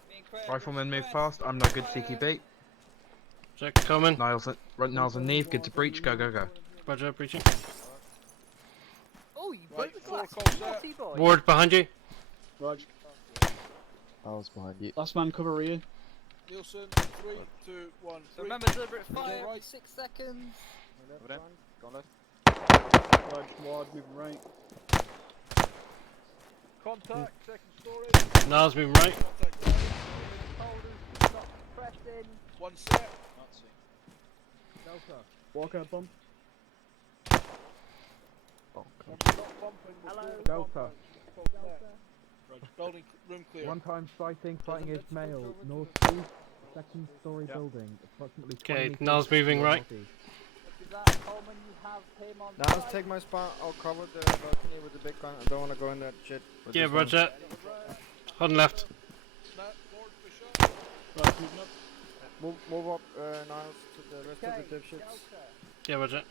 Riflemen move fast, I'm no good CQB. Check, coming. Niles and Neve, good to breach, go, go, go. Roger, breaching. Oh, you broke the glass. Naughty boy. Ward behind you. Rog. I was behind you. Last man cover Ian. Nielsen, 3, 2, 1. So remember, deliberate fire every 6 seconds. Over there. Go left. Rog, ward, moving right. Contact, second story. Niles moving right. Contact right. Stop pressing. 1 set. Delta. Walk out bump. Hello. Delta. Building room clear. One time fighting edge male, northeast, second story building, approximately 20 Okay, meters Niles moving right. northeast. Coleman, you have him on Now let's take my spot. I'll cover the balcony with the big gun. I don't want to go in that shit. with Yeah, this one. roger. On left. Right, moving up. Move up, Niles, to the rest of the dipshits. Yeah, roger.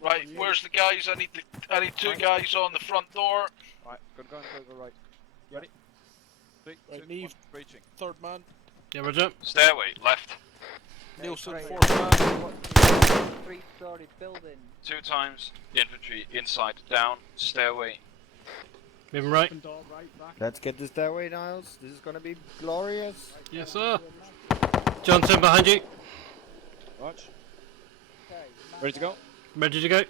Right, where's the guys? I need 2 guys on the front door. Right, good gun, go right. Ready? 3, Right, 2, Neve, 1, breaching. 3rd man. Yeah, roger. Stairway, left. Nielsen, Right. 4th man. 3-story building. 2 times. Infantry, inside, down, stairway. Moving right. Open door, right, back. Let's get this that way, Niles. This is gonna be glorious. Yes, sir. Johnson behind you. Watch. Ready to go? Ready to go.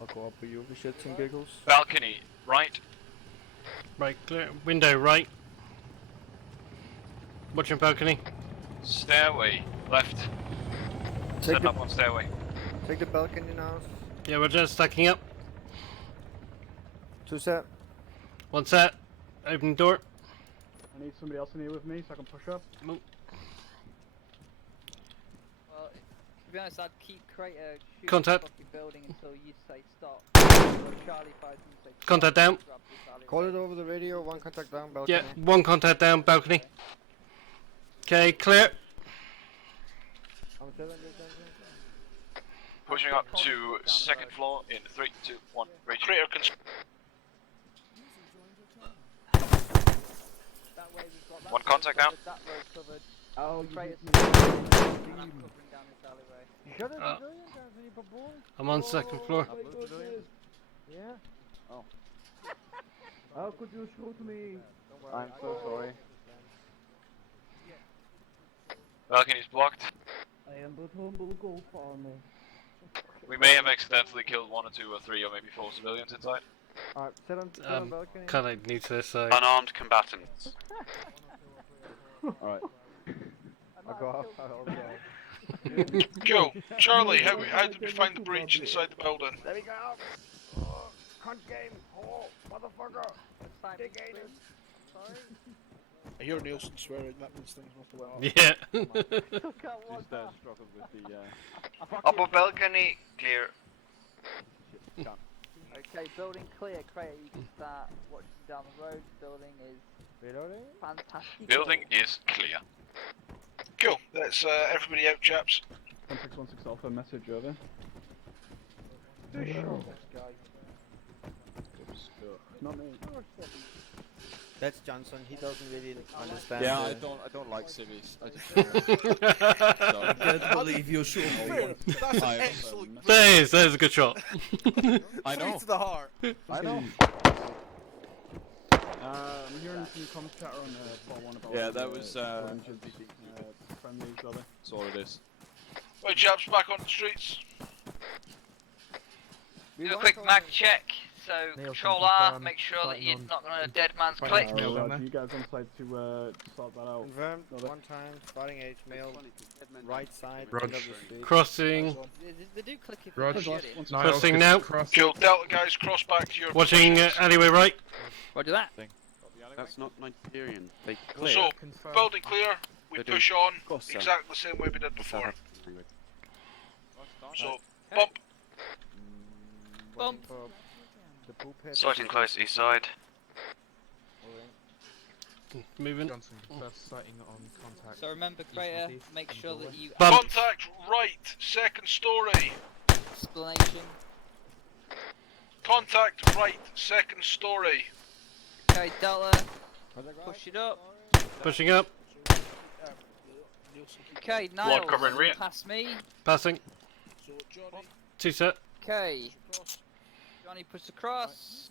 I'll go up with you for shits and giggles. Balcony, right. Right, clear. Window right. Watching balcony. Stairway, left. Take Setting the, up on stairway. take the balcony, Niles. Yeah, we're just stacking up. 2 set. 1 set. Open door. I need somebody else in here with me so I can push up. Move. Well, to be honest, I'd keep Crater shooting Contact. the fucking building until you say stop. Or Charlie fires and say stop. Contact down. Grab this alleyway. Call it over the radio, 1 contact down, balcony. Yeah, 1 contact down, balcony. Okay, clear. I'm telling you, Johnson. Pushing up to 2nd floor in 3, 2, 1, breaching. Crater That way we've got that 1 road contact down. covered, that road covered. Oh, Crater's you and I'm covering down this alleyway. Shut it, Uh, civilian, Johnson, you boy. I'm on 2nd floor. Yeah. Oh. How could you shoot me? I'm so sorry. Balcony's blocked. I am but humble gold farmer. We may have accidentally killed 1 or 2 or 3 or maybe 4 civilians inside. Alright, sit on balcony. Kinda new to this side. Unarmed combatants. Alright. I'll go off. I'll Cool. Charlie, how did we find the breach inside the building? Let me go. Oh, cunt game. Oh, motherfucker. Dick anus. Sorry. I hear Nielsen swearing, that means things must have went off. Yeah. Just struggled with the Upper balcony, clear. Okay, building clear. Crater, you can start watching down the road. Building is fantastic. Building is clear. Cool. That's everybody out, chaps. 1616 Alpha, message over. Not me. That's Johnson. He doesn't really understand. Yeah, I don't like civvies. I just can't believe you're shooting. That's an excellent. That is a good shot. I know. Straight to the heart. I know. I'm hearing some comms chatter on part 1 about. Yeah, that was friendly each other. That's all it is. Right, chaps, back on the streets. Do a quick mag check. So control R, make sure that you're not on a dead man's click. You guys on site to sort that out. Confirmed. 1 time. Starting age male. Right side. Rog. End of the street. Crossing. They do click if Rog. you get it. Crossing now. Cool. Delta guys, cross back to your Watching positions. alleyway right. Roger that. That's not Nigerian. They clear. So, building clear, we They do. push on, Of course, sir. exactly the same way we did before. Anyway. So, bump. Bump. The poop head. Sighting close east side. Moving. Johnson, first sighting on contact. So remember, Crater, make sure that you... Contact right, second story. Explanation. Contact right, second story. Okay, Delta, push it up. Pushing up. Okay, Ward Niles, covering rear. pass me. Passing. Two set. Okay. Johnny push across.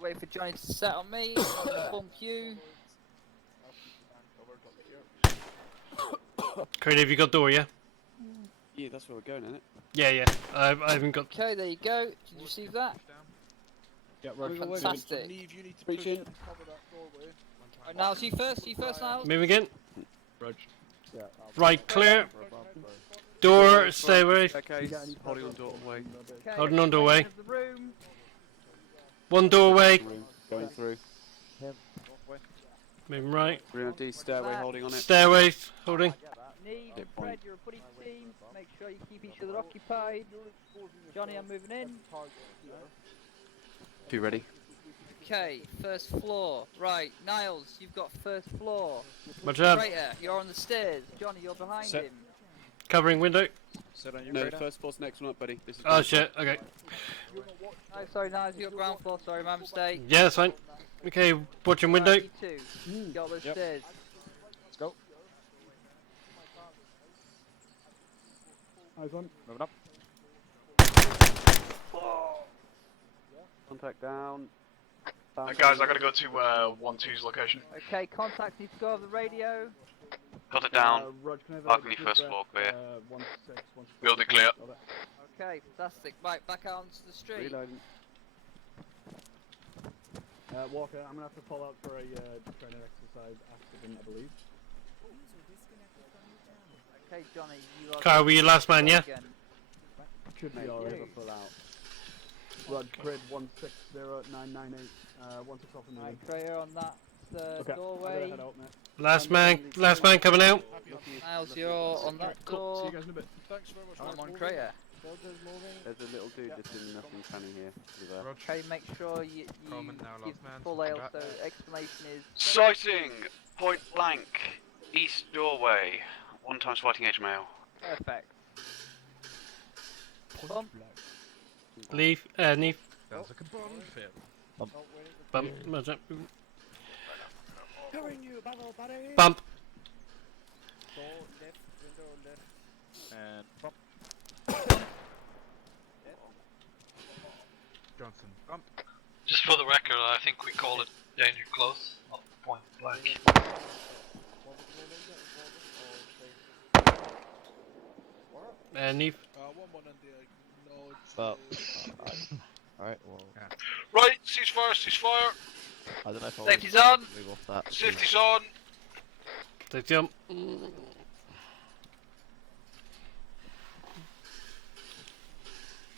Wait for Johnny to set on me. Bump you. Crane, have you got door, yeah? Yeah, that's where we're going, isn't it? Yeah, yeah. I haven't got... Okay, there you go. Did you receive that? Yeah, right. Fantastic. Neve, you need to Breach push in. in and cover that doorway. Right, Niles, you first, Niles. Moving in. Rog. Right, clear. Door, stay away. Okay, holding on doorway. Okay, Holding on doorway. of the room. One doorway. Going through. Moving right. We're in a D stairway, holding on it. Stairways, holding. Neve, Hit Fred, point. you're a buddy team. Make sure you keep each other occupied. Johnny, I'm moving in. You ready? Okay, first floor. Right, Niles, you've got first floor. Watch out. Crater, you're on the stairs. Johnny, you're behind Set. him. Covering window. No, first floor's next one up, buddy. This is Oh shit, okay. Oh, sorry, Niles, you're ground floor. Sorry, my mistake. Yeah, that's fine. Okay, watching window. You two, got those stairs. Let's go. Eyes on. Moving up. Contact down. Guys, I gotta go to 1-2's location. Okay, contact needs to go over the radio. Got it down. Rog, can I have a Balcony good first rep, floor clear. 1-6, 1-6. Building clear. Got it. Okay, fantastic. Right, back out onto the street. Reloading. Walker, I'm gonna have to pull out for a training exercise accident, I believe. Okay, Johnny, you are... Carl, were you last man, yeah? Again. Should be alright. Pull out. Rog, grid 160998. 16 off in the Right, room. Crater on that Okay, I'm gonna doorway. head out, mate. Last man coming out. Niles, you're on that Cool. See door. you guys in a bit. Thanks very much. I'm on Crater. There's a little dude just in nothing funny here. Over there. Okay, make sure you Coleman, now give last man, full come ale, back. so explanation is... Sighting, point blank, east doorway. 1 times fighting age male. Perfect. Bump. Leave, Neve. Sounds like a Bond film. Bump. Watch out. Covering you, battle buddy. Bump. Door left, window left. And bump. Johnson, bump. Just for the record, I think we call it danger close, not point blank. Neve. One on the nod. But, alright, well, Right, ceasefire. I don't know if I Safety's want on. to move off that. Safety's on. Take jump.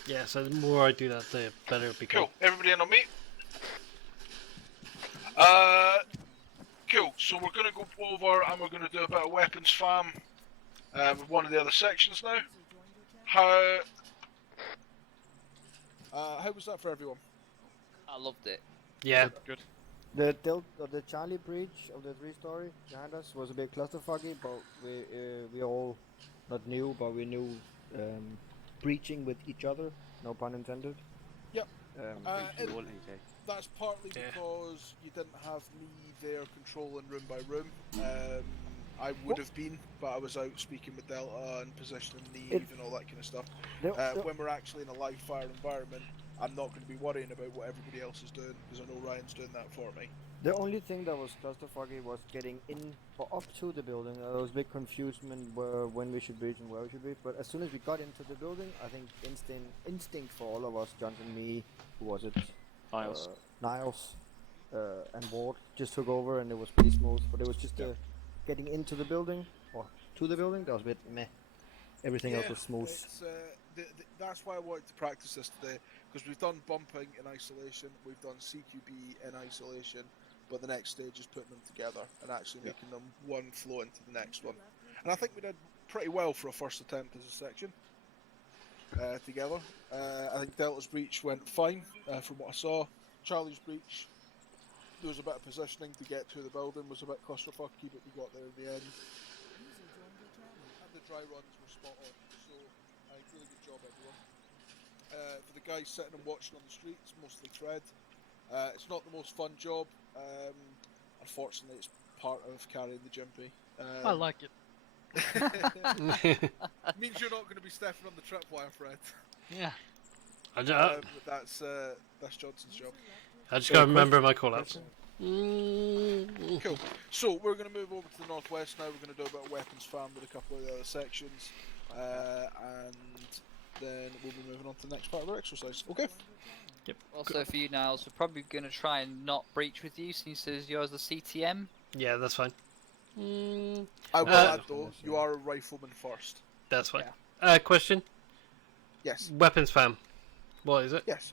Yeah, so the more I do that, the better it becomes. Cool. Everybody in on me. Cool. So we're gonna go over and we're gonna do a bit of weapons fam with one of the other sections now. How was that for everyone? I loved it. Yeah. Good. The Charlie breach of the 3-story behind us was a bit clusterfucky, but we all not knew, but we knew breaching with each other. No pun intended. Yep. Breaching all That's partly because you didn't have me there controlling room by room. I would have been, but I was out speaking with Delta and positioning Neve and all that kind of stuff. When we're actually in a live fire environment, I'm not going to be worrying about what everybody else is doing, because I know Ryan's doing that for me. The only thing that was clusterfucky was getting in or up to the building. There was a big confusion when we should breach and where we should breach. But as soon as we got into the building, I think instinct for all of us, Johnson, me, who was it? Niles. Niles and Ward just took over, and it was pretty smooth. But it was just getting into the building or to the building that was a bit meh. Everything else was smooth. That's why I wanted to practice this today, because we've done bumping in isolation, we've done CQB in isolation, but the next stage is putting them together and actually making them one flow into the next one. And I think we did pretty well for a first attempt as a section together. I think Delta's breach went fine from what I saw. Charlie's breach there was a bit of positioning to get to the building, was a bit clusterfucky, but we got there in the end. And the dry runs were spot on, so really good job everyone. For the guys sitting and watching on the streets, mostly tread. It's not the most fun job. Unfortunately, it's part of carrying the Jimpy. I like it. Means you're not going to be stepping on the tripwire, Fred. Yeah. That's Johnson's job. I just gotta remember my call-outs. Cool. So we're going to move over to the northwest now. We're going to do a bit of weapons farm with a couple of the other sections, and then we'll be moving on to the next part of our exercise. Okay. Yep. Also for you, Niles, we're probably going to try and not breach with you since yours the CTM. Yeah, that's fine. I will add though, you are a rifleman first. That's fine. Yeah. Question? Yes. Weapons fam. What is it? Yes.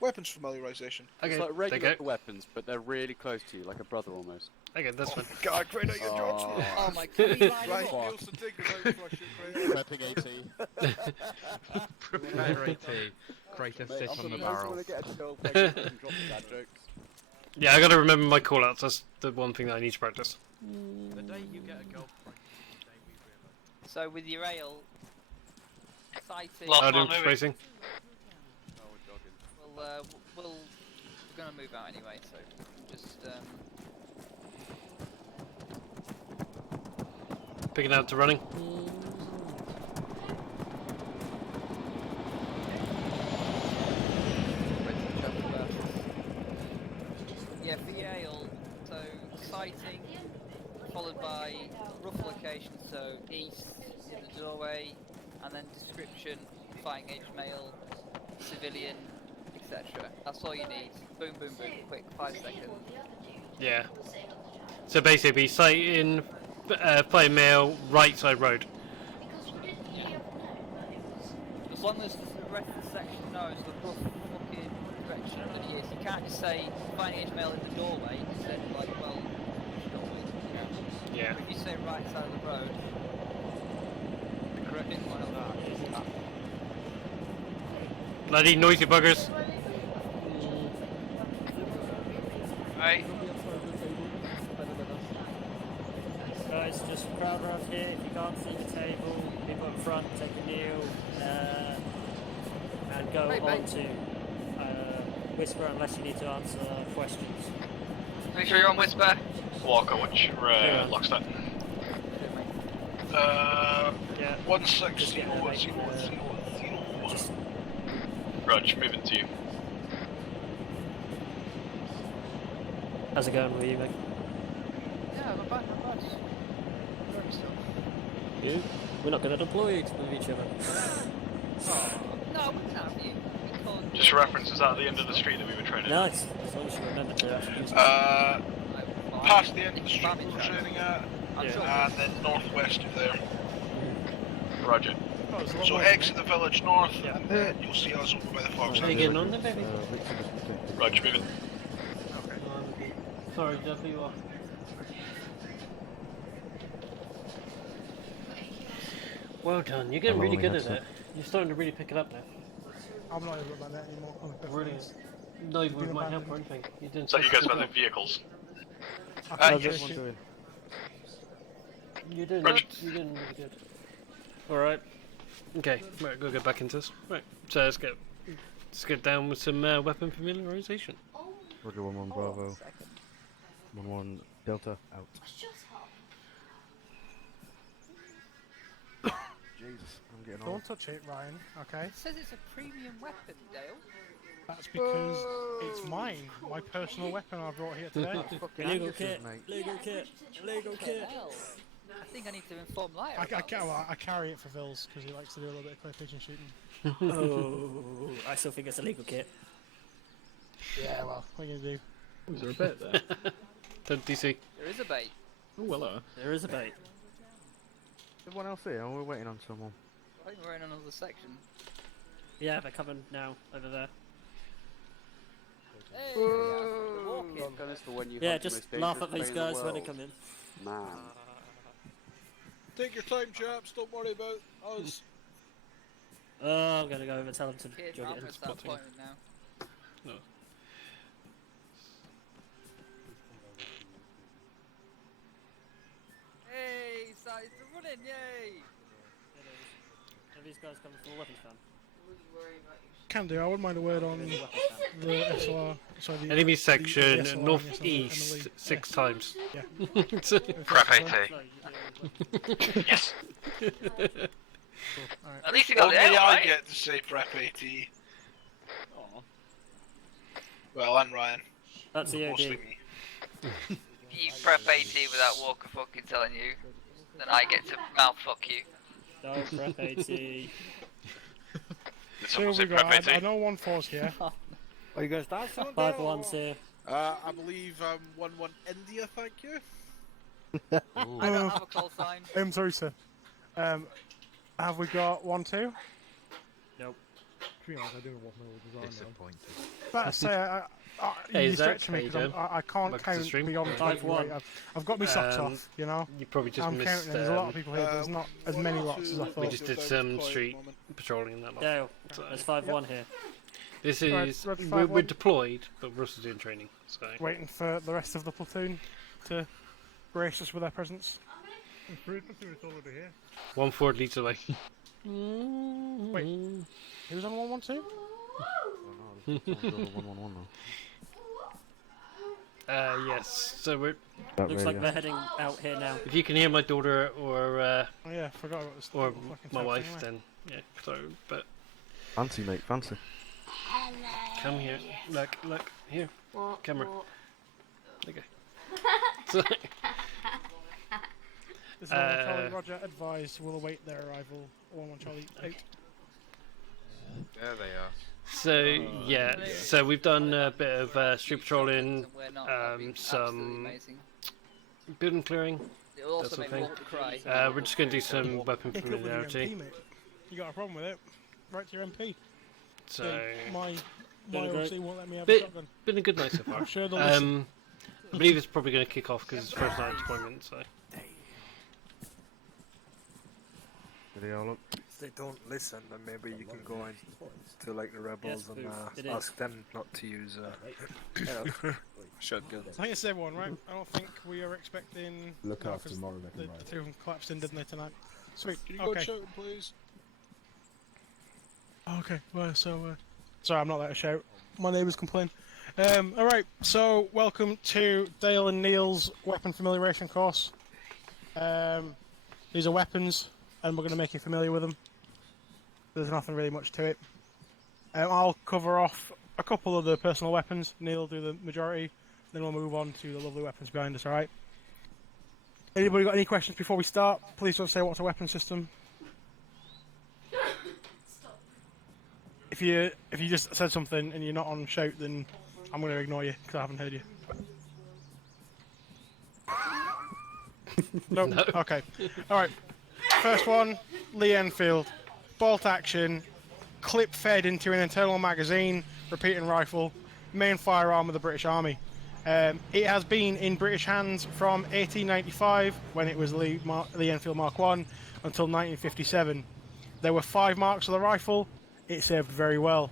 Weapons familiarization. Okay, It's like regular weapons, but they're really close to you, like a brother almost. Okay, that's fine. God, Crane, your jobs. Oh my God. Right, Milsim, take us out for a shit, Crane. Prepping AT. Prepare AT. Kratos sit on the barrel. Yeah, I gotta remember my call-outs. That's the one thing that I need to practice. The day you get a gold point, the day we realise. So with your ale, sighting. Racing. We're gonna move out anyway, so just Picking out to running. yeah, for Yale, so sighting, followed by rough location, so east in the doorway, and then description, fighting age male, civilian, etc. That's all you need. Boom, boom, boom, quick, 5 seconds. Yeah. So basically, sight in, play male, right side road. Yeah. As long as the rest of the section knows the rough fucking direction that he is, you can't just say fighting age male in the doorway and then like, well, you know. Yeah. If you say right side of the road, the correct one of that. Bloody noisy buggers. Right. Guys, just crowd around here. If you can't see the table, people in front, take a kneel, and go on to Whisper unless you need to answer questions. Make sure you're on Whisper. Walker, what's your lockstep? Yeah. 160. Rog, moving to you. How's it going with you, Meg? Yeah, not bad, not bad. Very still. You? We're not going to deploy with each other. No, we can have you. Just for reference, is that at the end of the street that we were training? No, it's as long as you remember to actually use it. Past the end of the street we were training at, Yeah. and then northwest of there. Roger. So exit the village north, and then you'll see us over by the fox. How you getting on there, baby? Roger, moving. Sorry, Jeffy, you off. Well done, you're getting really good at it. You're starting to really pick it up now. I'm not even about that anymore. Brilliant. Not even with my help or anything. You're doing So you guys such a about good the vehicles? Yes. You're doing really good. Alright. Okay, right, go get back into this. Right, so let's get down with some weapon familiarization. Roger 1-1 Bravo. 1-1 Delta out. Jesus, I'm getting on. Don't touch it, Ryan, okay? It says it's a premium weapon, Dale. That's because it's mine, my personal weapon I brought here today. Illegal kit, illegal kit, illegal kit. I think I need to inform Liar. I carry it for Vils because he likes to do a little bit of clear pigeon shooting. Oh, I still think it's a legal kit. Yeah, well, what are you gonna do? Is there a bait there? 10 DC. There is a bait. Oh, hello. There is a bait. Everyone else here? We're waiting on someone. I think we're in another section. Yeah, they're coming now, over there. Hey, yeah, just laugh at these guys when they come in. Man. Take your time, chaps. Don't worry about us. Oh, I'm gonna go over and tell them to Kids, jog I'm it gonna in. start pointing now. No. in! Yay! Are these guys coming from the weapons fan? Can do. I wouldn't mind a word on the SLR. Sorry, the Enemy the section SLR and the northeast SLR. 6 times. Yeah. Prep 80. Yes! At least you got Only the L, I right? get to say Prep AT. Well, and Ryan. That's the Mostly OD. me. You prep AT without Walker fucking telling you, then I get to mouth fuck you. Don't prep AT. So we got. I know 1-4's here. Are you guys dancing? 5-1's here. I believe 1-1 India. Thank you. I don't have a call sign. I'm sorry, sir. Have we got 1-2? Nope. Disappointed. But I say, Hey, you Zach, stretch me how you because doing? I can't Welcome to the count stream. beyond 20. Right? I've got my socks off, you know. You probably just I'm missed. counting. There's a lot of people here, but there's not as many lots as I thought. We just did some street patrolling and that lot. Dale, there's 5-1 here. This Right, is ready, we're 5-1. deployed, but Russ is doing training. So Waiting for the rest of the platoon to grace us with their presence. It's already here. 1-4 leads away. Wait, who's on 1-1-2? Yes. So we're. Looks like they're heading out here now. If you can hear my daughter or Oh yeah, I forgot about this. or fucking my stuff wife, anyway. then yeah. So, but Fancy, mate, fancy. come here. Look, here. Camera. Okay. So, This is 1-1 Charlie. Roger. Advised. We'll await their arrival. 1-1 Charlie. Out. There they are. so yeah. So we've done a bit of street patrolling, We're not. That'd be absolutely some amazing. building clearing. It'll That also sort of make thing. Walker cry. We're just going to do some weapon Pick up with your familiarity. MP, mate. You got a problem with it? Right to your MP. So My OC won't let me have a bit, shotgun. been a good night so far. I'm sure they'll listen. I believe it's probably going to kick off because it's first night deployment. So Did they all look? If they don't listen, then maybe you can go in to like the rebels Yes, and it ask is. them not to use shotguns. I think it's everyone, right? I don't think we are expecting. Look no, after 'cause tomorrow, the two of them collapsed in, didn't they, tonight? Sweet. Can you go shouting, please? Okay. Well, so sorry, I'm not there to shout. My neighbours complain. All right. So welcome to Dale and Neil's weapon familiarization course. These are weapons, and we're going to make you familiar with them. There's nothing really much to it. I'll cover off a couple of the personal weapons. Neil will do the majority. Then we'll move on to the lovely weapons behind us. All right. Anybody got any questions before we start? Please don't say what's a weapon system. If you just said something and you're not on shout, then I'm going to ignore you because I haven't heard you. Nope. No. Okay. All right. First one, Lee Enfield, bolt action, clip fed into an internal magazine, repeating rifle, main firearm of the British Army. It has been in British hands from 1895, when it was Lee Enfield Mark I, until 1957. There were 5 marks of the rifle. It served very well.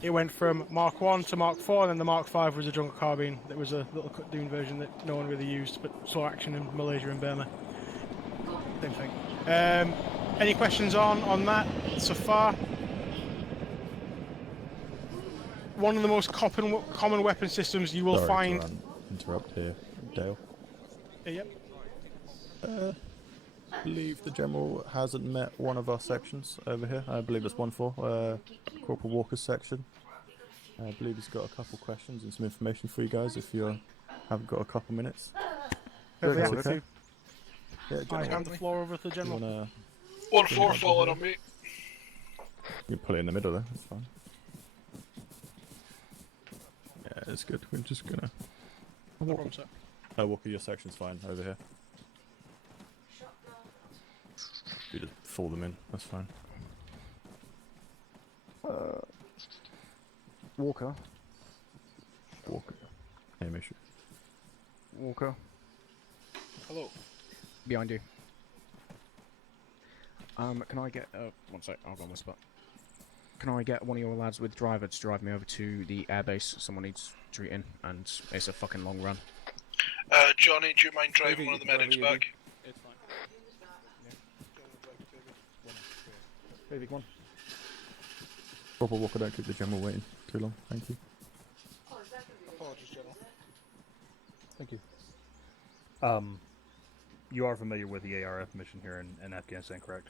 It went from Mark 1 to Mark 4, and then the Mark 5 was a jungle carbine. That was a little cut down version that no one really used, but saw action in Malaysia and Burma. Same thing. Any questions on that so far? One of the most common weapon systems you will find. Interrupt here, Dale. Yep. I believe the general hasn't met one of our sections over here. I believe it's 1-4, Corporal Walker's section. I believe he's got a couple questions and some information for you guys if you haven't got a couple minutes. That's okay. Yeah, I hand the floor over to the general. 1-4 falling on me. You can put it in the middle there, that's fine. Yeah, it's good. We're just gonna. No problem, sir. Walker, your section's fine over here. You just fold them in, that's fine. Walker. Hey, Misha. Walker. Hello. Behind you. Can I get one sec, I'll go on the spot. Can I get one of your lads with driver to drive me over to the airbase? Someone needs treating, and it's a fucking long run. Johnny, do you mind driving one of the medics back? It's fine. Basic 1. Corporal Walker, don't keep the general waiting too long. Thank you. Apologies, General. Thank you. You are familiar with the ARF mission here in Afghanistan, correct?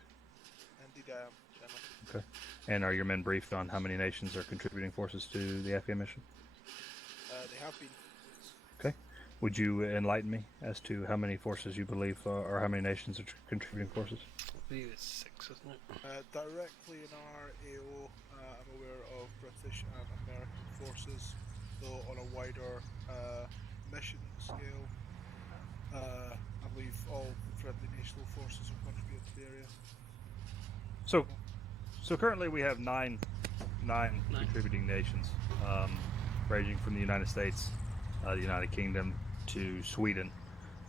Indeed I am, General. Okay. And are your men briefed on how many nations are contributing forces to the Afghan mission? They have been. Okay. Would you enlighten me as to how many forces you believe, or how many nations are contributing forces? I believe it's 6, isn't it? Directly in our AO, I'm aware of British and American forces, though on a wider mission scale, I believe all friendly national forces are contributing to the area. So currently we have nine contributing nations, ranging from the United States, the United Kingdom, to Sweden.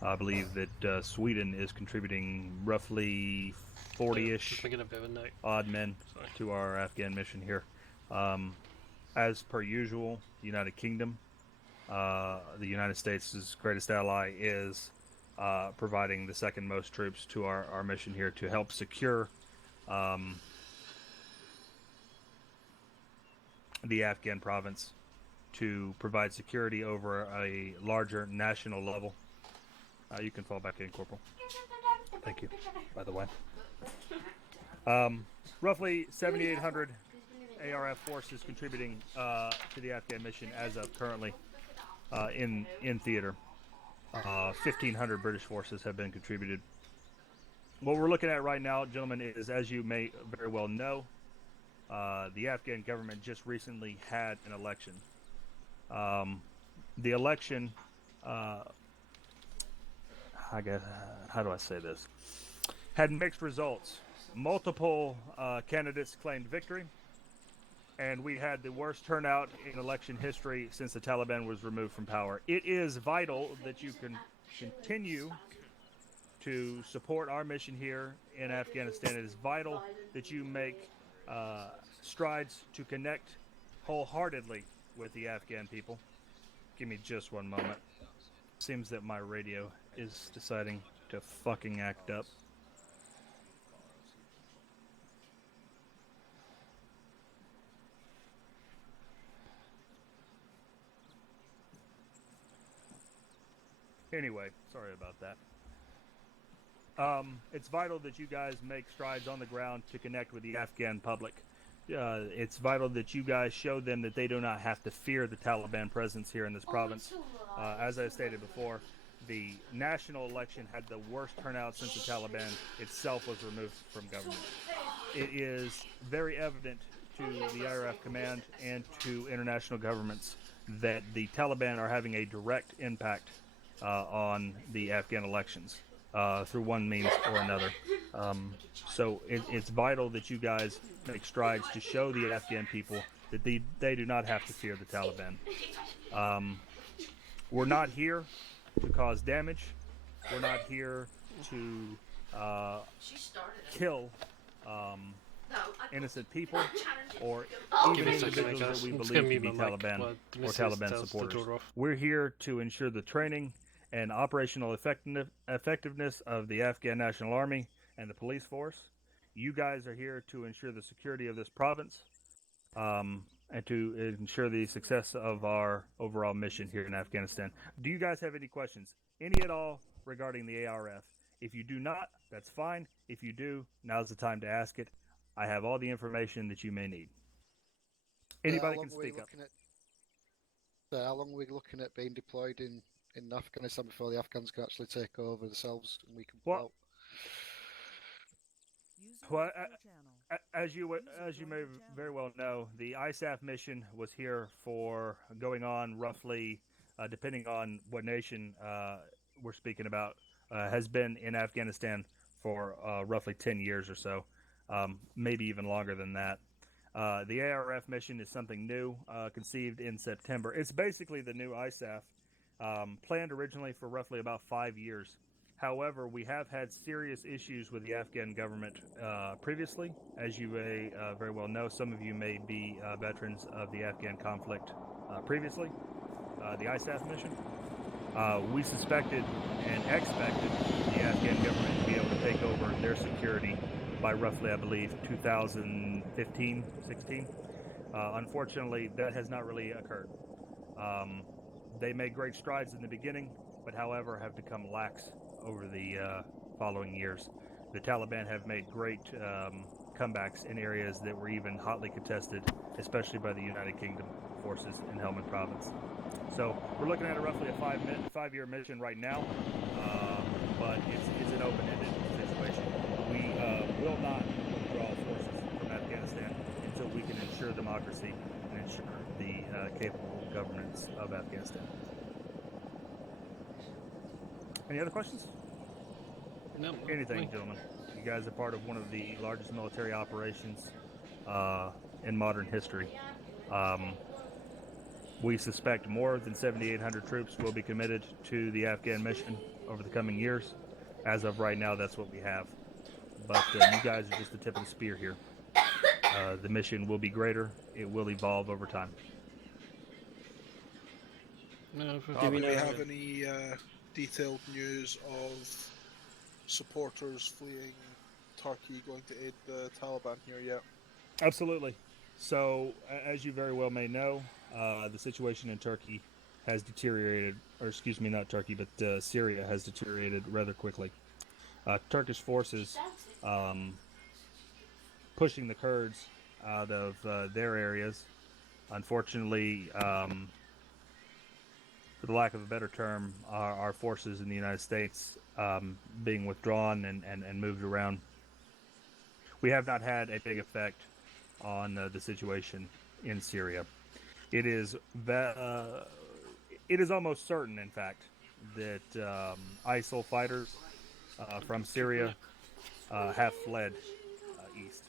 I believe that Sweden is contributing roughly 40-ish odd men to our Afghan mission here. As per usual, United Kingdom, the United States' greatest ally, is providing the second most troops to our mission here to help secure the Afghan province, to provide security over a larger national level. You can fall back in, Corporal. Thank you, by the way. Roughly 7,800 ARF forces contributing to the Afghan mission as of currently in theater. 1,500 British forces have been contributed. What we're looking at right now, gentlemen, is, as you may very well know, the Afghan government just recently had an election. The election, I guess, how do I say this? Had mixed results. Multiple candidates claimed victory, and we had the worst turnout in election history since the Taliban was removed from power. It is vital that you can continue to support our mission here in Afghanistan. It is vital that you make strides to connect wholeheartedly with the Afghan people. Give me just one moment. Seems that my radio is deciding to fucking act up. Anyway, sorry about that. It's vital that you guys make strides on the ground to connect with the Afghan public. It's vital that you guys show them that they do not have to fear the Taliban presence here in this province. As I stated before, the national election had the worst turnout since the Taliban itself was removed from government. It is very evident to the IRF command and to international governments that the Taliban are having a direct impact on the Afghan elections through one means or another. So it's vital that you guys make strides to show the Afghan people that they do not have to fear the Taliban. We're not here to cause damage. We're not here to kill innocent people or even individuals that we believe to be Taliban or Taliban supporters. We're here to ensure the training and operational effectiveness of the Afghan National Army and the police force. You guys are here to ensure the security of this province and to ensure the success of our overall mission here in Afghanistan. Do you guys have any questions, any at all, regarding the ARF? If you do not, that's fine. If you do, now's the time to ask it. I have all the information that you may need. Anybody can speak up. How long are we looking at being deployed in Afghanistan before the Afghans can actually take over themselves and we can pull out? Well, as you may very well know, the ISAF mission was here for going on roughly, depending on what nation we're speaking about, has been in Afghanistan for roughly 10 years or so, maybe even longer than that. The ARF mission is something new, conceived in September. It's basically the new ISAF, planned originally for roughly about 5 years. However, we have had serious issues with the Afghan government previously. As you may very well know, some of you may be veterans of the Afghan conflict previously, the ISAF mission. We suspected and expected the Afghan government to be able to take over their security by roughly, I believe, 2015, 16. Unfortunately, that has not really occurred. They made great strides in the beginning, but however have become lax over the following years. The Taliban have made great comebacks in areas that were even hotly contested, especially by the United Kingdom forces in Helmand Province. So we're looking at roughly a 5-year mission right now, but it's an open-ended situation. We will not withdraw forces from Afghanistan until we can ensure democracy and ensure the capable governance of Afghanistan. Any other questions? No. Anything, gentlemen. You guys are part of one of the largest military operations in modern history. We suspect more than 7,800 troops will be committed to the Afghan mission over the coming years. As of right now, that's what we have. But you guys are just the tip of the spear here. The mission will be greater. It will evolve over time. Do we have any detailed news of supporters fleeing Turkey going to aid the Taliban here yet? Absolutely. So, as you very well may know, the situation in Turkey has deteriorated, or excuse me, not Turkey, but Syria has deteriorated rather quickly. Turkish forces pushing the Kurds out of their areas. Unfortunately, for the lack of a better term, our forces in the United States being withdrawn and moved around. We have not had a big effect on the situation in Syria. It is almost certain, in fact, that ISIL fighters from Syria have fled east.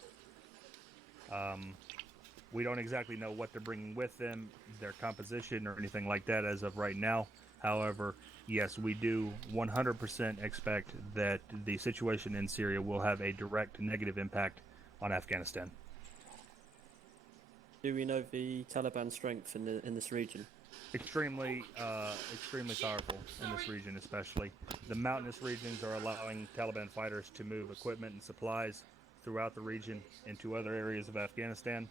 We don't exactly know what they're bringing with them, their composition or anything like that as of right now. However, yes, we do 100% expect that the situation in Syria will have a direct negative impact on Afghanistan. Do we know the Taliban strength in this region? Extremely powerful in this region, especially. The mountainous regions are allowing Taliban fighters to move equipment and supplies throughout the region into other areas of Afghanistan.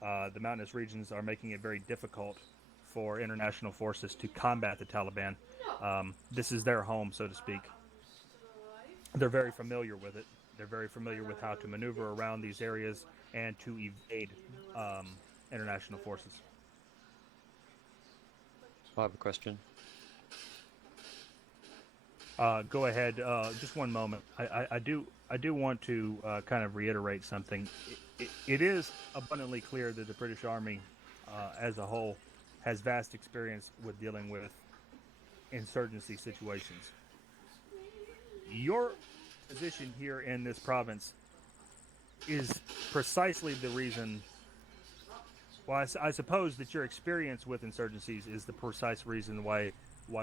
The mountainous regions are making it very difficult for international forces to combat the Taliban. This is their home, so to speak. They're very familiar with it. They're very familiar with how to maneuver around these areas and to evade international forces. I have a question. Go ahead. Just one moment. I do want to kind of reiterate something. It is abundantly clear that the British Army, as a whole, has vast experience with dealing with insurgency situations. Your position here in this province is precisely the reason. Well, I suppose that your experience with insurgencies is the precise reason why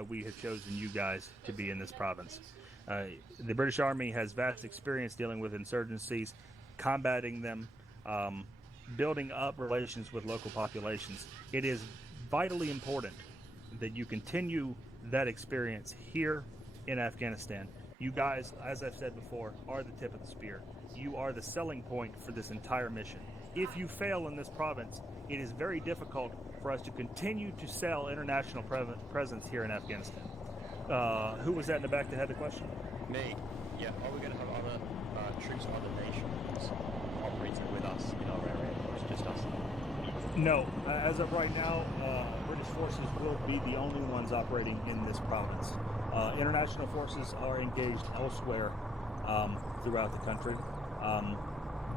we have chosen you guys to be in this province. The British Army has vast experience dealing with insurgencies, combating them, building up relations with local populations. It is vitally important that you continue that experience here in Afghanistan. You guys, as I've said before, are the tip of the spear. You are the selling point for this entire mission. If you fail in this province, it is very difficult for us to continue to sell international presence here in Afghanistan. Who was that in the back that had the question? Me. Yeah. Are we going to have other troops from other nations operating with us in our area, or is it just us? No. As of right now, British forces will be the only ones operating in this province. International forces are engaged elsewhere throughout the country.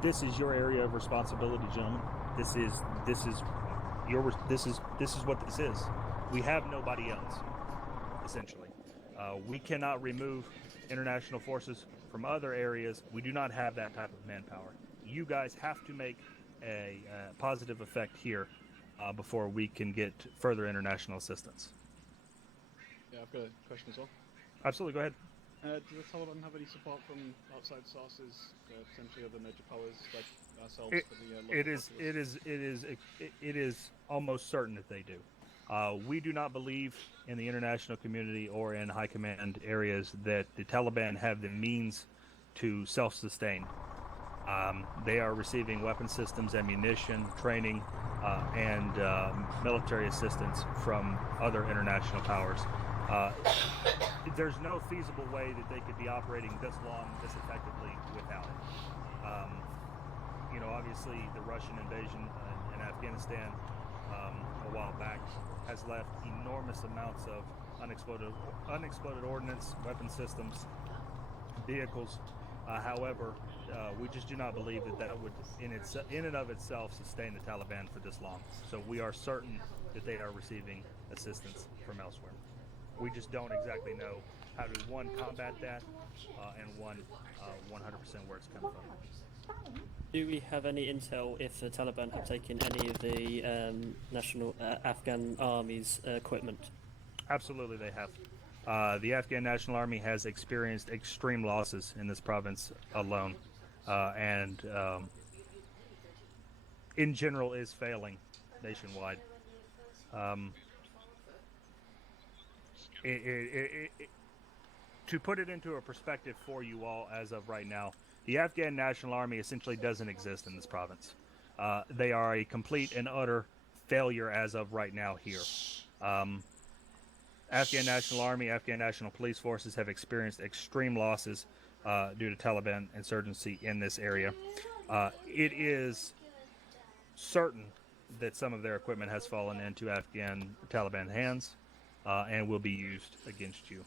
This is your area of responsibility, gentlemen. This is what this is. We have nobody else, essentially. We cannot remove international forces from other areas. We do not have that type of manpower. You guys have to make a positive effect here before we can get further international assistance. Yeah, I've got a question as well. Absolutely, go ahead. Do the Taliban have any support from outside sources, potentially other major powers like ourselves? It is almost certain that they do. We do not believe in the international community or in high command areas that the Taliban have the means to self-sustain. They are receiving weapon systems, ammunition, training, and military assistance from other international powers. There's no feasible way that they could be operating this long, this effectively without it. You know, obviously the Russian invasion in Afghanistan a while back has left enormous amounts of unexploded ordnance, weapon systems, vehicles. However, we just do not believe that would, in and of itself, sustain the Taliban for this long. So we are certain that they are receiving assistance from elsewhere. We just don't exactly know how to, one, combat that, and one, 100% where it's coming from. Do we have any intel if the Taliban have taken any of the national Afghan army's equipment? Absolutely, they have. The Afghan National Army has experienced extreme losses in this province alone, and in general is failing nationwide. To put it into a perspective for you all as of right now, the Afghan National Army essentially doesn't exist in this province. They are a complete and utter failure as of right now here. Afghan National Army, Afghan National Police Forces have experienced extreme losses due to Taliban insurgency in this area. It is certain that some of their equipment has fallen into Afghan Taliban hands and will be used against you.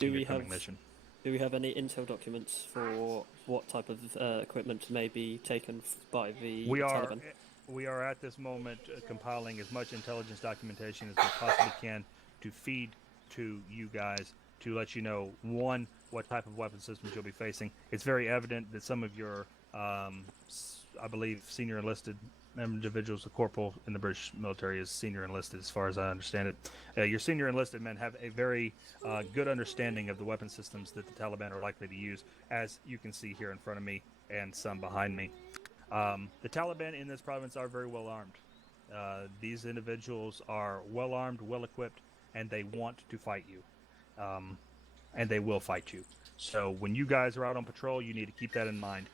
Do we have any intel documents for what type of equipment may be taken by the Taliban? We are at this moment compiling as much intelligence documentation as we possibly can to feed to you guys to let you know, one, what type of weapon systems you'll be facing. It's very evident that some of your, I believe, senior enlisted individuals, the corporal in the British military is senior enlisted as far as I understand it. Your senior enlisted men have a very good understanding of the weapon systems that the Taliban are likely to use, as you can see here in front of me and some behind me. The Taliban in this province are very well armed. These individuals are well armed, well equipped, and they want to fight you. And they will fight you. So when you guys are out on patrol, you need to keep that in mind.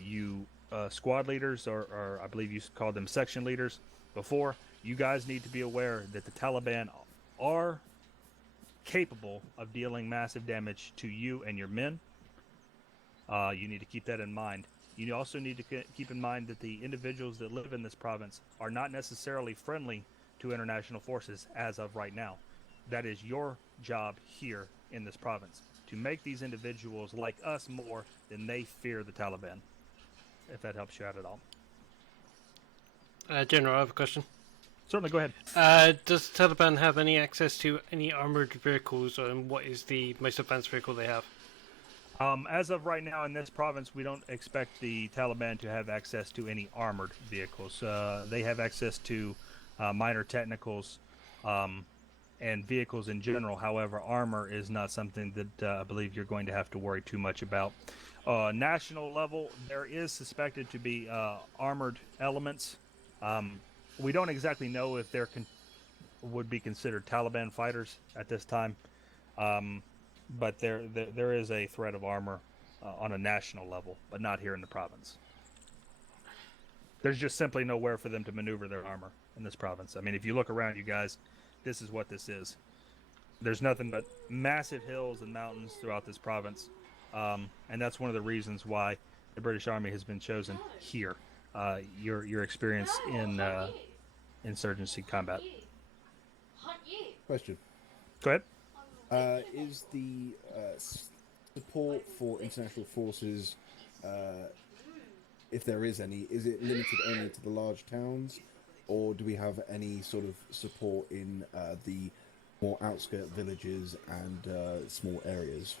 You squad leaders, or I believe you called them section leaders before, you guys need to be aware that the Taliban are capable of dealing massive damage to you and your men. You need to keep that in mind. You also need to keep in mind that the individuals that live in this province are not necessarily friendly to international forces as of right now. That is your job here in this province, to make these individuals like us more than they fear the Taliban, if that helps you out at all. General, I have a question. Certainly, go ahead. Does the Taliban have any access to any armored vehicles, and what is the most advanced vehicle they have? As of right now in this province, we don't expect the Taliban to have access to any armored vehicles. They have access to minor technicals and vehicles in general. However, armor is not something that I believe you're going to have to worry too much about. National level, there is suspected to be armored elements. We don't exactly know if they're would be considered Taliban fighters at this time. But there is a threat of armor on a national level, but not here in the province. There's just simply nowhere for them to maneuver their armor in this province. I mean, if you look around, you guys, this is what this is. There's nothing but massive hills and mountains throughout this province, and that's one of the reasons why the British Army has been chosen here. Your experience in insurgency combat. Question. Go ahead. Is the support for international forces, if there is any, is it limited only to the large towns, or do we have any sort of support in the more outskirt villages and small areas?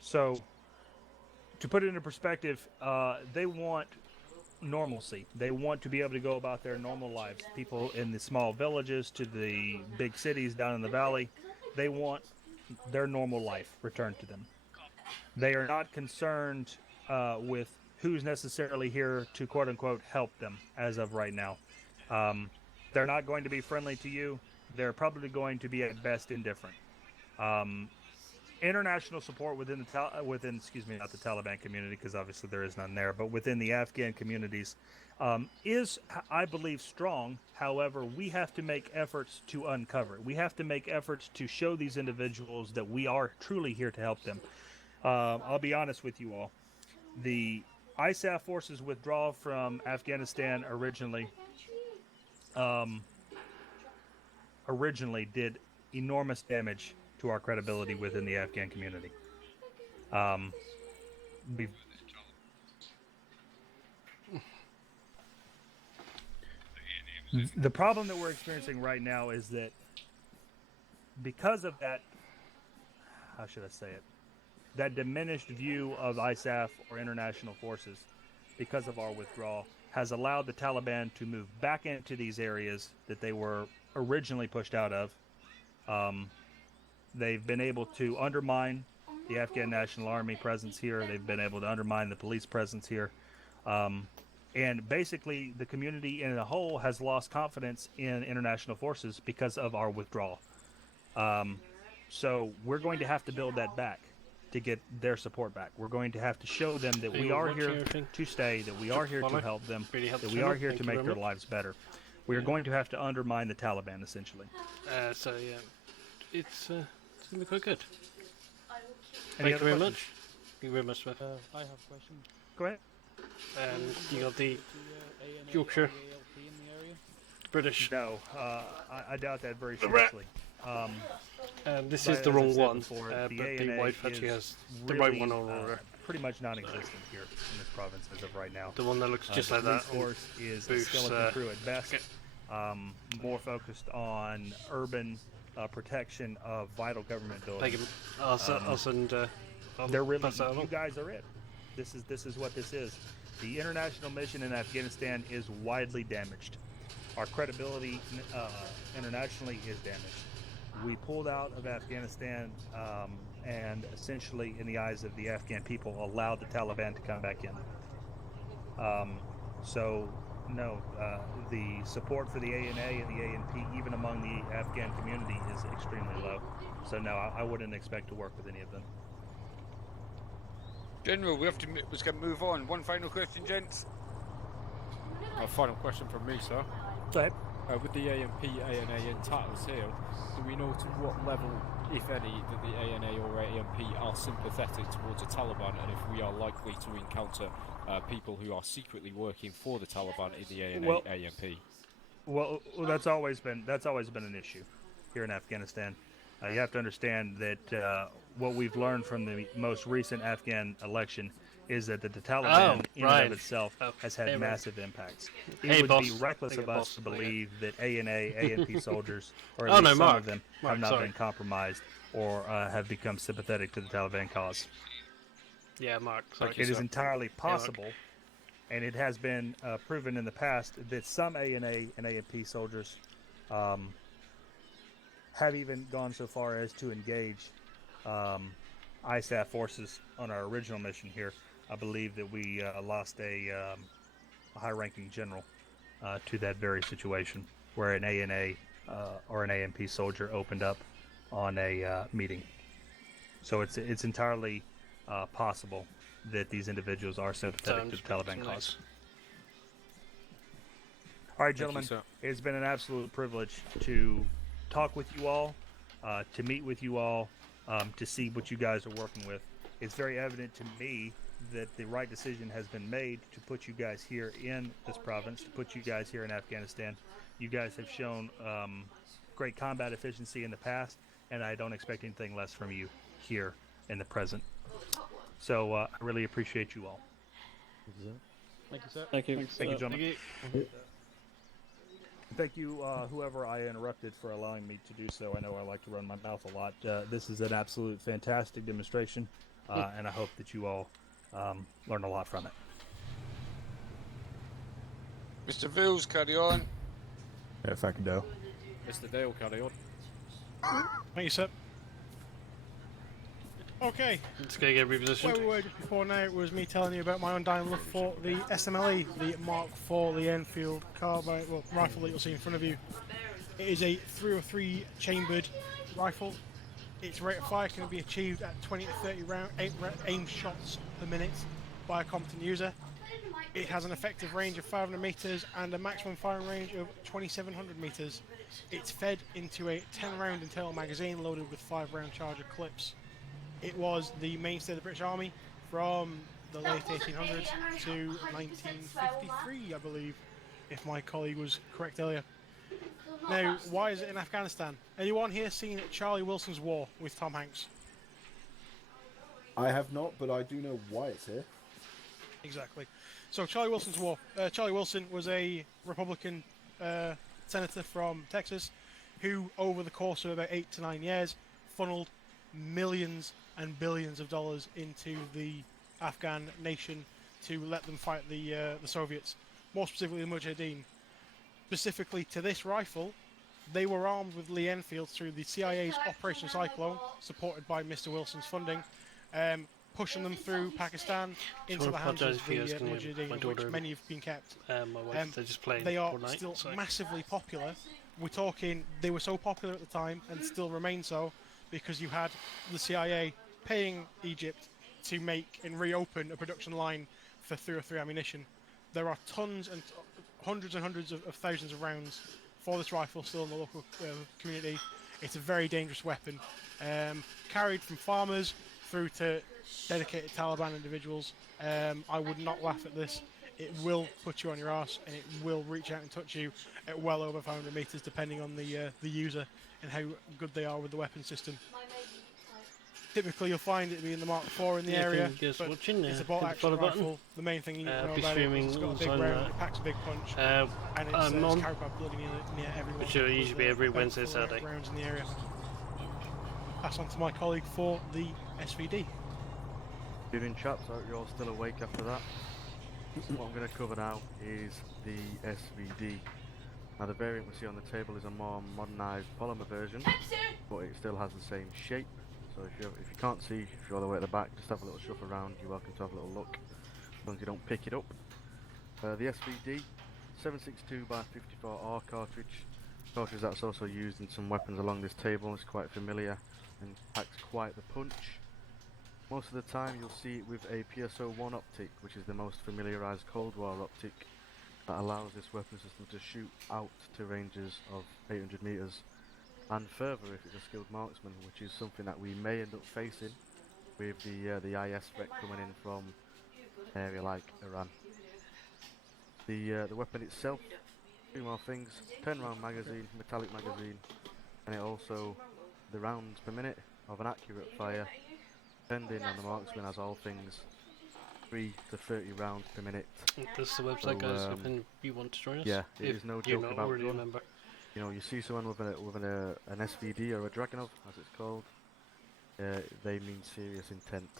So, to put it into perspective, they want normalcy. They want to be able to go about their normal lives. People in the small villages to the big cities down in the valley, they want their normal life returned to them. They are not concerned with who's necessarily here to quote-unquote help them as of right now. They're not going to be friendly to you. They're probably going to be at best indifferent. international support within the excuse me, not the Taliban community, because obviously there is none there, but within the Afghan communities is, I believe, strong. However, we have to make efforts to uncover it. We have to make efforts to show these individuals that we are truly here to help them. I'll be honest with you all. The ISAF forces withdrawal from Afghanistan originally did enormous damage to our credibility within the Afghan community. The problem that we're experiencing right now is that because of that, how should I say it, that diminished view of ISAF or international forces, because of our withdrawal, has allowed the Taliban to move back into these areas that they were originally pushed out of. They've been able to undermine the Afghan National Army presence here. They've been able to undermine the police presence here. And basically, the community in a whole has lost confidence in international forces because of our withdrawal. So we're going to have to build that back to get their support back. We're going to have to show them that we are here to stay, that we are here to help them, that we are here to make their lives better. We are going to have to undermine the Taliban, essentially. So yeah, it's going to be quite good. Any Thank you very other much. Thank you very much, Smith. I have a question. Go ahead. You got the Yorkshire British. No, I doubt that very seriously. This is the wrong one, but the the wife actually has the right one on order. Pretty much non-existent here in this province as of right now. The one that looks just like that. The police force is a skeleton crew at best, more focused on urban protection of vital government buildings. I'll send. They're really. You guys are it. This is what this is. The international mission in Afghanistan is widely damaged. Our credibility internationally is damaged. We pulled out of Afghanistan and essentially, in the eyes of the Afghan people, allowed the Taliban to come back in. The support for the ANA and the ANP, even among the Afghan community, is extremely low. So no, I wouldn't expect to work with any of them. General, we're going to move on. One final question, gents. A final question from me, sir. Go ahead. With the ANP, ANA and Tatler's Hill, do we know to what level, if any, that the ANA or ANP are sympathetic towards the Taliban, and if we are likely to encounter people who are secretly working for the Taliban in the ANA, ANP? Well, that's always been an issue here in Afghanistan. You have to understand that what we've learned from the most recent Afghan election is that the Taliban in and of itself has had massive impacts. It would be reckless of us to believe that ANA, ANP soldiers, or at least some of them, have not been compromised or have become sympathetic to the Taliban cause. Yeah, Mark. It is entirely possible, and it has been proven in the past, that some ANA and ANP soldiers have even gone so far as to engage ISAF forces on our original mission here. I believe that we lost a high-ranking general to that very situation, where an ANA or an ANP soldier opened up on a meeting. So it's entirely possible that these individuals are sympathetic to the Taliban cause. All right, gentlemen, it's been an absolute privilege to talk with you all, to meet with you all, to see what you guys are working with. It's very evident to me that the right decision has been made to put you guys here in this province, to put you guys here in Afghanistan. You guys have shown great combat efficiency in the past, and I don't expect anything less from you here in the present. So I really appreciate you all. Thank you, sir. Thank you. Thank you, gentlemen. Thank you, whoever I interrupted, for allowing me to do so. I know I like to run my mouth a lot. This is an absolute fantastic demonstration, and I hope that you all learn a lot from it. Mr. Vils, carry on. Yeah, if I can do. Mr. Dale, carry on. Thank you, sir. Okay. It's going to get repositioned. Where we were just before now was me telling you about my undying love for the SMLE, the Mark IV, the Enfield carbine, rifle that you'll see in front of you. It is a 303 chambered rifle. Its rate of fire can be achieved at 20 to 30 aim shots per minute by a competent user. It has an effective range of 500 meters and a maximum firing range of 2,700 meters. It's fed into a 10-round internal magazine loaded with 5-round charger clips. It was the mainstay of the British Army from the late 1800s to 1953, I believe, if my colleague was correct earlier. Now, why is it in Afghanistan? Anyone here seen Charlie Wilson's War with Tom Hanks? I have not, but I do know why it's here. Exactly. So Charlie Wilson's War. Charlie Wilson was a Republican senator from Texas who, over the course of about 8 to 9 years, funneled millions and billions of dollars into the Afghan nation to let them fight the Soviets, more specifically the Mujahideen. Specifically to this rifle, they were armed with Lee Enfields through the CIA's Operation Cyclone, supported by Mr. Wilson's funding, pushing them through Pakistan into the hands of the Mujahideen, of which many have been kept. My wife, they're just playing they are Fortnite, still so. massively popular. We're talking, they were so popular at the time and still remain so because you had the CIA paying Egypt to make and reopen a production line for 303 ammunition. There are tons and hundreds of thousands of rounds for this rifle still in the local community. It's a very dangerous weapon, carried from farmers through to dedicated Taliban individuals. I would not laugh at this. It will put you on your arse and it will reach out and touch you at well over 500 meters, depending on the user and how good they are with the weapon system. Typically, you'll find it being the Mark IV in the area, but it's a bolt action rifle. The main thing you need to know about it is it's got a big round, it packs a big punch, and it's carried by bloody near everyone. Which will usually be every Wednesday, Saturday. Rounds in the area. Pass on to my colleague for the SVD. Good evening, chaps. I hope you're all still awake after that. What I'm going to cover now is the SVD. Now the variant we see on the table is a more modernised polymer version, but it still has the same shape. So if you can't see, if you're all the way at the back, just have a little shuffle around. You're welcome to have a little look, as long as you don't pick it up. The SVD, 7.62x54R cartridge that's also used in some weapons along this table. It's quite familiar and packs quite the punch. Most of the time you'll see it with a PSO-1 optic, which is the most familiarised Cold War optic that allows this weapon system to shoot out to ranges of 800 metres and further if it's a skilled marksman, which is something that we may end up facing with the IS threat coming in from an area like Iran. The weapon itself, two more things: 10-round magazine, metallic magazine, and it also, the rounds per minute of an accurate fire, depending on the marksman, as all things, 3 to 30 rounds per minute. This is the website, guys, if you want to join us. Yeah, it is no joke about already gun. remember. You know, you see someone with an SVD or a Dragunov, as it's called, they mean serious intent,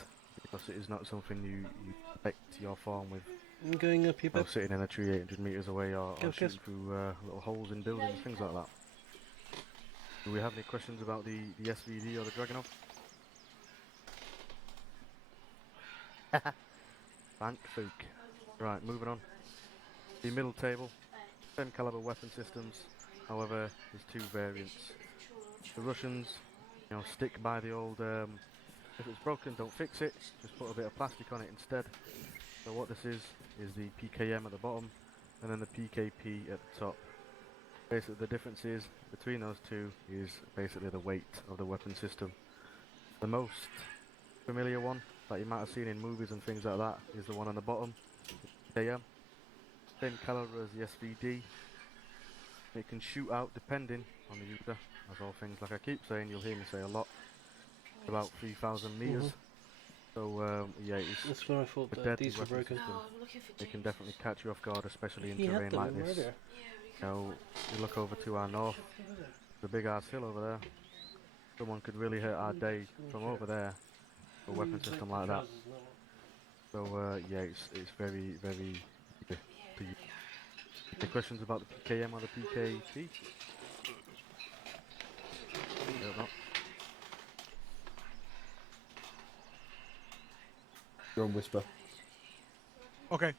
because it is not something you expect your form with. I'm going up here, sitting in a tree 800 metres away or shooting through little holes in buildings, things like that. Do we have any questions about the SVD or the Dragunov? Thank Fook. Right, moving on. The middle table, 10 caliber weapon systems. However, there's two variants. The Russians, you know, stick by the old, if it's broken, don't fix it, just put a bit of plastic on it instead. So what this is the PKM at the bottom, and then the PKP at the top. Basically the difference is, between those two, is basically the weight of the weapon system. The most familiar one that you might have seen in movies and things like that is the one on the bottom, the PKM. Same caliber as the SVD. It can shoot out depending on the user, as all things, like I keep saying, you'll hear me say a lot, about 3,000 meters. So yeah, it's when I thought a that deadly these were weapon broken. system. It can definitely catch you off guard, especially in He had terrain them like in this. murder. You know, you look over to our north, the big ass hill over there. Someone could really hurt our day from over there. A weapon system like that. So yeah, it's very eager to use. Any questions about the PKM or the PKP? I don't know. You're on Whisper. Okay.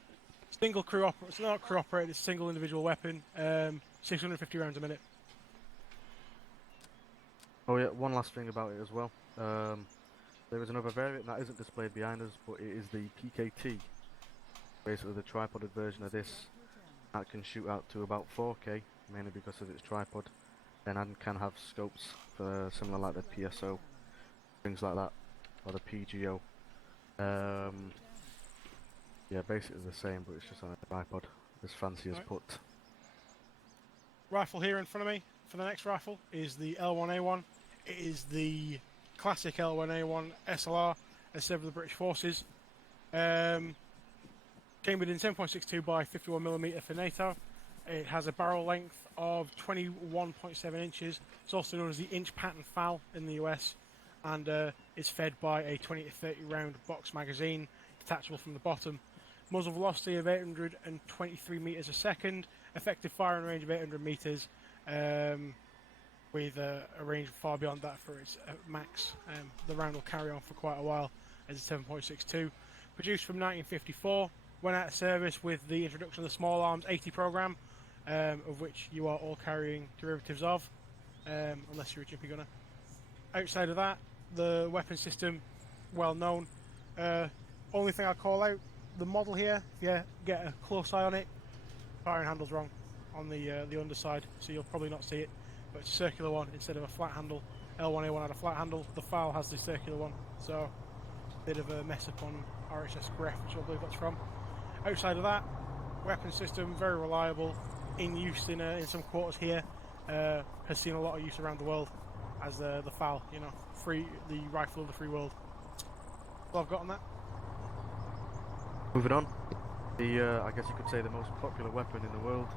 Single crew it's not crew operated, it's single individual weapon. 650 rounds a minute. Oh yeah, one last thing about it as well. There is another variant that isn't displayed behind us, but it is the PKT. Basically the tripoded version of this that can shoot out to about 4K, mainly because of its tripod, and can have scopes for similar like the PSO, things like that, or the PGO. Yeah, basically the same, but it's just on a tripod, as fancy as put. Rifle here in front of me for the next rifle is the L1A1. It is the classic L1A1 SLR as served with the British Forces. Chambered in 10.62 by 51mm for NATO. It has a barrel length of 21.7 inches. It's also known as the inch pattern FAL in the US, and it's fed by a 20 to 30 round box magazine detachable from the bottom. Muzzle velocity of 823 meters a second. Effective firing range of 800 meters, with a range far beyond that for its max. The round will carry on for quite a while as a 7.62. Produced from 1954, went out of service with the introduction of the Small Arms 80 program, of which you are all carrying derivatives of, unless you're a jippy gunner. Outside of that, the weapon system, well known. Only thing I'll call out, the model here, if you get a close eye on it, firing handle's wrong on the underside, so you'll probably not see it, but it's a circular one instead of a flat handle. L1A1 had a flat handle, the FAL has the circular one, so a bit of a mess up on RHS Gref, which I believe that's from. Outside of that, weapon system, very reliable, in use in some quarters here, has seen a lot of use around the world as the FAL, you know, the rifle of the free world. All I've got on that. Moving on, I guess you could say the most popular weapon in the world.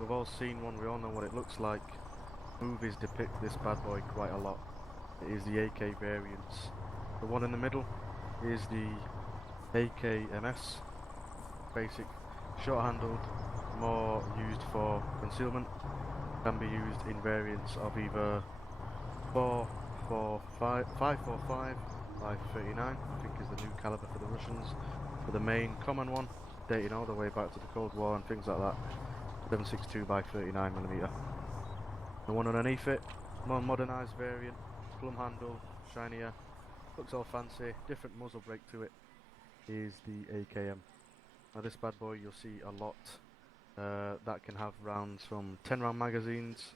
We've all seen one, we all know what it looks like. Movies depict this bad boy quite a lot. It is the AK variants. The one in the middle is the AKMS, basic, short-handled, more used for concealment. Can be used in variants of either 545 by 39, I think is the new caliber for the Russians. For the main common one, dating all the way back to the Cold War and things like that, 7.62 by 39mm. The one underneath it, more modernised variant, plum handle, shinier, looks all fancy, different muzzle brake to it, is the AKM. Now this bad boy you'll see a lot, that can have rounds from 10 round magazines,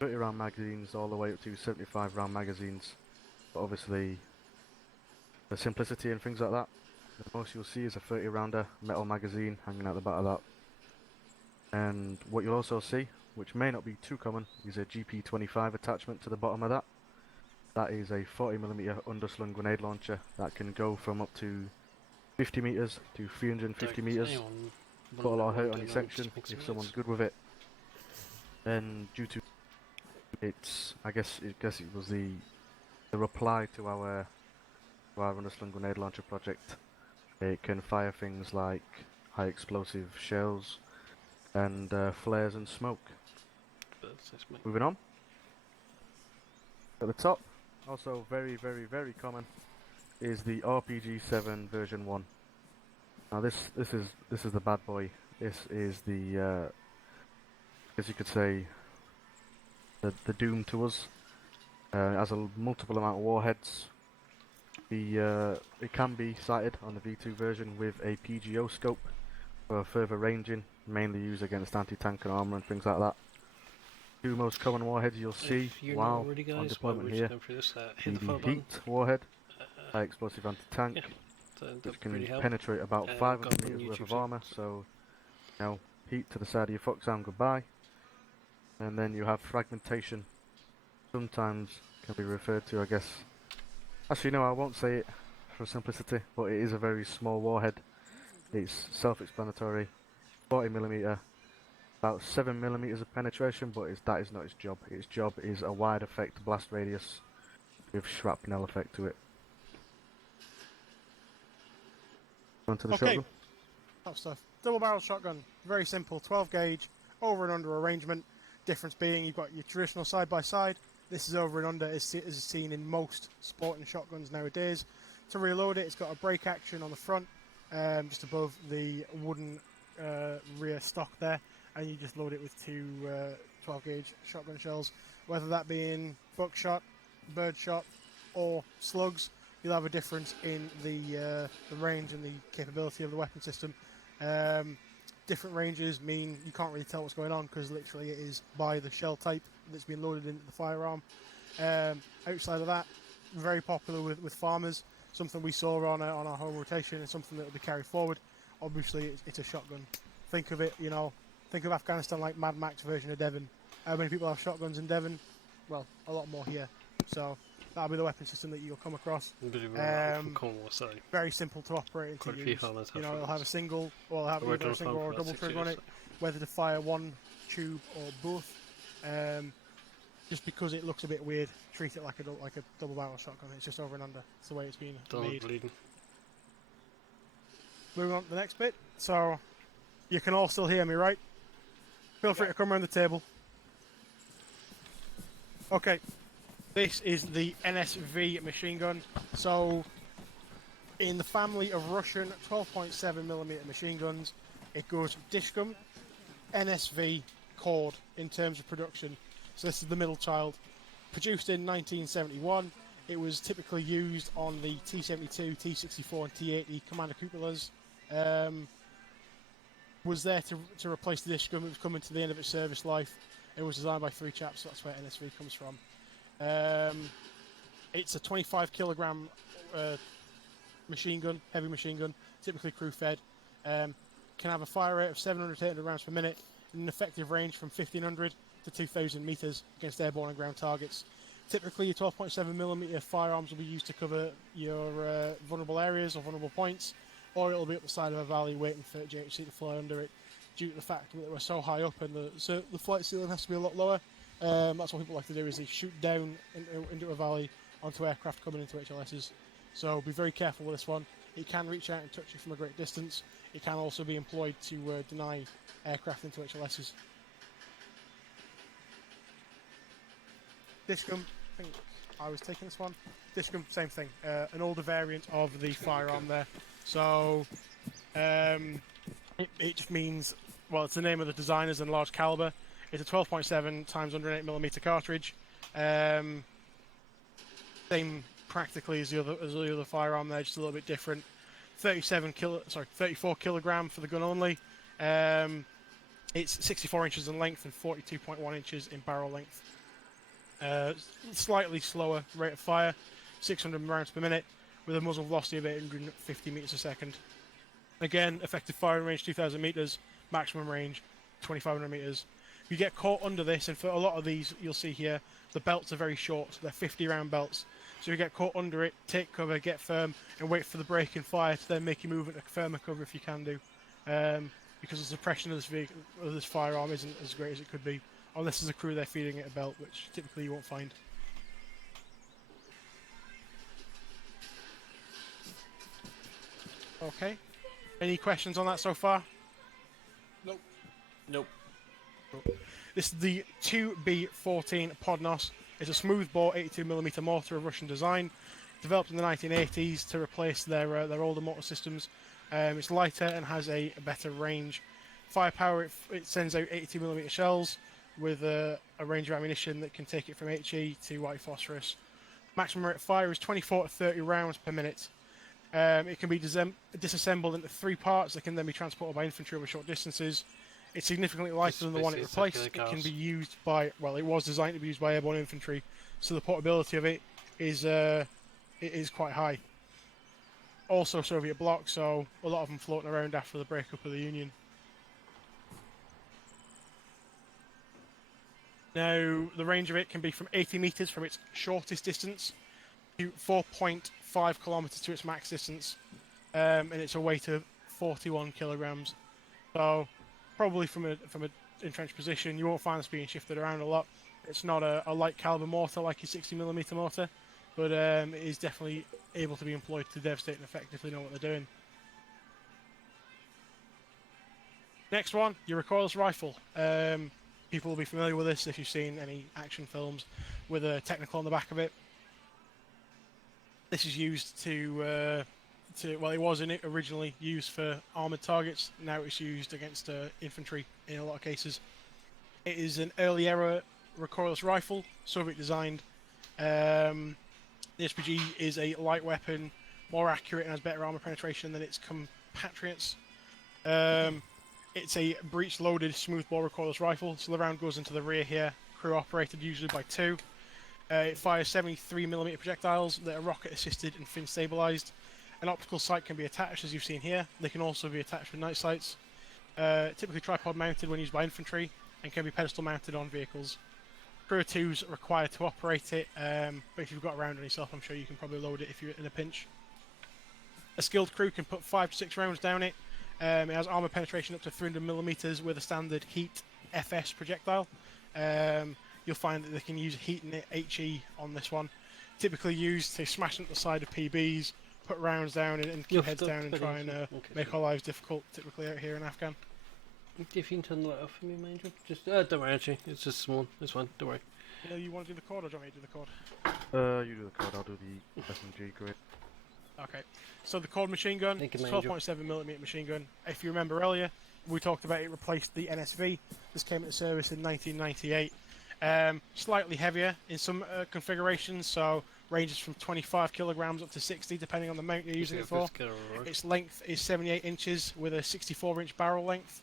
30 round magazines, all the way up to 75 round magazines, but obviously the simplicity and things like that, the most you'll see is a 30 rounder metal magazine hanging out the back of that. And what you'll also see, which may not be too common, is a GP25 attachment to the bottom of that. That is a 40mm underslung grenade launcher that can go from up to 50 meters to 350 meters. Put a lot of hurt on your section if someone's good with it. And due to its, I guess it was the reply to our underslung grenade launcher project. It can fire things like high explosive shells and flares and smoke. Moving on. At the top, also very, very, very common, is the RPG-7 version 1. Now this is the bad boy. This is the, as you could say, the doom to us. It has a multiple amount of warheads. It can be sighted on the V2 version with a PGO scope for further ranging, mainly used against anti-tank and armor and things like that. Two most common warheads you'll see while on deployment here, the heat warhead, high explosive anti-tank, which can penetrate about 500 meters worth of armor, so you know, heat to the side of your fox arm, goodbye. And then you have fragmentation, sometimes can be referred to, I guess. Actually no, I won't say it for simplicity, but it is a very small warhead. It's self-explanatory, 40mm, about 7mm of penetration, but that is not its job. Its job is a wide effect blast radius with shrapnel effect to it. On to the shotgun. Top stuff. Double barrel shotgun, very simple, 12 gauge, over and under arrangement. Difference being you've got your traditional side by side. This is over and under, as seen in most sporting shotguns nowadays. To reload it, it's got a brake action on the front, just above the wooden rear stock there, and you just load it with two 12 gauge shotgun shells, whether that being buckshot, birdshot, or slugs, you'll have a difference in the range and the capability of the weapon system. Different ranges mean you can't really tell what's going on because literally it is by the shell type that's been loaded into the firearm. Outside of that, very popular with farmers, something we saw on our home rotation and something that will be carried forward. Obviously, it's a shotgun. Think of it, think of Afghanistan like Mad Max version of Devon. How many people have shotguns in Devon? Well, a lot more here. So that'll be the weapon system that you'll come across. Very simple to operate and to use. It'll have a single, or it'll have either a single or a double trigger on it, whether to fire one tube or both. Just because it looks a bit weird, treat it like a double barrel shotgun. It's just over and under. It's the way it's been made. Bleeding. Moving on to the next bit. So you can all still hear me, right? Feel free to come around the table. Okay, this is the NSV machine gun. So, in the family of Russian 12.7mm machine guns, it goes Dishkum, NSV, Cord in terms of production. So this is the middle child. Produced in 1971, it was typically used on the T-72, T-64 and T-80 Commander cupolas. Was there to replace the Dishkum. It was coming to the end of its service life. It was designed by 3 chaps, so that's where NSV comes from. It's a 25 kilogram machine gun, heavy machine gun, typically crew fed. Can have a fire rate of 700 to 800 rounds per minute, and an effective range from 1500 to 2000 meters against airborne and ground targets. Typically, your 12.7mm firearms will be used to cover your vulnerable areas or vulnerable points, or it'll be up the side of a valley waiting for JHC to fly under it, due to the fact that we're so high up and the flight ceiling has to be a lot lower. That's what people like to do, is they shoot down into a valley onto aircraft coming into HLSs. So be very careful with this one. It can reach out and touch you from a great distance. It can also be employed to deny aircraft into HLSs. Dishkum, I think I was taking this one. Dishkum, same thing. An older variant of the firearm there. So it just means, well, it's the name of the designers and large caliber. It's a 12.7 times 108mm cartridge. Same practically as the other firearm there, just a little bit different. 34 kilogram for the gun only. It's 64 inches in length and 42.1 inches in barrel length. Slightly slower rate of fire, 600 rounds per minute, with a muzzle velocity of 850 meters a second. Again, effective firing range 2,000 meters, maximum range 2,500 meters. You get caught under this, and for a lot of these, you'll see here, the belts are very short, so they're 50 round belts. So you get caught under it, take cover, get firm, and wait for the break and fire to then make your movement to firmer cover if you can do. Because the suppression of this firearm isn't as great as it could be, unless there's a crew there feeding it a belt, which typically you won't find. Okay. Any questions on that so far? Nope. Nope. This is the 2B14 Podnos. It's a smoothbore 82mm mortar of Russian design, developed in the 1980s to replace their older mortar systems. It's lighter and has a better range. Firepower, it sends out 82mm shells with a range of ammunition that can take it from HE to white phosphorus. Maximum rate of fire is 24 to 30 rounds per minute. It can be disassembled into 3 parts that can then be transported by infantry over short distances. It's significantly lighter than the one it replaced. It can be used by, well, it was designed to be used by airborne infantry, so the portability of it is quite high. Also Soviet bloc, so a lot of them floating around after the breakup of the Union. Now, the range of it can be from 80 meters from its shortest distance to 4.5 kilometers to its max distance, and it's a weight of 41 kilograms. So, probably from a entrenched position, you won't find this being shifted around a lot. It's not a light caliber mortar like your 60mm mortar, but it is definitely able to be employed to devastate and effectively know what they're doing. Next one, your recoilless rifle. People will be familiar with this if you've seen any action films with a technical on the back of it. This is used well, it was originally used for armoured targets. Now it's used against infantry in a lot of cases. It is an early era recoilless rifle, Soviet designed. The SPG is a light weapon, more accurate and has better armor penetration than its compatriots. It's a breech-loaded smoothbore recoilless rifle, so the round goes into the rear here, crew operated usually by 2. It fires 73mm projectiles that are rocket assisted and fin stabilized. An optical sight can be attached, as you've seen here. They can also be attached with night sights. Typically tripod mounted when used by infantry, and can be pedestal mounted on vehicles. Crew of 2's required to operate it, but if you've got a round on yourself, I'm sure you can probably load it if you're in a pinch. A skilled crew can put 5 to 6 rounds down it. It has armor penetration up to 300mm with a standard heat FS projectile. You'll find that they can use heat and HE on this one. Typically used to smash into the side of PBs, put rounds down and keep heads down and try and make our lives difficult, typically out here in Afghan. If you can turn the light off for me, Major. Just, don't worry actually, it's just small, it's fine, don't worry. Yeah, you want to do the cord or do you want me to do the cord? You do the cord, I'll do the SMG grid. Okay, so the cord machine gun, it's 12.7mm machine gun. If you remember earlier, we talked about it replaced the NSV. This came into service in 1998. Slightly heavier in some configurations, so ranges from 25 kilograms up to 60, depending on the mount you're using it for. Its length is 78 inches with a 64-inch barrel length.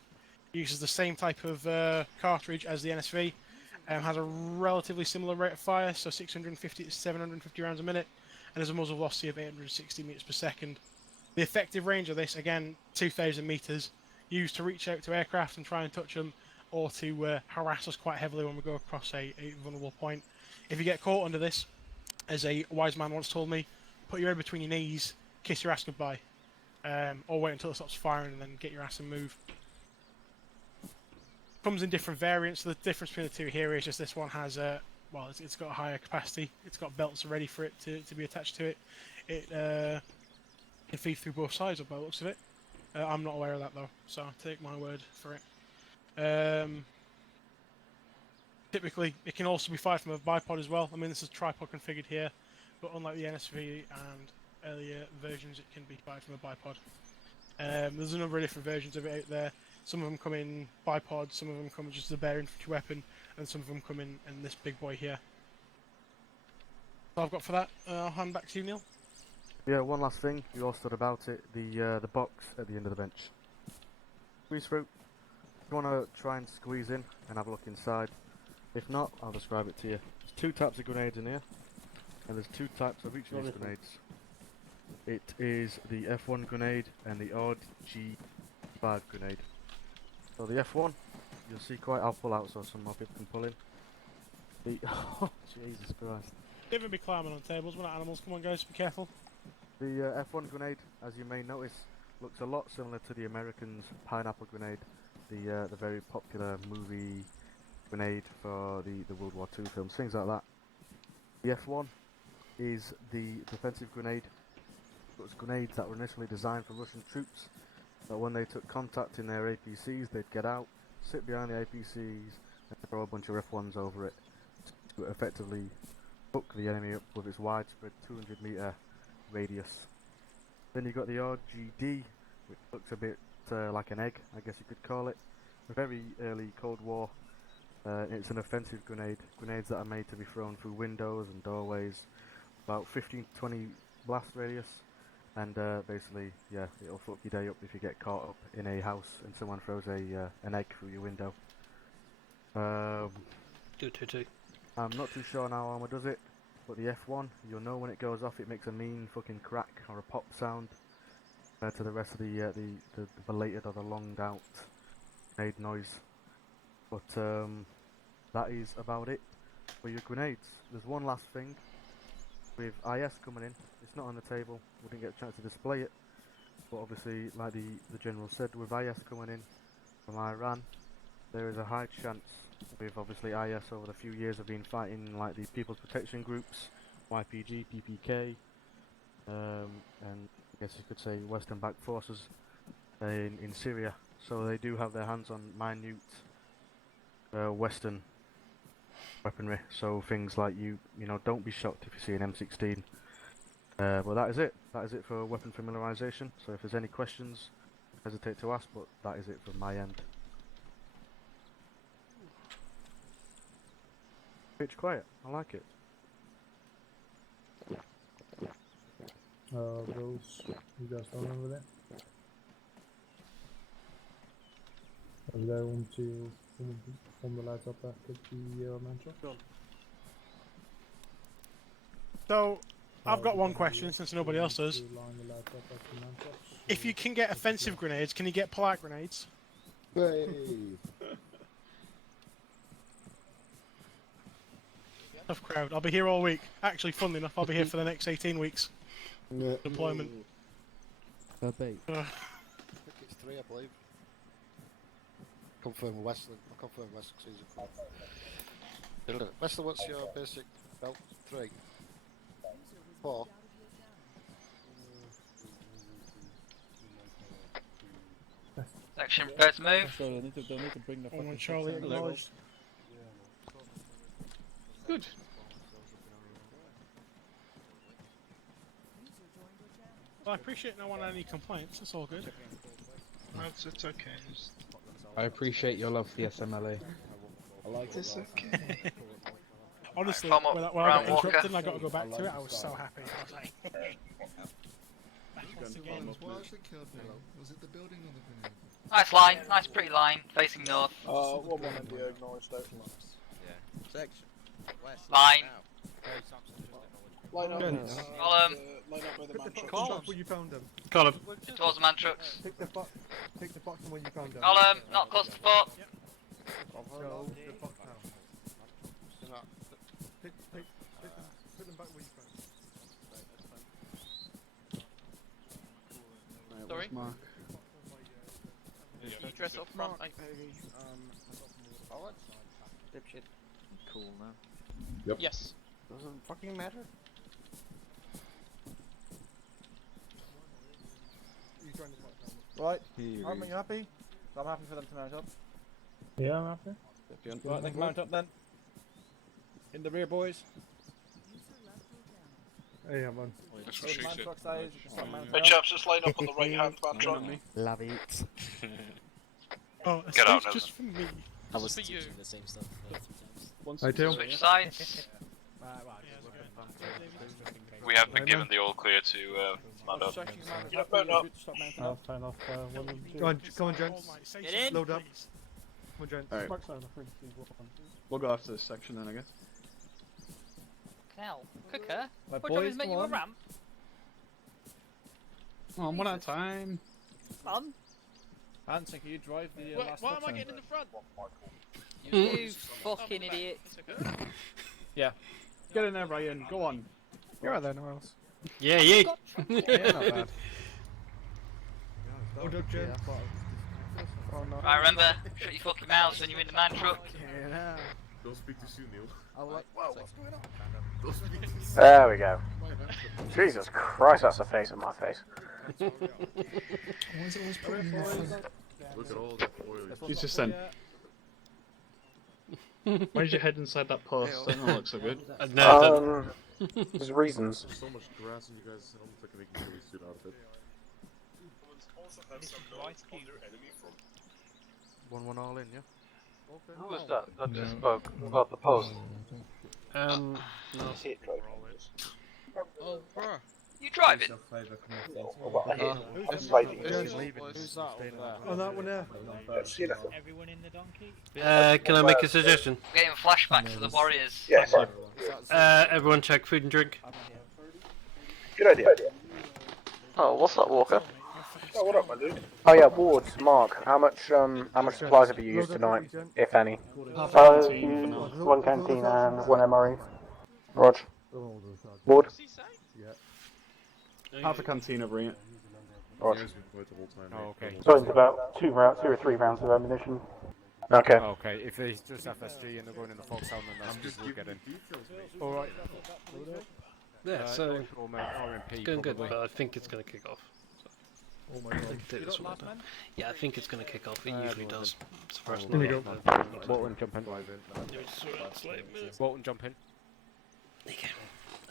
Uses the same type of cartridge as the NSV. Has a relatively similar rate of fire, so 650 to 750 rounds a minute, and has a muzzle velocity of 860 meters per second. The effective range of this, again, 2,000 meters, used to reach out to aircraft and try and touch them, or to harass us quite heavily when we go across a vulnerable point. If you get caught under this, as a wise man once told me, put your head between your knees, kiss your ass goodbye, or wait until it stops firing and then get your ass and move. Comes in different variants, so the difference between the two here is just this one has well, it's got a higher capacity, it's got belts ready for it to be attached to it. It can feed through both sides by the looks of it. I'm not aware of that though, so take my word for it. Typically, it can also be fired from a bipod as well. I mean, this is tripod configured here, but unlike the NSV and earlier versions, it can be fired from a bipod. There's a number of different versions of it out there. Some of them come in bipod, some of them come just as a bare infantry weapon, and some of them come in this big boy here. That's all I've got for that. I'll hand back to you, Neil. Yeah, one last thing, you all stood about it, the box at the end of the bench. Squeeze through. If you want to try and squeeze in and have a look inside. If not, I'll describe it to you. There's 2 types of grenades in here, and there's 2 types of each of these grenades. It is the F1 grenade and the odd G5 grenade. So the F1, you'll see quite, I'll pull out so some more people can pull in. Oh, Jesus Christ. Never be climbing on tables, we're not animals, come on guys, be careful. The F1 grenade, as you may notice, looks a lot similar to the Americans' pineapple grenade, the very popular movie grenade for the World War II films, things like that. The F1 is the defensive grenade. It was grenades that were initially designed for Russian troops, but when they took contact in their APCs, they'd get out, sit behind the APCs, and throw a bunch of F1s over it to effectively hook the enemy up with its widespread 200-meter radius. Then you've got the RGD, which looks a bit like an egg, I guess you could call it. A very early Cold War. It's an offensive grenade. Grenades that are made to be thrown through windows and doorways. About 15 to 20 blast radius. And basically, yeah, it'll fuck your day up if you get caught up in a house and someone throws an egg through your window. I'm not too sure how Arma does it, but the F1, you'll know when it goes off, it makes a mean fucking crack or a pop sound to the rest of the belated or the longed out grenade noise. But that is about it for your grenades. There's one last thing. With IS coming in, it's not on the table, we didn't get a chance to display it, but obviously, like the General said, with IS coming in from Iran, there is a high chance, with obviously IS over the few years of been fighting like the People's Protection Groups, YPG, PPK, and I guess you could say Western backed forces in Syria, so they do have their hands on minute Western weaponry, so things like you know, don't be shocked if you see an M16. But that is it for weapon familiarization, so if there's any questions, hesitate to ask, but that is it from my end. Pitch quiet, I like it. Those you guys done over there? Are they want to form the lights up after the mantra? So, I've got one question since nobody else does. If you can get offensive grenades, can you get polite grenades? Hey. Tough crowd. I'll be here all week. Actually, funnily enough, I'll be here for the next 18 weeks. Deployment. I think it's 3, I believe. Confirm with Wesley. I'll confirm with Wesley because he's a Wesley, what's your basic belt? 3? 4? Section prepared to move. Sorry, they need to bring the One Charlie acknowledged. Good. Well, I appreciate no one had any complaints. It's all good. It's okay. I appreciate your love for the SMLA. I like it's okay. Honestly, Right, when I got interrupted and I got to go back to it, I was so happy. I was like, once again. Was it the building or the grenade? Nice line, nice pretty line, facing north. What one of you acknowledged out? Yeah. Section. West. Line. Line up. Column. Line up by the man truck. Column. Where you found them. Column. Towards the man trucks. Take the box from where you found them. Column, not close to the fort. No, the box now. Put them back where you found them. Sorry? Mark. You dress up front, mate. Dipshit. Cool now. Yep. Yes. Doesn't fucking matter. Right. Arma, you happy? I'm happy for them to mount up. Yeah, I'm happy. Right, they can mount up then. In the rear, boys. Hey, yeah, man. Man truck size, you can start mounting Hey up. chaps, just line up on the right hand man truck. Love it. Oh, a Get out, space just for me. I was For you. teaching the same stuff. I do. Switch sides. We have been given the all clear to mount up. Yeah, mount up. I'll turn off one of the... Come on, gents. Get in. Load up. Come on, gents. Alright. We'll go after this section then, I guess. Hell, Cooker, Right, what do you want me boys, to make come you a on. ramp? Come on, one at a time. Come on. Hanson, can you drive the last Why am I truck getting in the front? You fucking idiot. Yeah. Get in there, Ryan. Go on. You're right there, Niles. Yeah, yeah. Yeah, not bad. Hold up, gents. Oh, no. Right, remember, shut your fucking mouths when you're in the man truck. Yeah. Don't speak too soon, Neil. Whoa, what's going on? Don't speak too soon. There we go. Jesus Christ, that's a face on my face. Look at all the oil. He's just sent. Why'd you head inside that post? That don't look so good. There's reasons. There's so much grass in you guys' helmets that can make you really suit out of it. 1-1 all in, yeah? Who was that that just spoke about the post? No. Oh, bruh. You driving? Who's that over there? Oh, that one there. Everyone in the donkey? Can I make a suggestion? Getting flashbacks to the Warriors. Yes. Everyone check food and drink. Good idea. Oh, what's that, Walker? Oh, what up, my dude? Oh yeah, wards, Mark. How much supplies have you used tonight, if any? One canteen and one MRE. Rog. Ward. Half a canteen of it. Rog. Oh, okay. So it's about 2 or 3 rounds of ammunition. Okay. Okay, if they just FSG and they're going in the foxhound, then that's just we'll get in. Alright. Yeah, so RMP it's going good, probably. but I think it's going to kick off. Oh my god. Yeah, I think it's going to kick off. It usually does. It's the first There we night. go. Bolton, jump in. Bolton, jump in.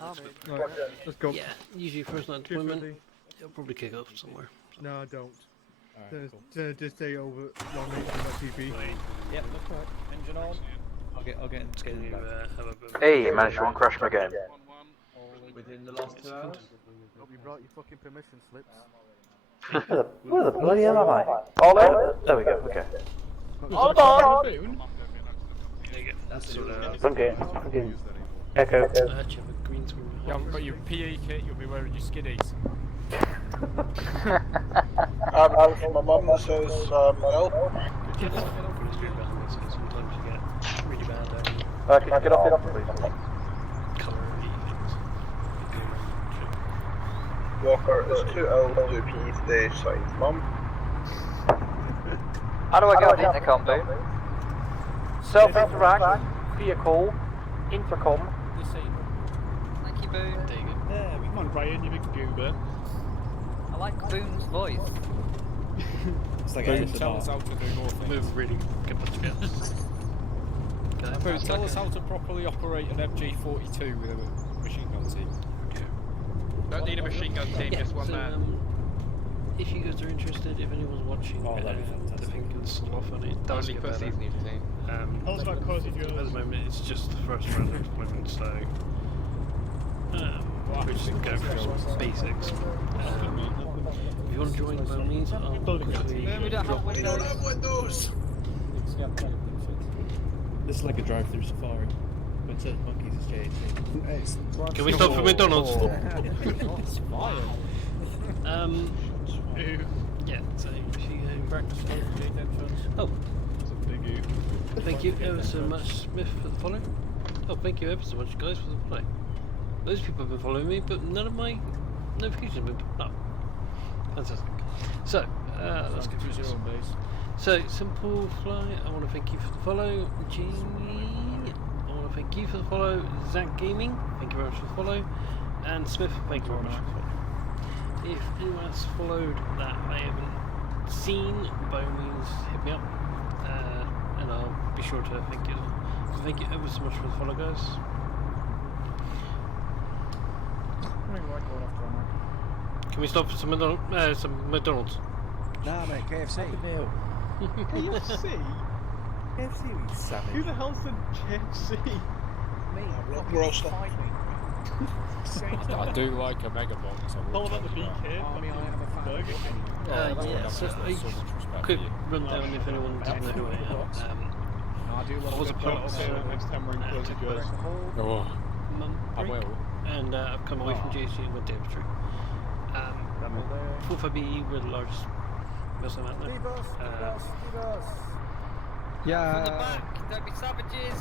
Right, let's go. Yeah, usually first night deployment, it'll probably kick off somewhere. No, I don't. Just stay over long range on my TP. Yep, that's correct. Engine on. I'll get Can you have a bit of Hey, managed to crash my game. within the last 2 hours. Hope you brought your fucking permission slips. Where the bloody hell am I? Oh, there we go, okay. Hold on! I'm getting echo. You haven't got your PE kit, you'll be wearing your skiddies. My mum says, help. Can Can I get off please? Walker is too ill to do PE today, signed mum. How do I get on the intercom, Boom? Self-interact, vehicle, intercom. Thank you, Boom. There you go. Yeah, come on, Ryan, you big goober. I like Boom's voice. It's like Boom, tell us how to do more things. Move really good put together. Boom, tell us how to properly operate an MG42 with a machine gun team. Don't need a machine gun team, just one man. If you guys are interested, if anyone's watching, that'd be fantastic. the thing can still off on it. Only pussies need a team. Tell us about Cozy At Joe's. the moment, it's just the first round of deployment, so we're just going through some basics. If you want to join, by all means, I'll quickly We don't have windows. windows! This is like a drive-through safari. But instead of monkeys, it's JHC. Can we stop for McDonald's? Yeah, so if you go breakfast, oh, thank you ever so much, Smith, for the follow. Oh, thank you ever so much, guys, for the follow. Those people have been following me, but none of my notifications have been popped up. Fantastic. So, let's get through this. So, Simple Fly, I want to thank you for the follow. Jamie, I want to thank you for the follow. Zach Gaming, thank you very much for the follow. And Smith, thank you very much for the follow. If anyone else followed that I haven't seen, by all means hit me up, and I'll be sure to thank you. So thank you ever so much for the follow, guys. Can we stop for some McDonald's? Nah, mate, KFC. meal. KFC? KFC, you savage. Who the hell's the KFC? We're all stopped. I do like a mega box. All about the BK. Yeah, so a quick rundown if anyone doesn't know who I am. I was a pilot next time we're in Cozy Joe's. I will. And I've come away from JC and went to infantry. 45BE, we're the largest vessel out there. From the back, don't be savages.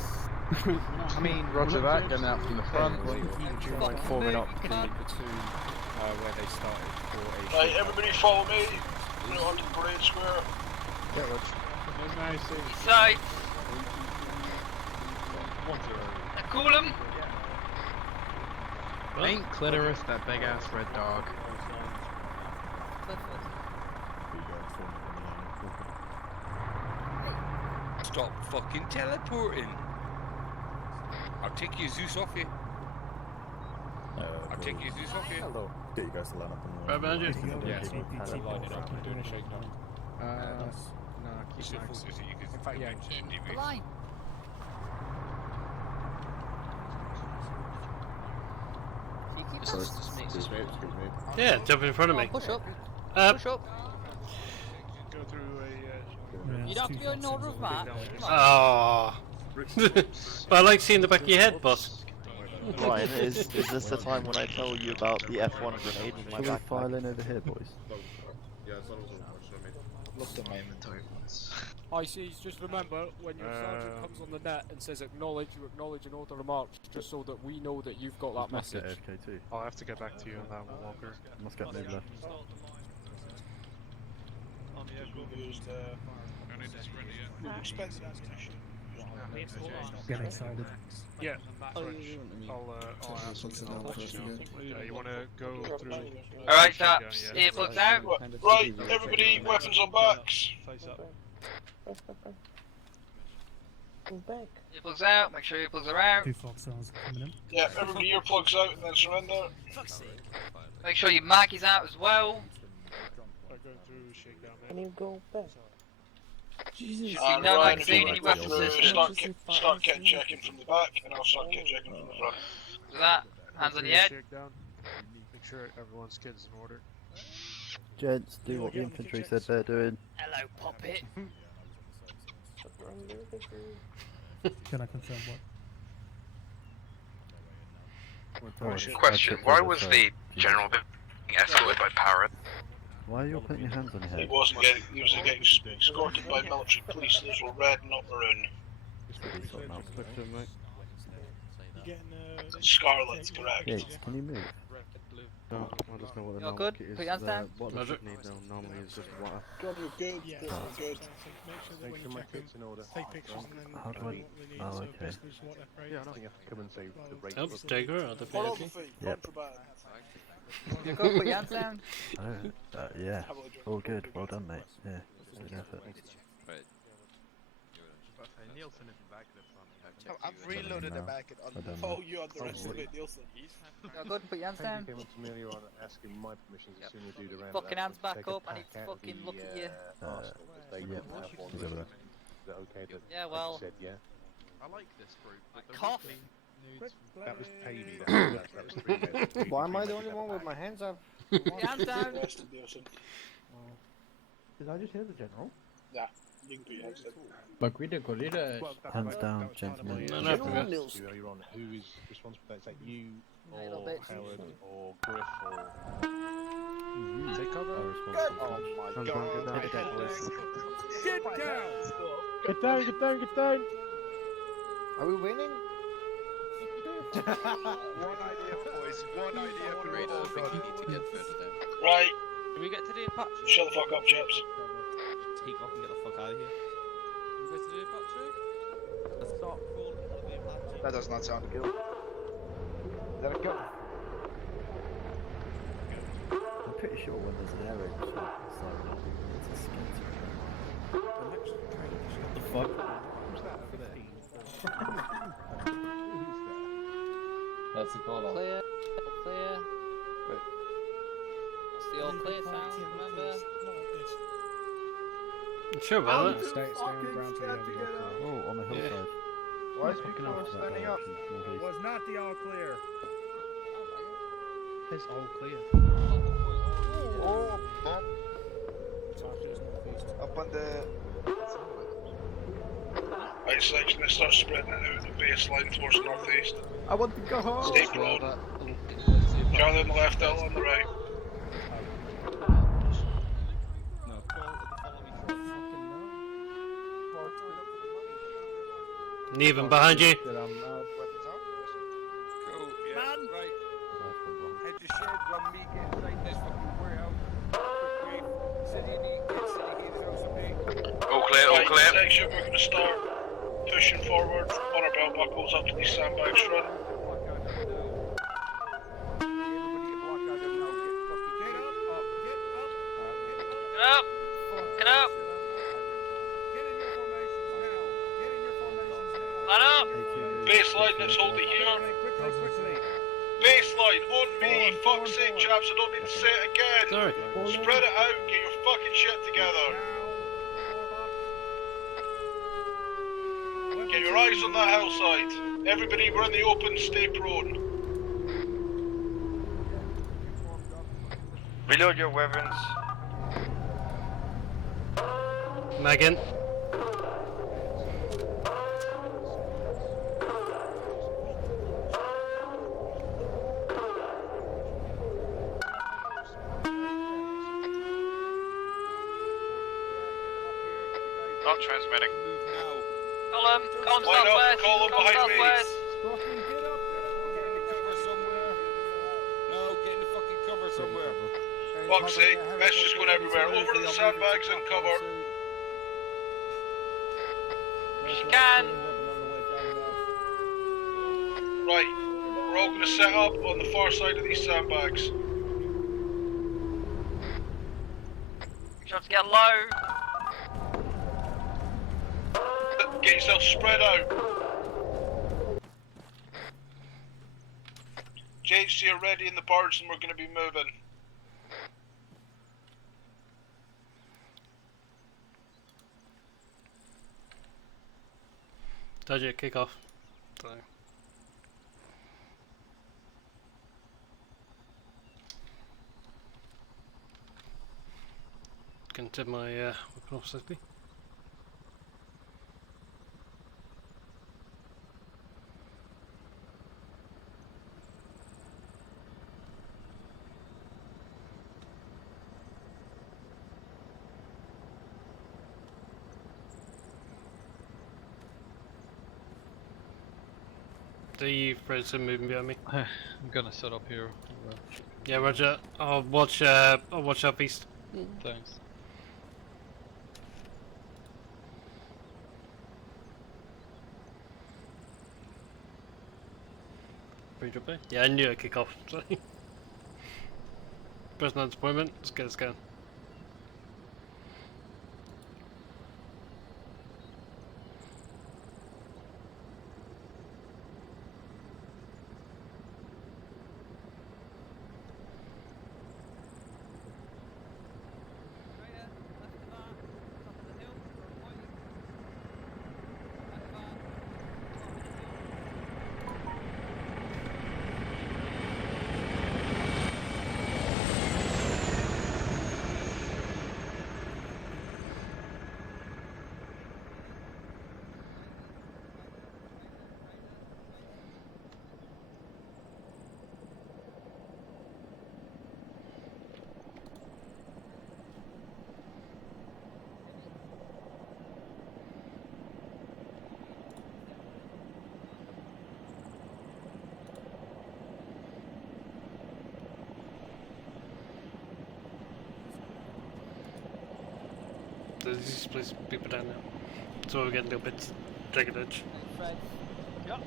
I mean, roger that, getting out from the front. Forming up the platoon where they started for a... Right, everybody follow me. We're on to the parade square. Yeah, roger. Nice. Be safe. And cool 'em. Ain't Clitoris that big ass red dog? Stop fucking teleporting. I'll take your Zeus off you. I'll take your Zeus off you. Hello. Get you guys to line up on the Right behind you. Yes, line it up. I'm doing a shakedown. No, keep max. In fact, yeah. The line. You keep Excuse me. Yeah, jump in front of me. Push up. Up. Push up. Go through You don't have to go in order of that. Oh. But I like seeing the back of your head, boss. Ryan, is this the time when I tell you about the F1 grenade in my backpack? file in over here, boys? Yeah, it's not also much, I mean. Looked at my inventory once. ICs, just remember, when your sergeant comes on the net and says acknowledge, you acknowledge an order of march, just so that we know that you've got that Must get message. AFK too. I'll have to get back to you on that one, Walker. Must get moved left. Get excited. Yeah, I'll ask you. You want to go through... Alright, chaps, earplugs out. Right, everybody, weapons on backs. Earplugs out, make sure earplugs are out. Yeah, everybody earplugs out and then surrender. Make sure your mag is out as well. Can you go back? Jesus. And No Ryan, magazine in your weapon system. start kit checking from the back, and I'll start kit checking from the front. Do that. Hands on your head. Make sure everyone's kids in order. Gents, do what the infantry said they're doing. Hello, Poppet. Can I confirm what? Question, why was the general being escorted by Parrot? Why are you all putting your hands on your head? He wasn't getting, he was getting escorted by military police. Those were red, not maroon. Pretty sort of malfunction, mate. Scarlet's correct. Yates, can you move? No, I just know what the You're normal good? kit is. Put your hands down. What the ship needs normally is just water. John, you're good. Yeah, You're good. Make sure my kit's in order. Take pictures and then How do I... what they need. Oh, so okay. basically just what they're Yeah, I think I have to come and say the rate. Oops, Dagger, are the Follow the penalty? feet. Yep. Contraband. You're good, put your hands down. Yeah, all good. Well done, mate. Yeah, good effort. Nielsen is back in the front. I've reloaded the back and Oh, you underestimate Nielsen. You're good, put your hands down. Came up to me earlier on asking my permissions as soon as we do the round. Fucking hands back up, I need to fucking look at you. He's over there. Is that okay that Yeah, well. said yeah? I like this group. But the Cough. That was Pavey. That was 3 minutes. Why am I the only one with my hands up? Put your hands down. Did I just hear the general? Yeah, you can put your hands down. Hands down, gentlemen. No, no, earlier on, who is responsible for that? Is that you, or Howard, or Griff, or... Take cover? Oh my god. Get down, boys. Get down! Get down, get down, get down! Are we winning? One idea, boys. One idea for radar. I think you need to get further down. Right. Can we get to the Apache? Shut the fuck up, chaps. Take off and get the fuck out of here. Can we go to the Apache? Let's start crawling on the Apache. That does not sound good. Is that a go? I'm pretty sure when there's an arrow, it's like it's a skeleton. The fuck? Who's that over there? That's the call out. Clear, clear. That's the all clear sound, remember? Sure about that. Stay on the ground till you have the all clear. Oh, on the hillside. Why is Fucking people hell, that standing up? direction, northeast. Was not the all clear. It's all clear. Oh, bump. Up on the... Right section, let's start spreading it out the baseline towards northeast. I want to go home. Stay road. Charlie on the left, L on the right. Neven behind you. Cool, yeah. Man! Right. Head your sheds on me, get inside this fucking warehouse. Quick wave. City gates house of me. All clear, all Right clear. section, we're going to start pushing forward on our belt buckles up to these sandbags front. Get up! Get up! Line up! Baseline, let's hold it here. Baseline, on me. Fuck's sake, chaps, I don't need to say it again. Sorry. Spread it out, get your fucking shit together. Get your eyes on that hillside. Everybody, we're in the open, stay prone. Reload your weapons. Megan. Not transmitting. Column Line up, southwest, column column behind me. southwest. Get in the cover somewhere. No, get in the fucking cover somewhere. Fuck's sake, messages going everywhere. Over to the sandbags and cover. If you can. Right, we're all going to set up on the far side of these sandbags. Shots get low. Get yourself spread out. JHC are ready in the barge and we're going to be moving. Dodge it, kick off. So. Can tip my weapon off safely. The Fred's moving behind me. I'm gonna set up here. Yeah, Roger. I'll watch up east. Thanks. Ready to play? Yeah, I knew I'd kick off. Sorry. Personal disappointment. Let's get a scan. There's this place people down now. So we're getting a little bit jagged edge. Fred. Yep.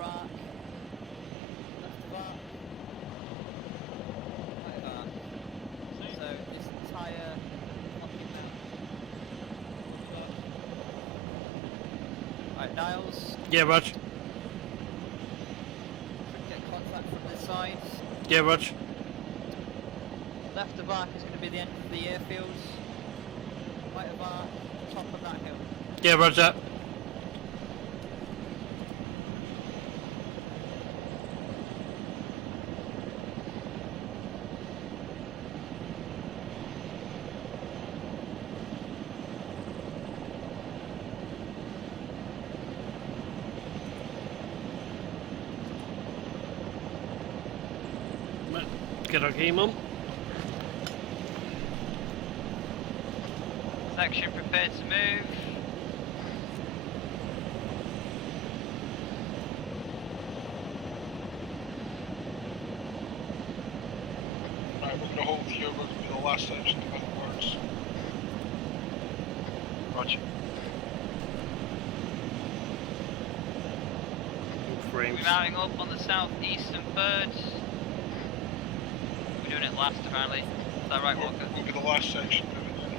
Right. Left of arc. Right of arc. So this entire fucking map. Right, Niles. Yeah, Rog. Get contact from this side. Yeah, Rog. Left of arc is going to be the end of the airfields. Right of arc, top of that hill. Yeah, Roger. Get our game on. Section prepared to move. Right, we're going to hold here, we're going to be the last section to get words. Roger. We're mounting up on the southeastern bird. We're doing it last apparently. Is that right, Walker? We'll be the last section moving in.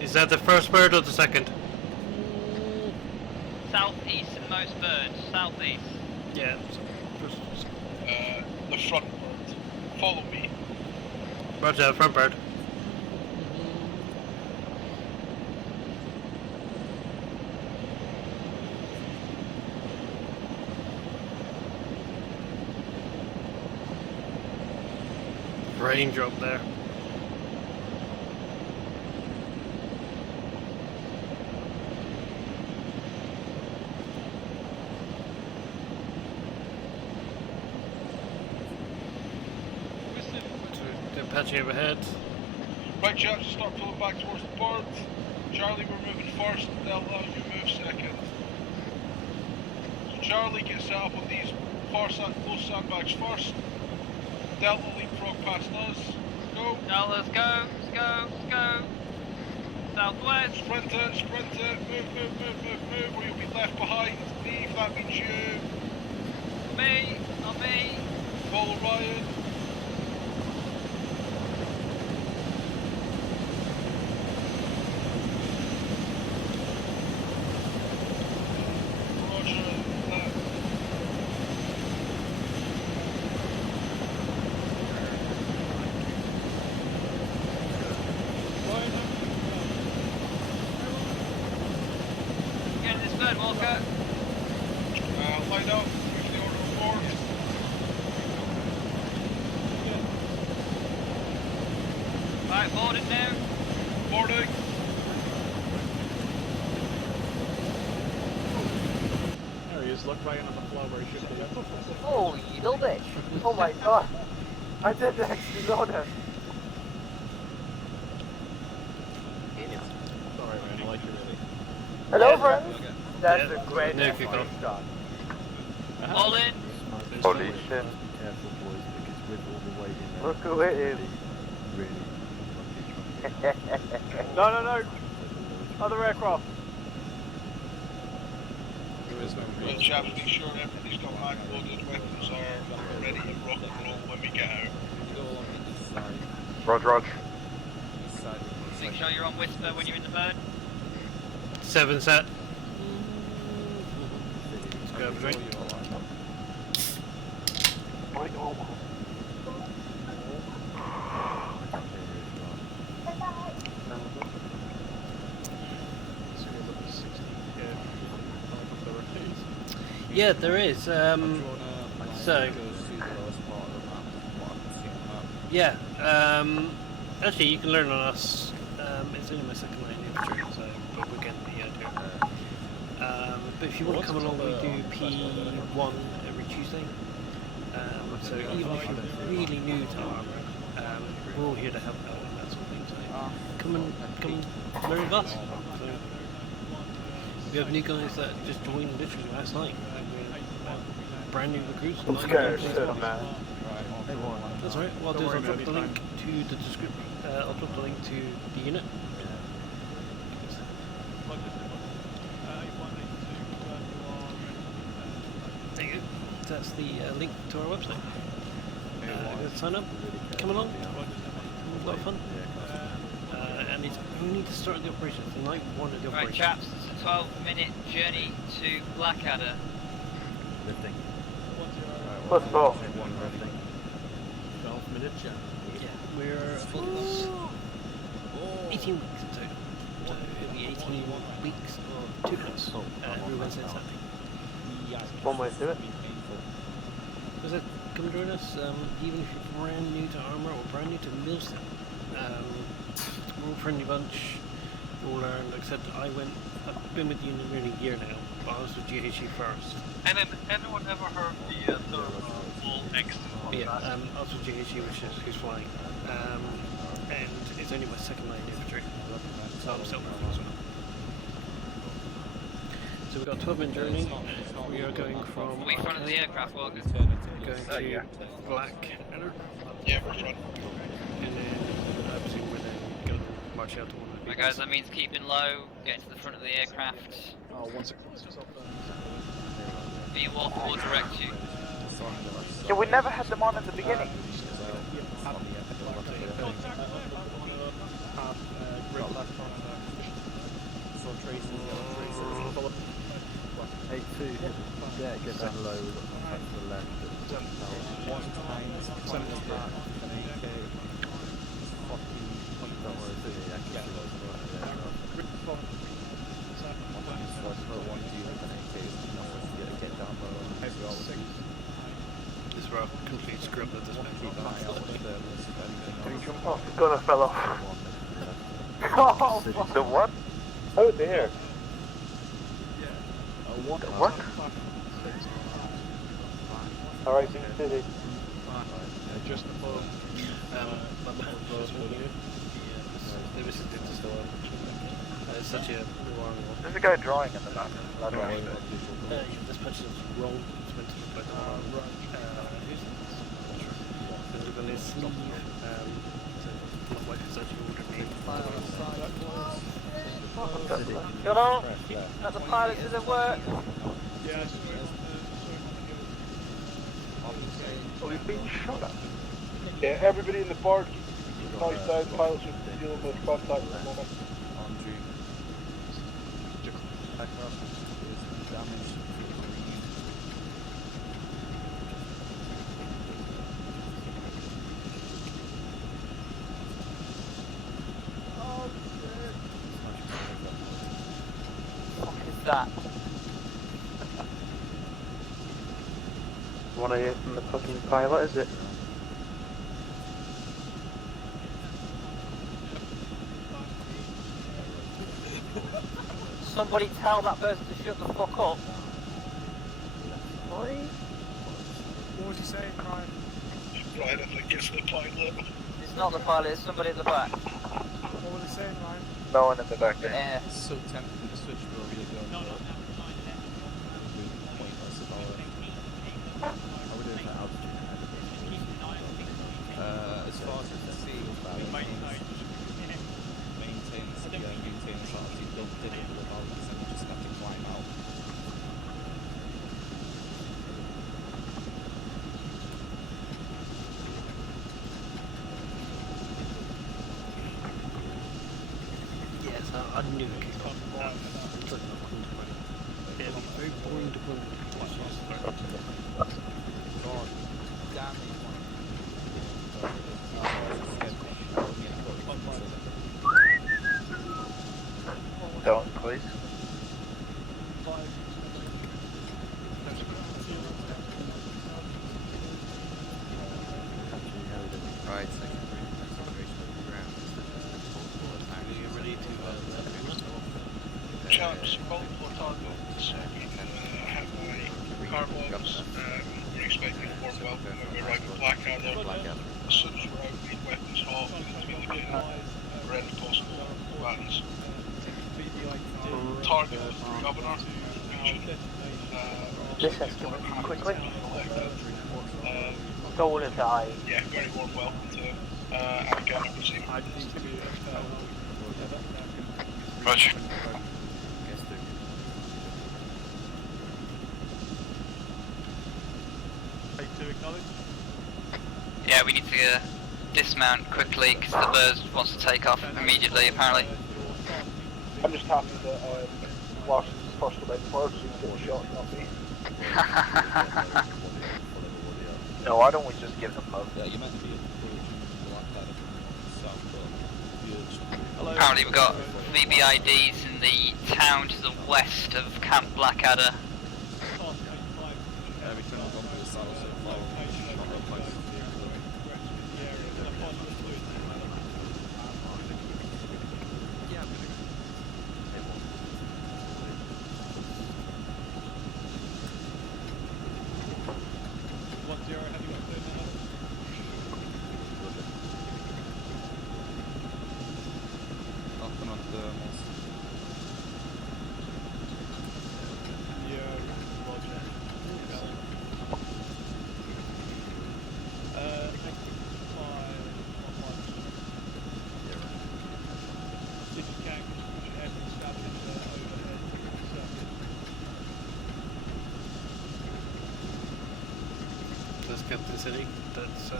Is that the first bird or the second? Southeasternmost bird. Southeast. Yeah. The front bird. Follow me. Roger, front bird. Raindrop there. They're patching overhead. Right, chaps, start pulling back towards the bird. Charlie, we're moving first. Delta, you move second. So Charlie gets set up on these close sandbags first. Delta leapfrog past us. Go. Now let's go. Let's go. Let's go. Southwest. Sprint it. Sprint it. Move. Or you'll be left behind. Leave. That means you. Me. Not me. Follow Ryan. Line up, with the order of Right, boarding now. Boarding. There he is, look right on the floor where he should be. Oh, you killed it! Oh my god! I didn't actually know that! Sorry man, I like you really. Hello friends! That's a great shot. All in. Holy shit. Careful boys, because with all the weight in there, Look who it is. really No. Other aircraft. Well, chaps, make sure everybody's got high-loaded weapons are ready to rock and roll when we get out. Roger. Make sure you're on whisper when you're in the bird. 7 set. Let's go have a drink. Yeah, there is. So, yeah. Actually, you can learn on us. It's only my second line infantry, so but we're getting the idea. But if you want to come along, we do P1 every Tuesday. So even if you're really new to Arma, we're all here to help out and that sort of thing. So come and learn with us. So, we have new guys that just joined literally last night. Brand new recruits. I'm scared, man. That's right. What I'll do is I'll drop the link to the description. I'll drop the link to the unit. There you go. That's the link to our website. Sign up. Come along. Have a lot of fun. And it's only the start of the operation. It's night 1 of the operation. Right, chaps. It's a 12-minute journey to Blackadder. lifting. Let's go. 12 minutes, yeah. Yeah, we're 18 weeks in total. So it'll be 18 weeks of 2 months every Wednesday and Saturday. One way to do it. So come and join us, even if you're brand new to Arma or brand new to Milsim. We're all a friendly bunch. We'll learn. Like I said, I've been with the unit nearly a year now, but I was with GHE first. And then anyone ever heard the full extent? Yeah, I was with GHE, which is who's flying. And it's only my second line infantry, so I'm still working as well. So we've got a 12-minute journey. We are going from... We front of the aircraft, Walker. Going to Blackadder. Yeah, we're front. And then I presume we're then going to march out to one of the Right guys, that means keeping low, getting to the front of the aircraft. Oh, once it closes up V Walker will direct you. Yeah, we never had them on at the beginning. A2, yeah, get down low, we've got contact to the left. This is where I've completely screwed up at this point. Oh, it's gonna fell off. Oh, fuck. The what? Oh dear. What? Alright, city. just above. This is it's such a There's a guy drawing in the map. yeah, this punch is rolled. It's meant to look like who's this? There's a sleeve. My wife has actually ordered me. You know, that the pilot didn't work. Oh, you've been shot at? Yeah, everybody in the park, nice down, pilots are dealing with contact at the moment. What is that? One of you from the fucking pilot, is it? somebody tell that person to shut the fuck up? What was he saying, Ryan? Ryan, I think it's the pilot. It's not the pilot, it's somebody at the back. What was he saying, Ryan? No one in the back there. Yeah. So tempting to switch to a real gun. No, no, pointless at all. Are we doing that altitude? As far as I can see, maintain altitude, don't dig into the balance and you just have to climb out. Yes, I knew it kicked off. It's like not going to run. It'll be very boring to run. God damn it. Don't, please. Right, second acceleration of the ground. Are you ready to Chaps, multiple targets. I have my car bombs. We're expecting a warm welcome when we arrive at Blackadder. As soon as we're out, we need weapons hot. We need to be looking for any possible weapons. Target is the governor. This has to come quickly. Goal is high. Yeah, very warm welcome to Afghan, I presume. Roger. Yeah, we need to dismount quickly because the bird wants to take off immediately, apparently. I'm just happy that Washington's first about the birds who's getting shot, not me. No, why don't we just give them both? Yeah, you meant to be Apparently we've got VBIDs in the town to the west of Camp Blackadder. Everything was on the south so far. What's your heavy weapon? Nothing on thermals. Let's get to the city. That was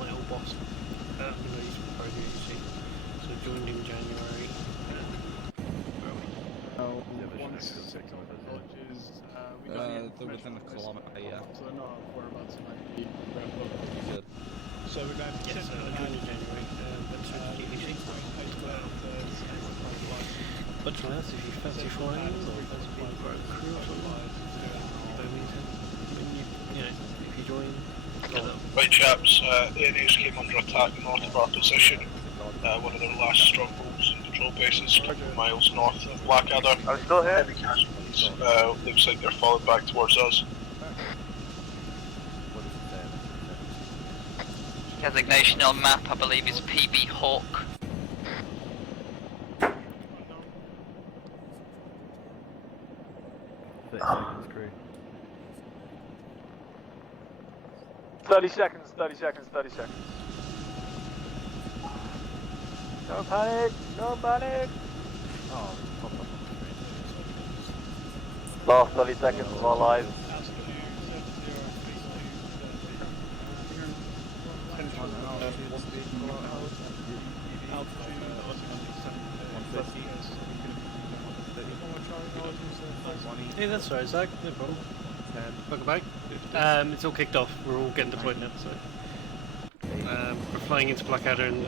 my old boss. Who I used to be part of the agency. So joined in January. They're within a kilometre, yeah. So they're not whereabouts in like the Good. So we're going to Yes, I joined in January. That's the agency. Much less if you fancy flying or fancy being part of the crew or something. By means, you know, if you join, get up. Right, chaps, the NAs came under attack north of our position. One of their last strongholds and patrol bases, a couple of miles north of Blackadder. I'm still here. Heavy casualties. Looks like they're falling back towards us. Designation on map, I believe, is PB Hawk. 30 seconds, crew. 30 seconds, 30 seconds, 30 seconds. No panic, no panic. Oh, pop up on the Last 30 seconds of our lives. Hey, that's alright, Zach. No problem. Welcome back. It's all kicked off. We're all getting deployed now, so. We're flying into Blackadder and...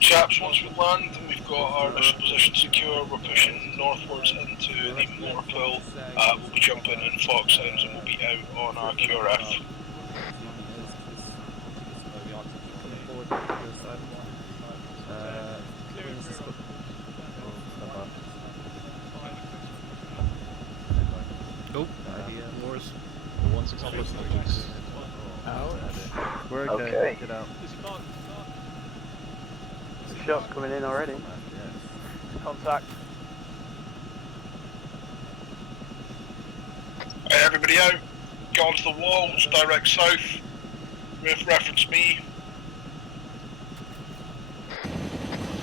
Chaps, once we land and we've got our initial position secure, we're pushing northwards into the motor pool. We'll be jumping in Fox Sounds and we'll be out on our QRF. Nope. Wars. Once it's published, it's... We're Okay. Get out. Shots coming in already. Contact. Hey, everybody out. Get onto the wall, it's direct south. Reference me.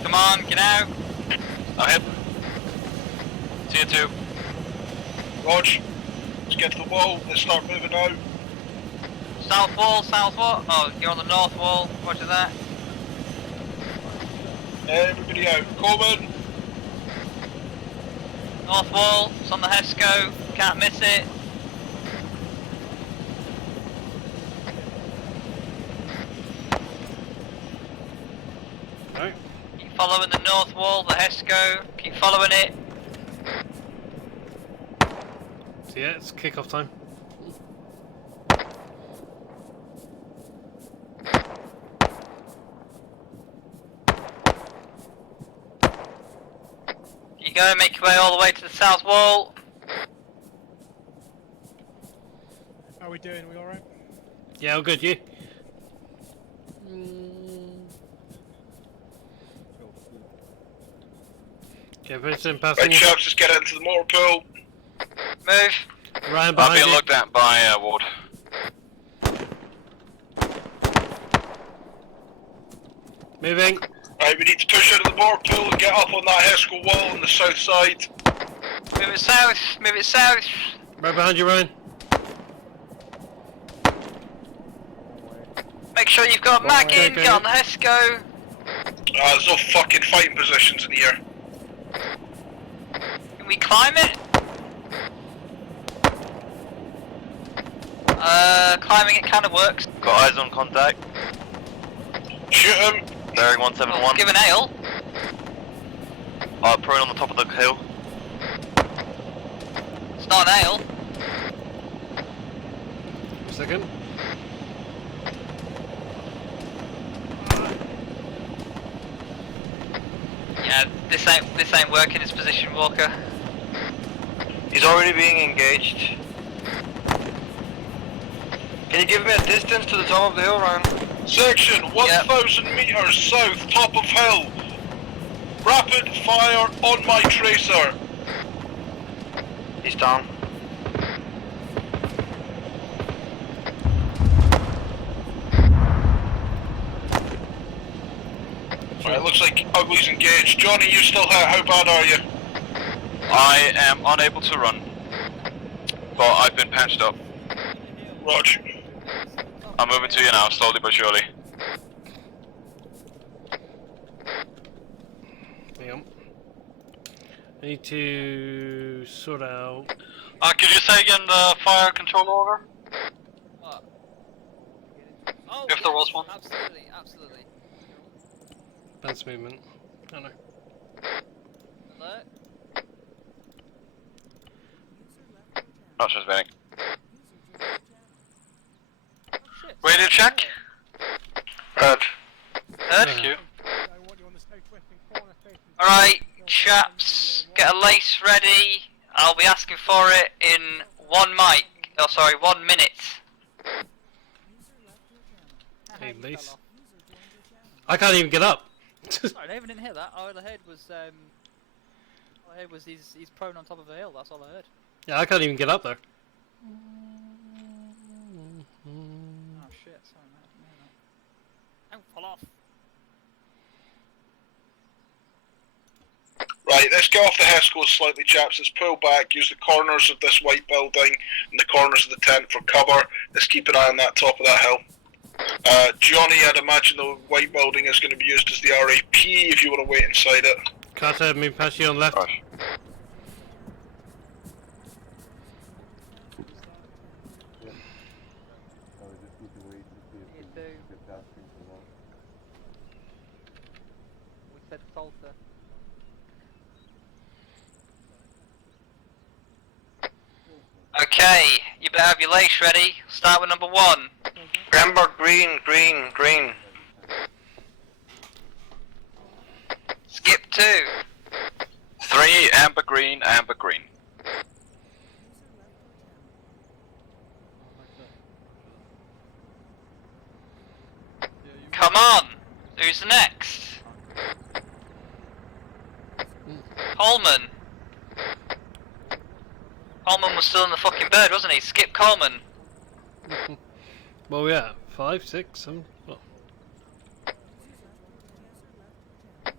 Come on, get out. I hit. Tier 2. Rog, let's get to the wall, let's start moving out. South wall, south wall. Oh, you're on the north wall. Roger that. Everybody out. Coleman. North wall, it's on the HESCO. Can't miss it. Alright. Keep following the north wall, the HESCO. Keep following it. So yeah, it's kick-off time. You go, make your way all the way to the south wall. How are we doing? Are we alright? Yeah, all good, you? Okay, Vincent, passing. Right, chaps, let's get into the motor pool. Move. Ryan behind you. looked at by Ward. Moving. Right, we need to push out of the motor pool and get up on that Hesco wall on the south side. Move it south. Move it south. Right behind you, Ryan. Make sure you've got mag in. Get on the HESCO. There's no fucking fighting positions in here. Can we climb it? Climbing it kind of works. Got eyes on contact. Shoot him. Bearing 171. Well, give an ale. Prone on the top of the hill. It's not an ale. Second. Yeah, this ain't working. His position, Walker. He's already being engaged. Can you give me a distance to the top of the hill, Ryan? Section 1,000 meters south, top of hill. Rapid fire on my tracer. He's down. Right, looks like Ugly's engaged. Johnny, you still hurt. How bad are you? I am unable to run, but I've been patched up. Roger. I'm moving to you now, slowly but surely. Yep. I need to sort out. Could you say again the fire control order? What? Oh, If there was one. Absolutely, absolutely. Bounce movement. I know. Alert. Not transmitting. Oh shit. Radio check? Heard. Thank you. Alright, chaps, get a lace ready. I'll be asking for it in 1 minute. Hey, Lace. I can't even get up. Sorry, I even didn't hear that. All I heard was he's prone on top of the hill. That's all I heard. Yeah, I can't even get up there. Oh shit! Sorry, man. Don't fall off. Right, let's get off the Hesco slightly, chaps. Let's pull back, use the corners of this white building and the corners of the tent for cover. Let's keep an eye on that top of that hill. Johnny, I'd imagine the white building is going to be used as the RAP if you want to wait inside it. Carter, move past you on left. Right. We said salsa. Okay, you better have your lace ready. Start with number 1. Amber, green, green, green. Skip 2. 3, amber, green, amber, green. Come on! Who's next? Coleman. Coleman was still in the fucking bird, wasn't he? Skip Coleman. Well, yeah, 5, 6, 7. Well. Come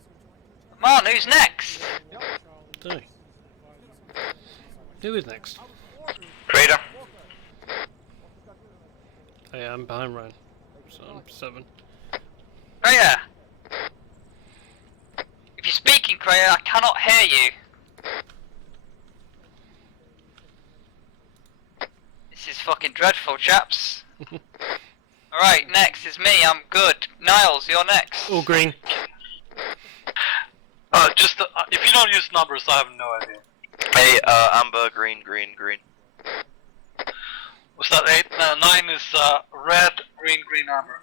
on, who's next? Dunno. Who is next? Crater. Oh, yeah, I'm behind Ryan. So I'm 7. Kreia! If you're speaking, Kreia, I cannot hear you. This is fucking dreadful, chaps. Alright, next is me, I'm good. Niles, you're next. All green. Just if you don't use numbers, I have no idea. Hey, amber, green. What's that? 8? No, 9 is red, green armor.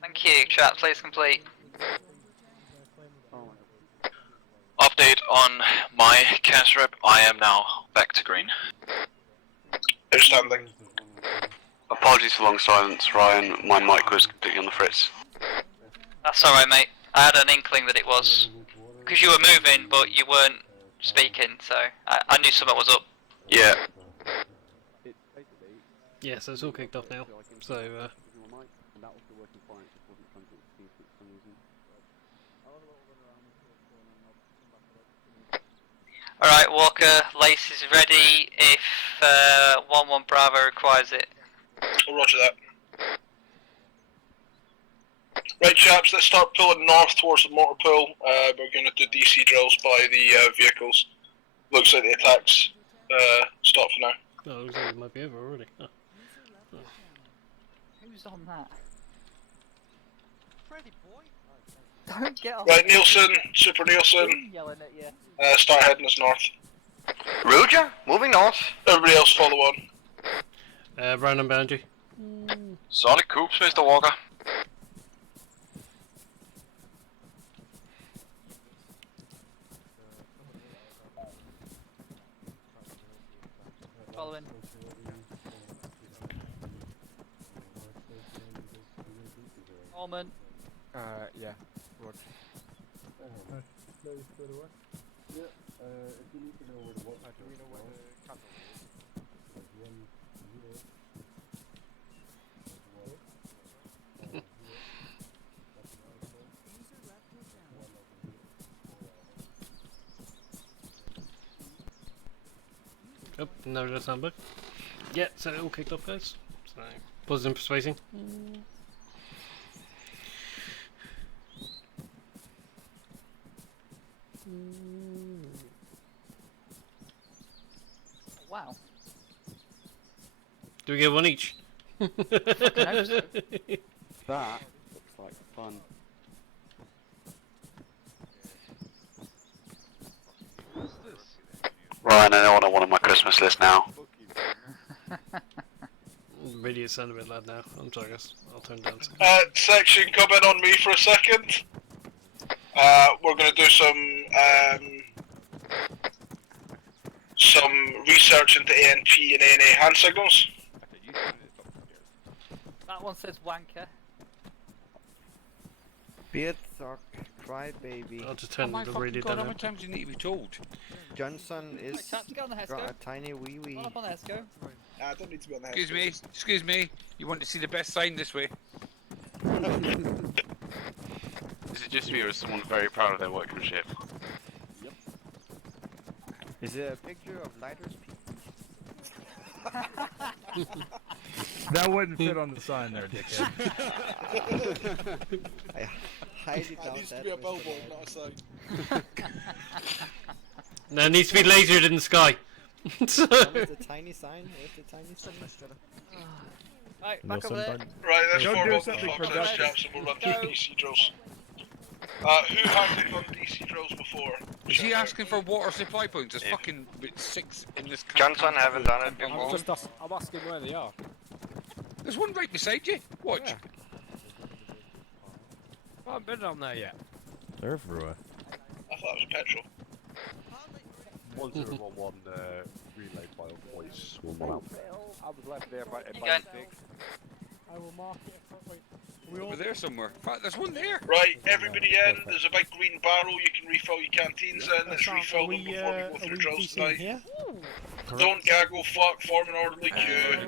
Thank you, chaps, please complete. Update on my cast rep. I am now back to green. Outstanding. Apologies for long silence, Ryan. My mic was completely on the fritz. That's alright, mate. I had an inkling that it was. Because you were moving, but you weren't speaking, so I knew something was up. Yeah. Yeah, so it's all kicked off now. So, Alright, Walker, Lace is ready if 1-1 Bravo requires it. Roger that. Right, chaps, let's start pulling north towards the mortar pool. We're going to do DC drills by the vehicles. Looks like the attacks stop for now. oh, it looks like it might be over already. Oh. Who's on that? Pretty boy. Don't get on. Right, Nielsen, Super Nielsen, Yelling at you. start heading us north. Roger, moving north. Everybody else follow on. Ryan, I'm behind you. Sonic Coops, Mr. Walker. Following. Coleman. Yeah. Roger. Do we know where the cattle Oh, no, that's not bad. Yeah, so it all kicked off, guys. So, positive persuading. Wow. Do we get one each? Fucking hope so. That looks like fun. Ryan, I know what I want on my Christmas list now. Radio sound a bit loud now. I'm sorry, guys. I'll turn down. Section, come in on me for a second. We're going to do some research into ANP and ANA hand signals. That one says wanker. Beard sock, crybaby. I'll just turn the radio God, down. how many times do you need to be told? Johnson is Right, chaps, get on the Hesco. got a tiny wee wee. Run up on the Hesco. I don't need to be on the Excuse me. You want to see the best sign this way? Is it just me or is someone very proud of their workmanship? Is it a picture of Lighter's That wouldn't fit on the sign there, dickhead. I highly doubt needs to that. be a billboard, not a sign. No, it needs to be lasered in the sky. Where's the tiny sign? Where's the tiny sign? Right, back over there. Right, let's Don't form do up the something fuck productive. chaps and we'll run through DC drills. Who hasn't done DC drills before? Is he asking for water supply points? There's fucking 6 in this Johnson, haven't done it I'm before. I'm asking where they are. There's one right beside you. Watch. Yeah. I haven't been down there yet. They're everywhere. I thought it was petrol. 1011 relay file voice 11 out. I was left there by You going? mistake. I will mark it. Wait, we all... Over there somewhere. In fact, there's one there. Right, everybody in. There's a big green barrel you can refill your canteens in. Let's refill them before we go through drills tonight. Here? Don't gaggle, fuck, form an orderly queue.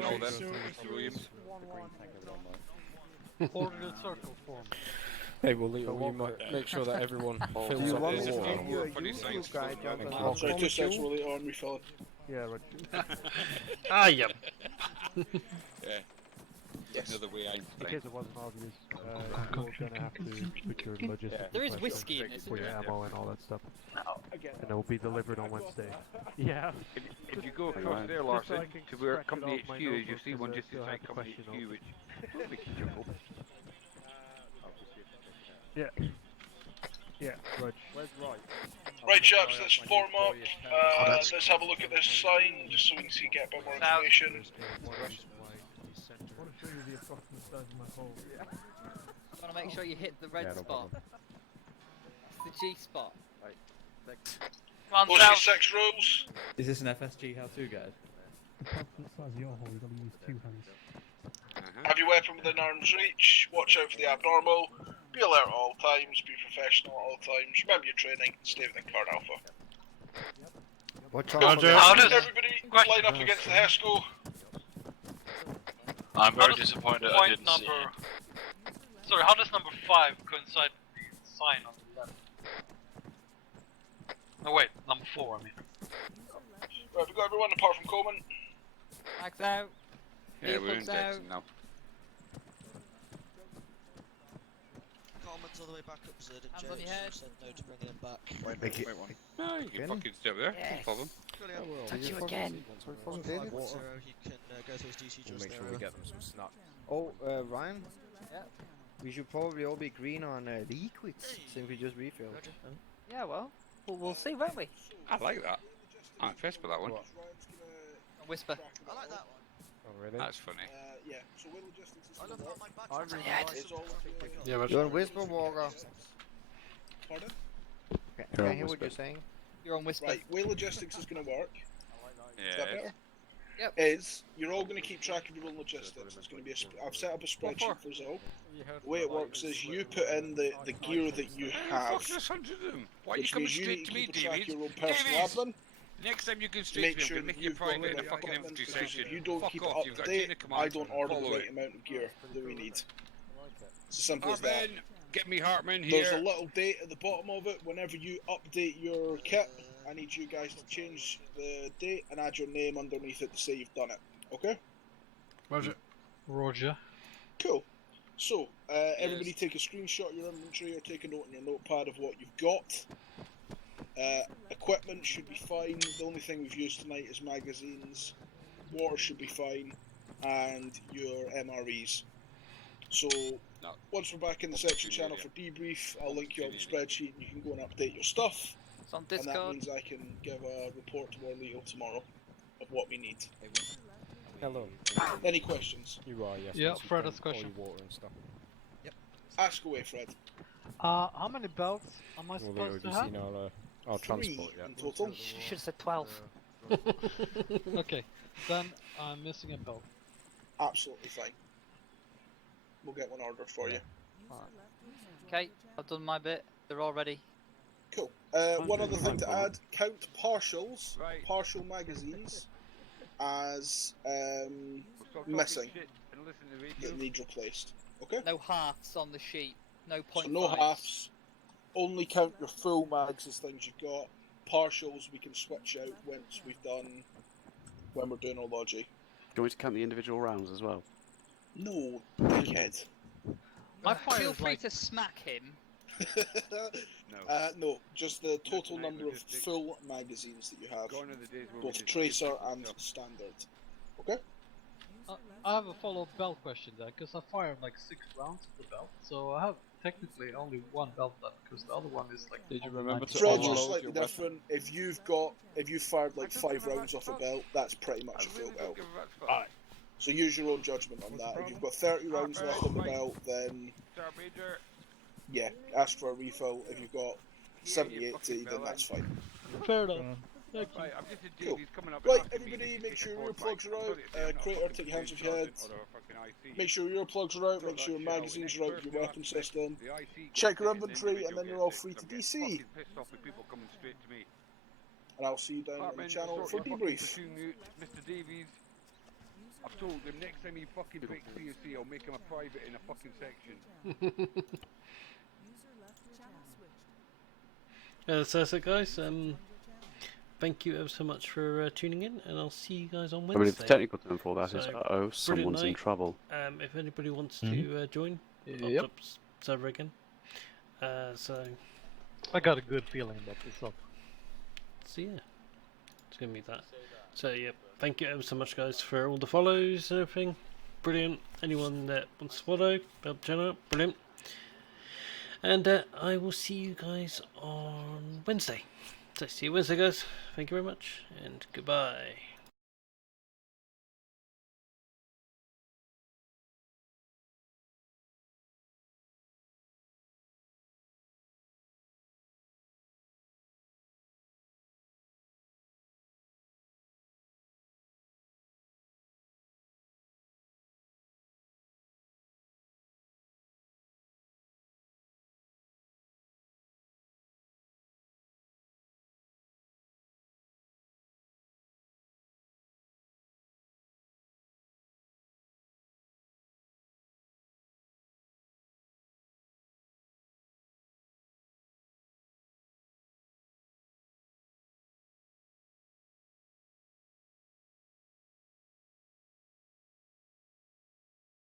Ordered circle form. Hey, will you make sure that everyone fills up the water? I'll try 2 seconds, we'll later on refill it. Yeah, Ah, yep. Yeah. Yes. Another way I'm in case it wasn't obvious, you're gonna have to put your logistics. There is whiskey in this, for your ammo and all that stuff. Again. And it will be delivered on Wednesday. Yeah. If you go across there, Larson, to where Company HQ is, you see one just inside Company HQ, which makes you chuckle. Yeah. Yeah, Rog. Where's Roy? Right, chaps, let's form up. Let's have a look at this sign, just so we can see, get a bit more information. Gotta make sure you hit the red spot. It's the G spot. Right. Those are 6 rules. Is this an FSG how-to guide? Have your weapon within arm's reach. Watch out for the abnormal. Be alert at all times. Be professional at all times. Remember your training. Stay within card alpha. Watch How does everybody line up against the HESCO? I'm very disappointed I didn't see it. Sorry, how does number 5 coincide with the sign on the left? No, wait, number 4, I mean. Right, we got everyone apart from Coleman. Max out. Yeah, we're in Earplugs out. Jackson now. Comments all the way back up, sir. Hands on your head. Said no to bringing him back. Wait one. No, you can fucking stay up there. No problem. Touch you again. So he can go through his DC We'll just make sure we get them some snacks. Oh, Ryan? Yeah? We should probably all be green on liquids, since we just refilled. Yeah, well, we'll see, won't we? I like that. I'm impressed with that one. Whisper. I like that one. Oh, really? That's funny. Yeah, so where logistics is I love that my back. I really it's all Yeah, but You're on Whisper, Walker. Pardon? I can't hear what you're saying. You're on Whisper. Right, way logistics is going to work. Is that Yeah. better? Yep. Is you're all going to keep track of your own logistics. It's going to be I've set up a spreadsheet for us all. The way it works is you put in the gear that you have. Fuck, there's hundreds of them. Why are you Which coming means you straight need to to me, keep a track David? of your own personal David! admin. Next time you come straight Make to me, sure I'm gonna that make you you've got private the a fucking equipment, infantry because section. if you don't Fuck keep off, it up you've to got date, chain of command. I don't order the Follow right it. amount of gear that we need. It's as simple as that. Hartman, get me Hartman There's a here. little date at the bottom of it. Whenever you update your kit, I need you guys to change the date and add your name underneath it to say you've done it. Okay? Roger. Roger. Cool. So, everybody take a screenshot of your inventory or take a note in your notepad of what you've got. Equipment should be fine. The only thing we've used tonight is magazines. Water should be fine. And your MREs. So, once we're back in the section channel for debrief, I'll link you on the spreadsheet and you can go and update your stuff. It's on And Discord. that means I can give a report to Orleo tomorrow of what we need. Hello. Any questions? You are, yes. Yeah, once you've Fred done has a question. all your water and stuff. Ask away, Fred. How many belts am I Well, supposed have to you have? seen our 3 transport yet? in total. You should have said 12. Okay, then I'm missing a belt. Absolutely fine. We'll get one ordered for you. Okay, I've done my bit. They're all ready. Cool. One other thing to add, count partials, partial magazines, as missing that need replaced. Okay? No halves on the sheet. No point. So no halves, only count your full mags as things you've got. Partials we can switch out once when we're doing our logi. Do you want me to count the individual rounds as well? No, dickhead. Feel free to smack him. No, just the total number of full magazines that you have, both tracer and standard. Okay? I have a follow-up belt question there, because I fired like 6 rounds of the belt, so I have technically only 1 belt left, because the other one is like... Did you remember to Threads are slightly different. If you've fired like 5 rounds off a belt, that's pretty much a full belt. Alright. So use your own judgment on that. If you've got 30 rounds left on the belt, then yeah, ask for a refill. If you've got 70, 80, then that's fine. Fair enough. Thank you. Cool. Right, everybody make sure your earplugs are out. Crater, take your hands off your head. Make sure your plugs are out, make sure your magazines are out, your weapon system. Check your inventory, and then you're all free to DC. And I'll see you down on the channel for debrief. Mr. Davies, I've told him next time he fucking breaks CSC, I'll make him a private in a fucking section. So that's it, guys. Thank you ever so much for tuning in, and I'll see you guys on Wednesday. I believe the technical term for that is, So, uh-oh, someone's in night. trouble. If anybody wants to join, Yep. up server again. So I got a good feeling about this up. So yeah, it's gonna be that. So yeah, thank you ever so much, guys, for all the follows and everything. Brilliant. Anyone that wants to follow, help the channel, brilliant. And I will see you guys on Wednesday. So see you Wednesday, guys. Thank you very much, and goodbye.